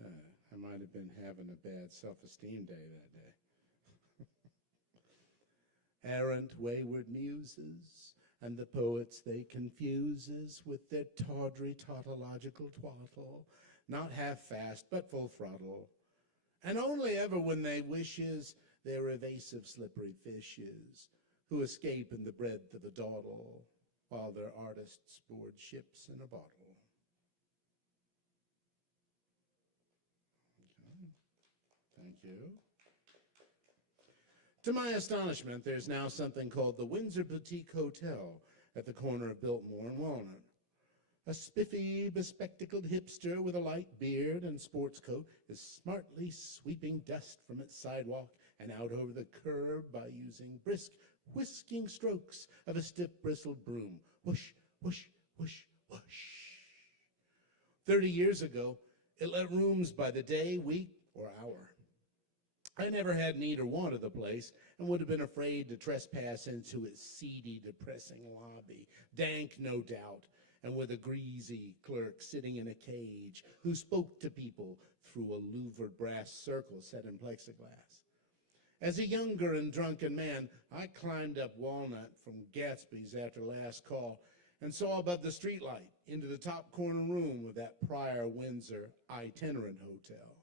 Okay, I might have been having a bad self-esteem day that day. Errant wayward muses, and the poets they confuses with their tawdry tautological twaddle, not half-fast but full throttle, and only ever when they wishes they're evasive slippery fishes who escape in the breadth of a dawdle while their artists board ships in a bottle. Okay. Thank you. To my astonishment, there's now something called the Windsor Boutique Hotel at the corner of Biltmore and Walnut. A spiffy, bespectacled hipster with a light beard and sports coat is smartly sweeping dust from its sidewalk and out over the curb by using brisk, whisking strokes of a stiff-bristled broom. Whoosh, whoosh, whoosh, whoosh. 30 years ago, it let rooms by the day, week, or hour. I never had need or want of the place and would have been afraid to trespass into its seedy, depressing lobby, dank, no doubt, and with a greasy clerk sitting in a cage who spoke to people through a louvered brass circle set in plexiglass. As a younger and drunken man, I climbed up Walnut from Gatsby's after last call and saw above the streetlight into the top corner room of that prior Windsor itinerant hotel,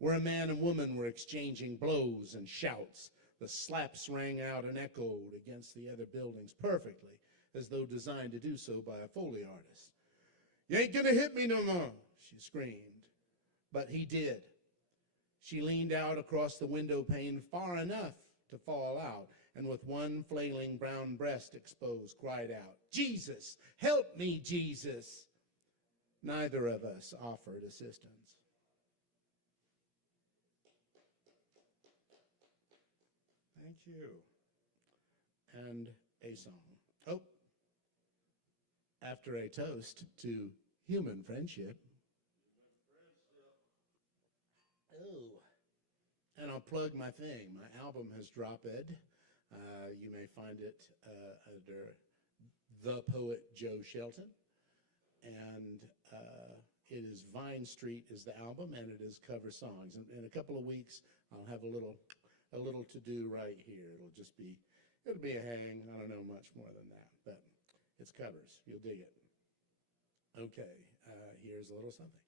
where a man and woman were exchanging blows and shouts. The slaps rang out and echoed against the other buildings perfectly, as though designed to do so by a Foley artist. "You ain't gonna hit me no more," she screamed. But he did. She leaned out across the window pane far enough to fall out, and with one flailing brown breast exposed, cried out, "Jesus, help me, Jesus!" Neither of us offered assistance. Thank you. And a song. Oh, after a toast to human friendship, Oh. And I'll plug my thing. My album has dropped. You may find it under The Poet Joe Shelton. And it is Vine Street is the album, and it is cover songs. And in a couple of weeks, I'll have a little to do right here. It'll be a hang. I don't know much more than that, but it's covers. You'll dig it. Okay, here's a little something.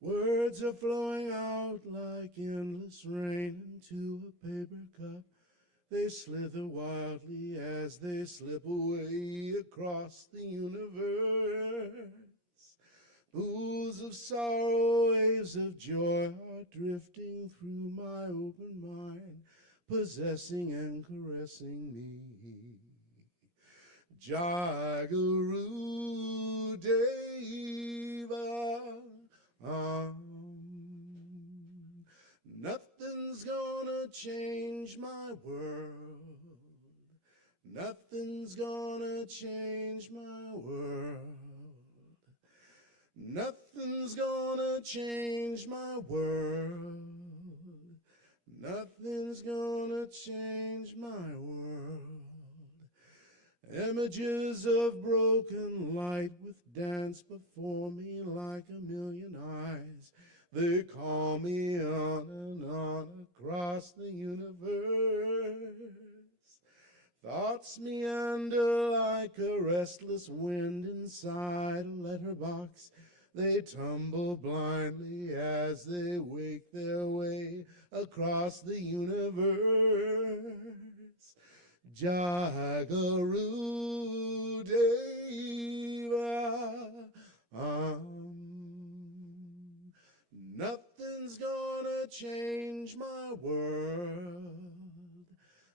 Words are flowing out like endless rain into a paper cup. They slither wildly as they slip away across the universe. Pools of sorrow, waves of joy are drifting through my open mind, possessing and caressing me. Jagaru Deva. Nothing's gonna change my world. Nothing's gonna change my world. Nothing's gonna change my world. Nothing's gonna change my world. Images of broken light with dance before me like a million eyes. They call me on and on across the universe. Thoughts meander like a restless wind inside a letterbox. They tumble blindly as they wake their way across the universe. Jagaru Deva. Nothing's gonna change my world.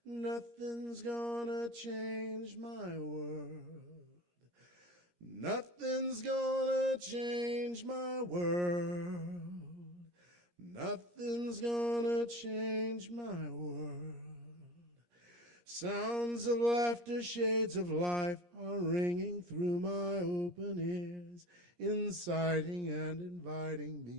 Nothing's gonna change my world. Nothing's gonna change my world. Nothing's gonna change my world. Sounds of laughter, shades of life are ringing through my open ears, inciting and inviting me.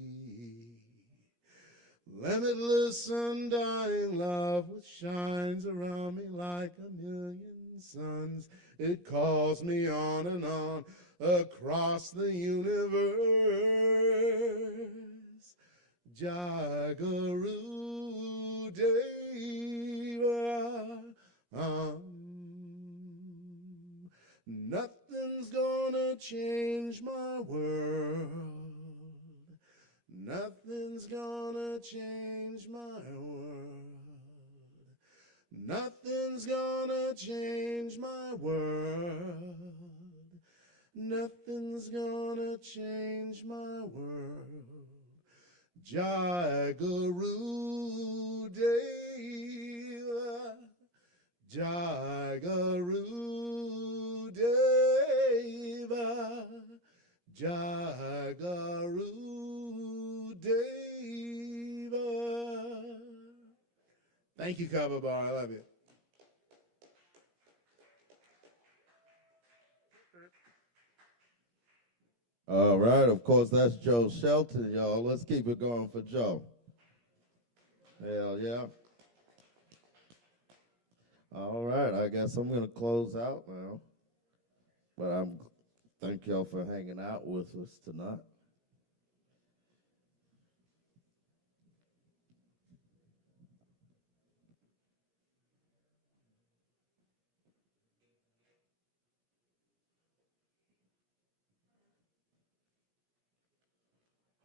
Limitless, undying love which shines around me like a million suns. It calls me on and on across the universe. Jagaru Deva. Nothing's gonna change my world. Nothing's gonna change my world. Nothing's gonna change my world. Nothing's gonna change my world. Jagaru Deva. Jagaru Deva. Jagaru Deva. Thank you, Kava Bar. I love you. All right, of course, that's Joe Shelton, y'all. Let's keep it going for Joe. Hell yeah. All right, I guess I'm going to close out now. But thank y'all for hanging out with us tonight.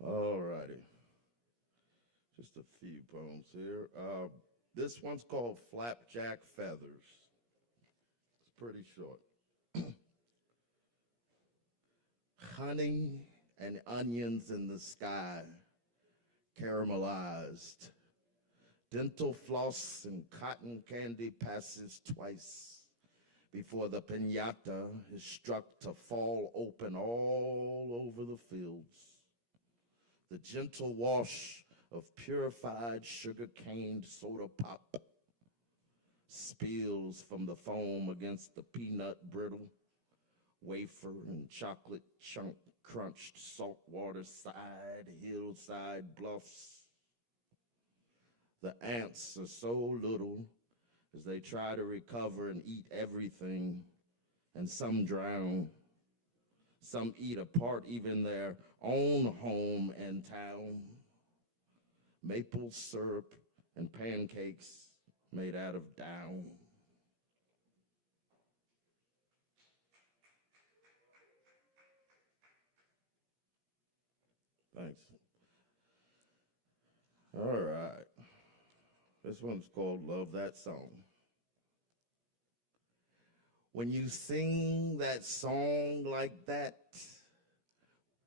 All righty. Just a few poems here. This one's called Flapjack Feathers. It's pretty short. Honey and onions in the sky, caramelized. Dental floss and cotton candy passes twice before the piñata is struck to fall open all over the fields. The gentle wash of purified sugar-cane soda pop spills from the foam against the peanut brittle, wafer and chocolate chunk crunched saltwater side, hillside bluffs. The ants are so little as they try to recover and eat everything, and some drown. Some eat apart even their own home and town. Maple syrup and pancakes made out of down. Thanks. All right. This one's called Love That Song. When you sing that song like that,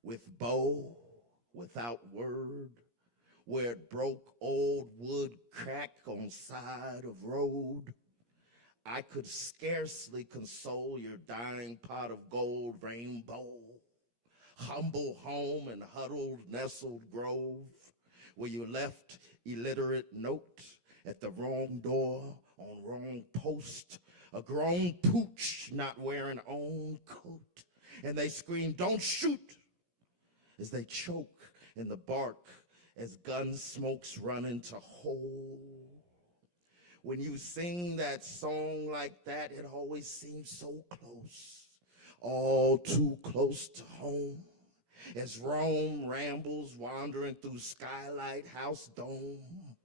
with bow, without word, where it broke old wood crack on side of road, I could scarcely console your dying pot of gold rainbow, humble home and huddled nestled grove, where you left illiterate note at the wrong door on wrong post, a grown pooch not wearing own coat, and they scream, "Don't shoot," as they choke in the bark as gun smokes run into hole. When you sing that song like that, it always seems so close, all too close to home, as Rome rambles wandering through Skylight House Dome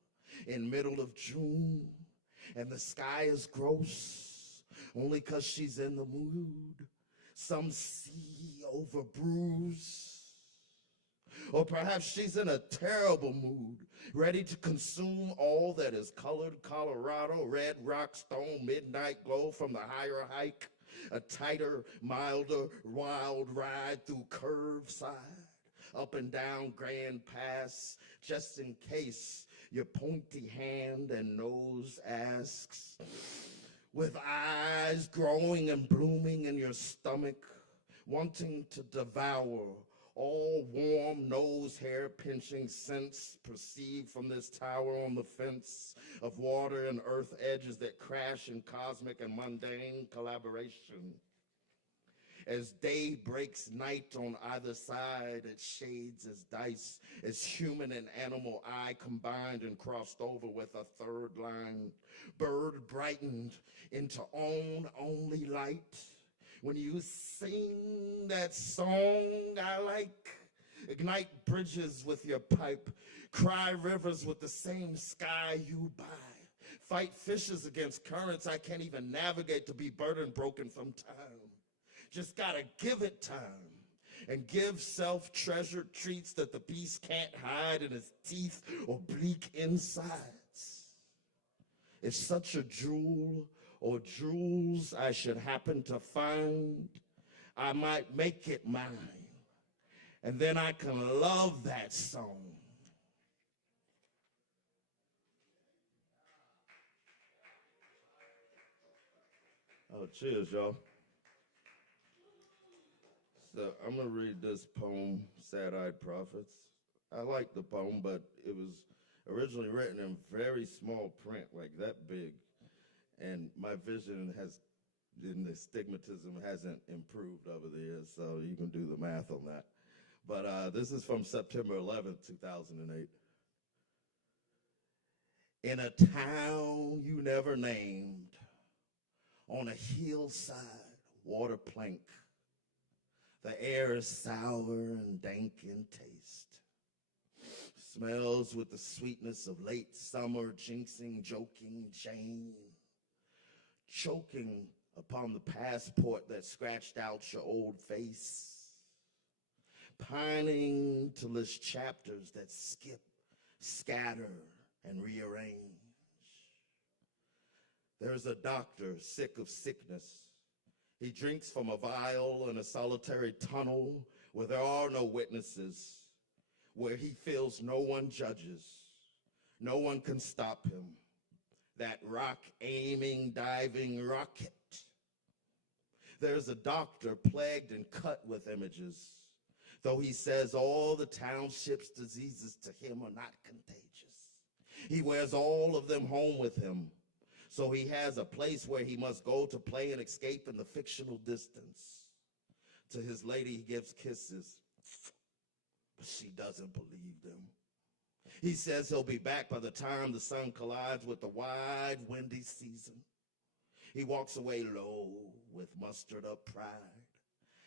in middle of June, and the sky is gross, only 'cause she's in the mood. Some sea over bruise. Or perhaps she's in a terrible mood, ready to consume all that is colored Colorado, red rock stone, midnight glow from the higher hike, a tighter, milder, wild ride through curbside, up and down Grand Pass, just in case your pointy hand and nose asks, with eyes growing and blooming in your stomach, wanting to devour all warm nose hair pinching scents perceived from this tower on the fence of water and earth edges that crash in cosmic and mundane collaboration. As day breaks night on either side, it shades as dice, as human and animal eye combined and crossed over with a third line. Bird brightened into own only light. When you sing that song I like, ignite bridges with your pipe, cry rivers with the same sky you buy, fight fishes against currents I can't even navigate to be burden broken from time. Just gotta give it time and give self-treasured treats that the beast can't hide in his teeth or bleak insides. If such a jewel or jewels I should happen to find, I might make it mine, and then I can love that song. Oh, cheers, y'all. So I'm gonna read this poem, Sad-Eyed Prophets. I like the poem, but it was originally written in very small print, like that big. And my vision and the stigmatism hasn't improved over the years, so you can do the math on that. But this is from September 11th, 2008. In a town you never named, on a hillside water plank, the air is sour and dank in taste. Smells with the sweetness of late summer, jinxing, joking, Jane. Choking upon the passport that scratched out your old face. Pining to list chapters that skip, scatter, and rearrange. There's a doctor sick of sickness. He drinks from a vial in a solitary tunnel where there are no witnesses, where he feels no one judges, no one can stop him. That rock-aiming, diving rocket. There's a doctor plagued and cut with images, though he says all the township's diseases to him are not contagious. He wears all of them home with him, so he has a place where he must go to play and escape in the fictional distance. To his lady he gives kisses, But she doesn't believe them. He says he'll be back by the time the sun collides with the wide, windy season. He walks away low with mustered up pride,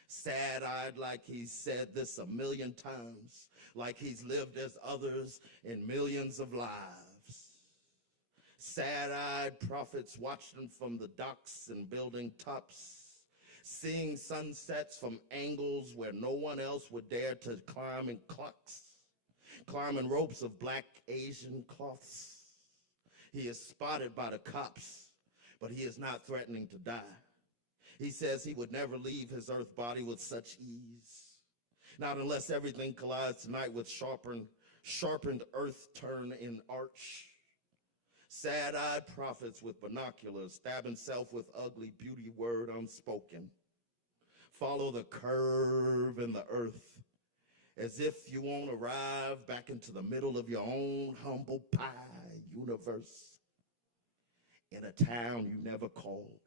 sad-eyed like he's said this a million times, like he's lived as others in millions of lives. Sad-eyed prophets watched him from the docks and building tops, seeing sunsets from angles where no one else would dare to climb in clucks, climbing ropes of black Asian cloths. He is spotted by the cops, but he is not threatening to die. He says he would never leave his earth body with such ease, not unless everything collides tonight with sharpened earth turn in arch. Sad-eyed prophets with binoculars stab himself with ugly beauty word unspoken. Follow the curve in the earth as if you won't arrive back into the middle of your own humble pie universe. In a town you never called,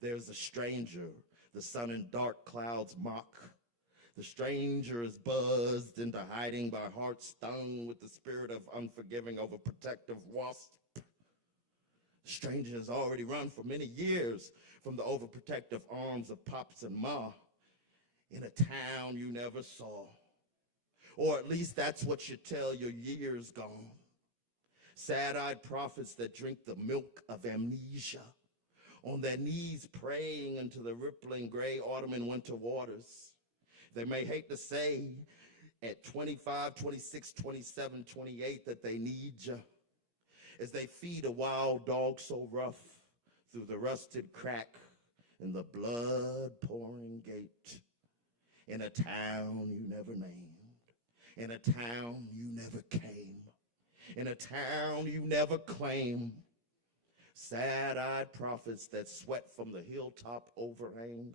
there's a stranger the sun and dark clouds mock. The stranger is buzzed into hiding by heart stung with the spirit of unforgiving overprotective wasp. The stranger has already run for many years from the overprotective arms of Pops and Ma in a town you never saw. Or at least that's what you tell your years gone. Sad-eyed prophets that drink the milk of amnesia, on their knees praying into the rippling gray autumn and winter waters. They may hate to say at 25, 26, 27, 28 that they need you, as they feed a wild dog so rough through the rusted crack in the blood-pouring gate. In a town you never named, in a town you never came, in a town you never claim. Sad-eyed prophets that sweat from the hilltop overhang,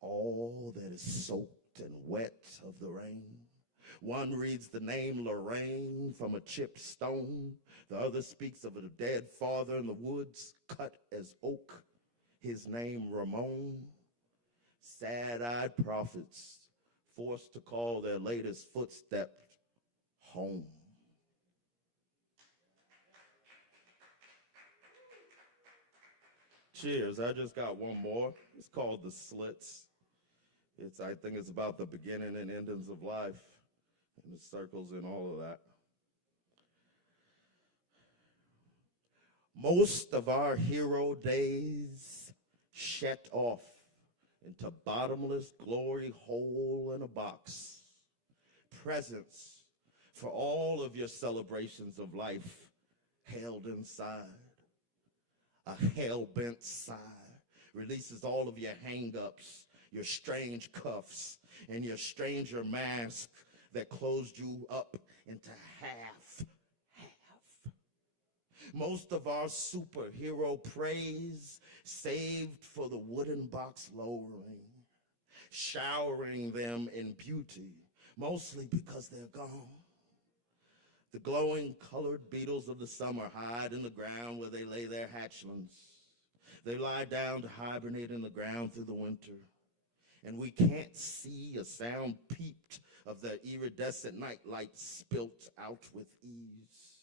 all that is soaked and wet of the rain. One reads the name Lorraine from a chipped stone. The other speaks of a dead father in the woods, cut as oak, his name Ramon. Sad-eyed prophets forced to call their latest footstep home. Cheers. I just got one more. It's called The Slits. I think it's about the beginning and endings of life, and the circles and all of that. Most of our hero days shet off into bottomless glory hole in a box. Presents for all of your celebrations of life held inside. A hell-bent sigh releases all of your hang-ups, your strange cuffs, and your stranger mask that closed you up into half. Most of our superhero praise saved for the wooden box lowering, showering them in beauty, mostly because they're gone. The glowing colored beetles of the summer hide in the ground where they lay their hatchlings. They lie down to hibernate in the ground through the winter. And we can't see a sound peeped of their iridescent night lights spilt out with ease.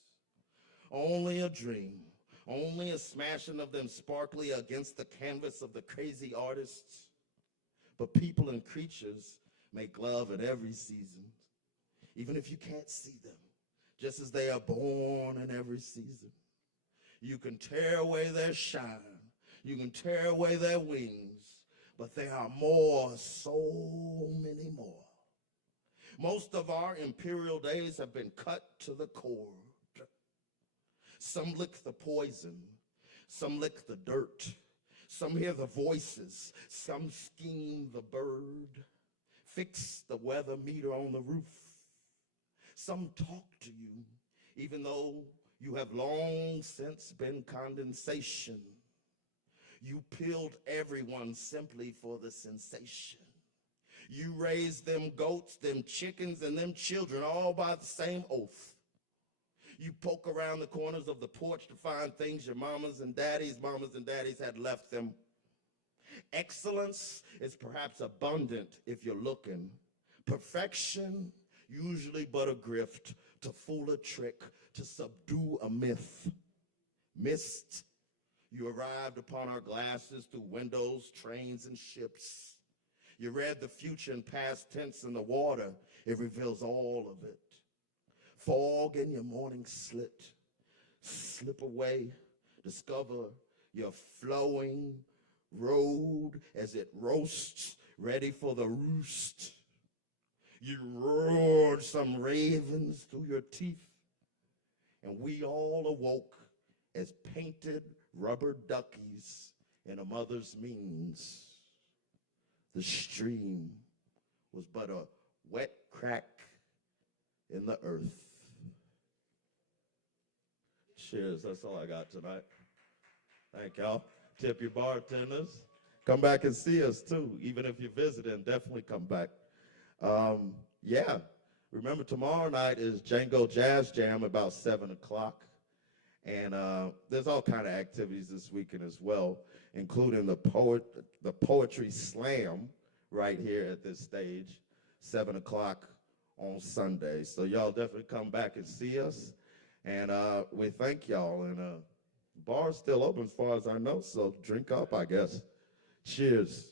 Only a dream, only a smashing of them sparkly against the canvas of the crazy artists. But people and creatures make love at every season, even if you can't see them. Just as they are born in every season. You can tear away their shine. You can tear away their wings. But there are more, so many more. Most of our imperial days have been cut to the core. Some lick the poison. Some lick the dirt. Some hear the voices. Some scheme the bird. Fix the weather meter on the roof. Some talk to you, even though you have long since been condensation. You peeled everyone simply for the sensation. You raised them goats, them chickens, and them children all by the same oath. You poke around the corners of the porch to find things your mamas and daddies had left them. Excellence is perhaps abundant if you're looking, Perfection, usually but a grift, to fool a trick, to subdue a myth. Mist, you arrived upon our glasses through windows, trains, and ships. You read the future in past tense in the water. It reveals all of it. Fog in your morning slit. Slip away, discover your flowing road as it roasts, ready for the roost. You roared some ravens through your teeth, and we all awoke as painted rubber duckies in a mother's means. The stream was but a wet crack in the earth. Cheers, that's all I got tonight. Thank y'all. Tip your bartenders. Come back and see us too. Even if you're visiting, definitely come back. Yeah, remember tomorrow night is Django Jazz Jam about 7 o'clock. And there's all kind of activities this weekend as well, including the Poetry Slam right here at this stage, 7 o'clock on Sunday. So y'all definitely come back and see us. And we thank y'all. And bar's still open as far as I know, so drink up, I guess. Cheers.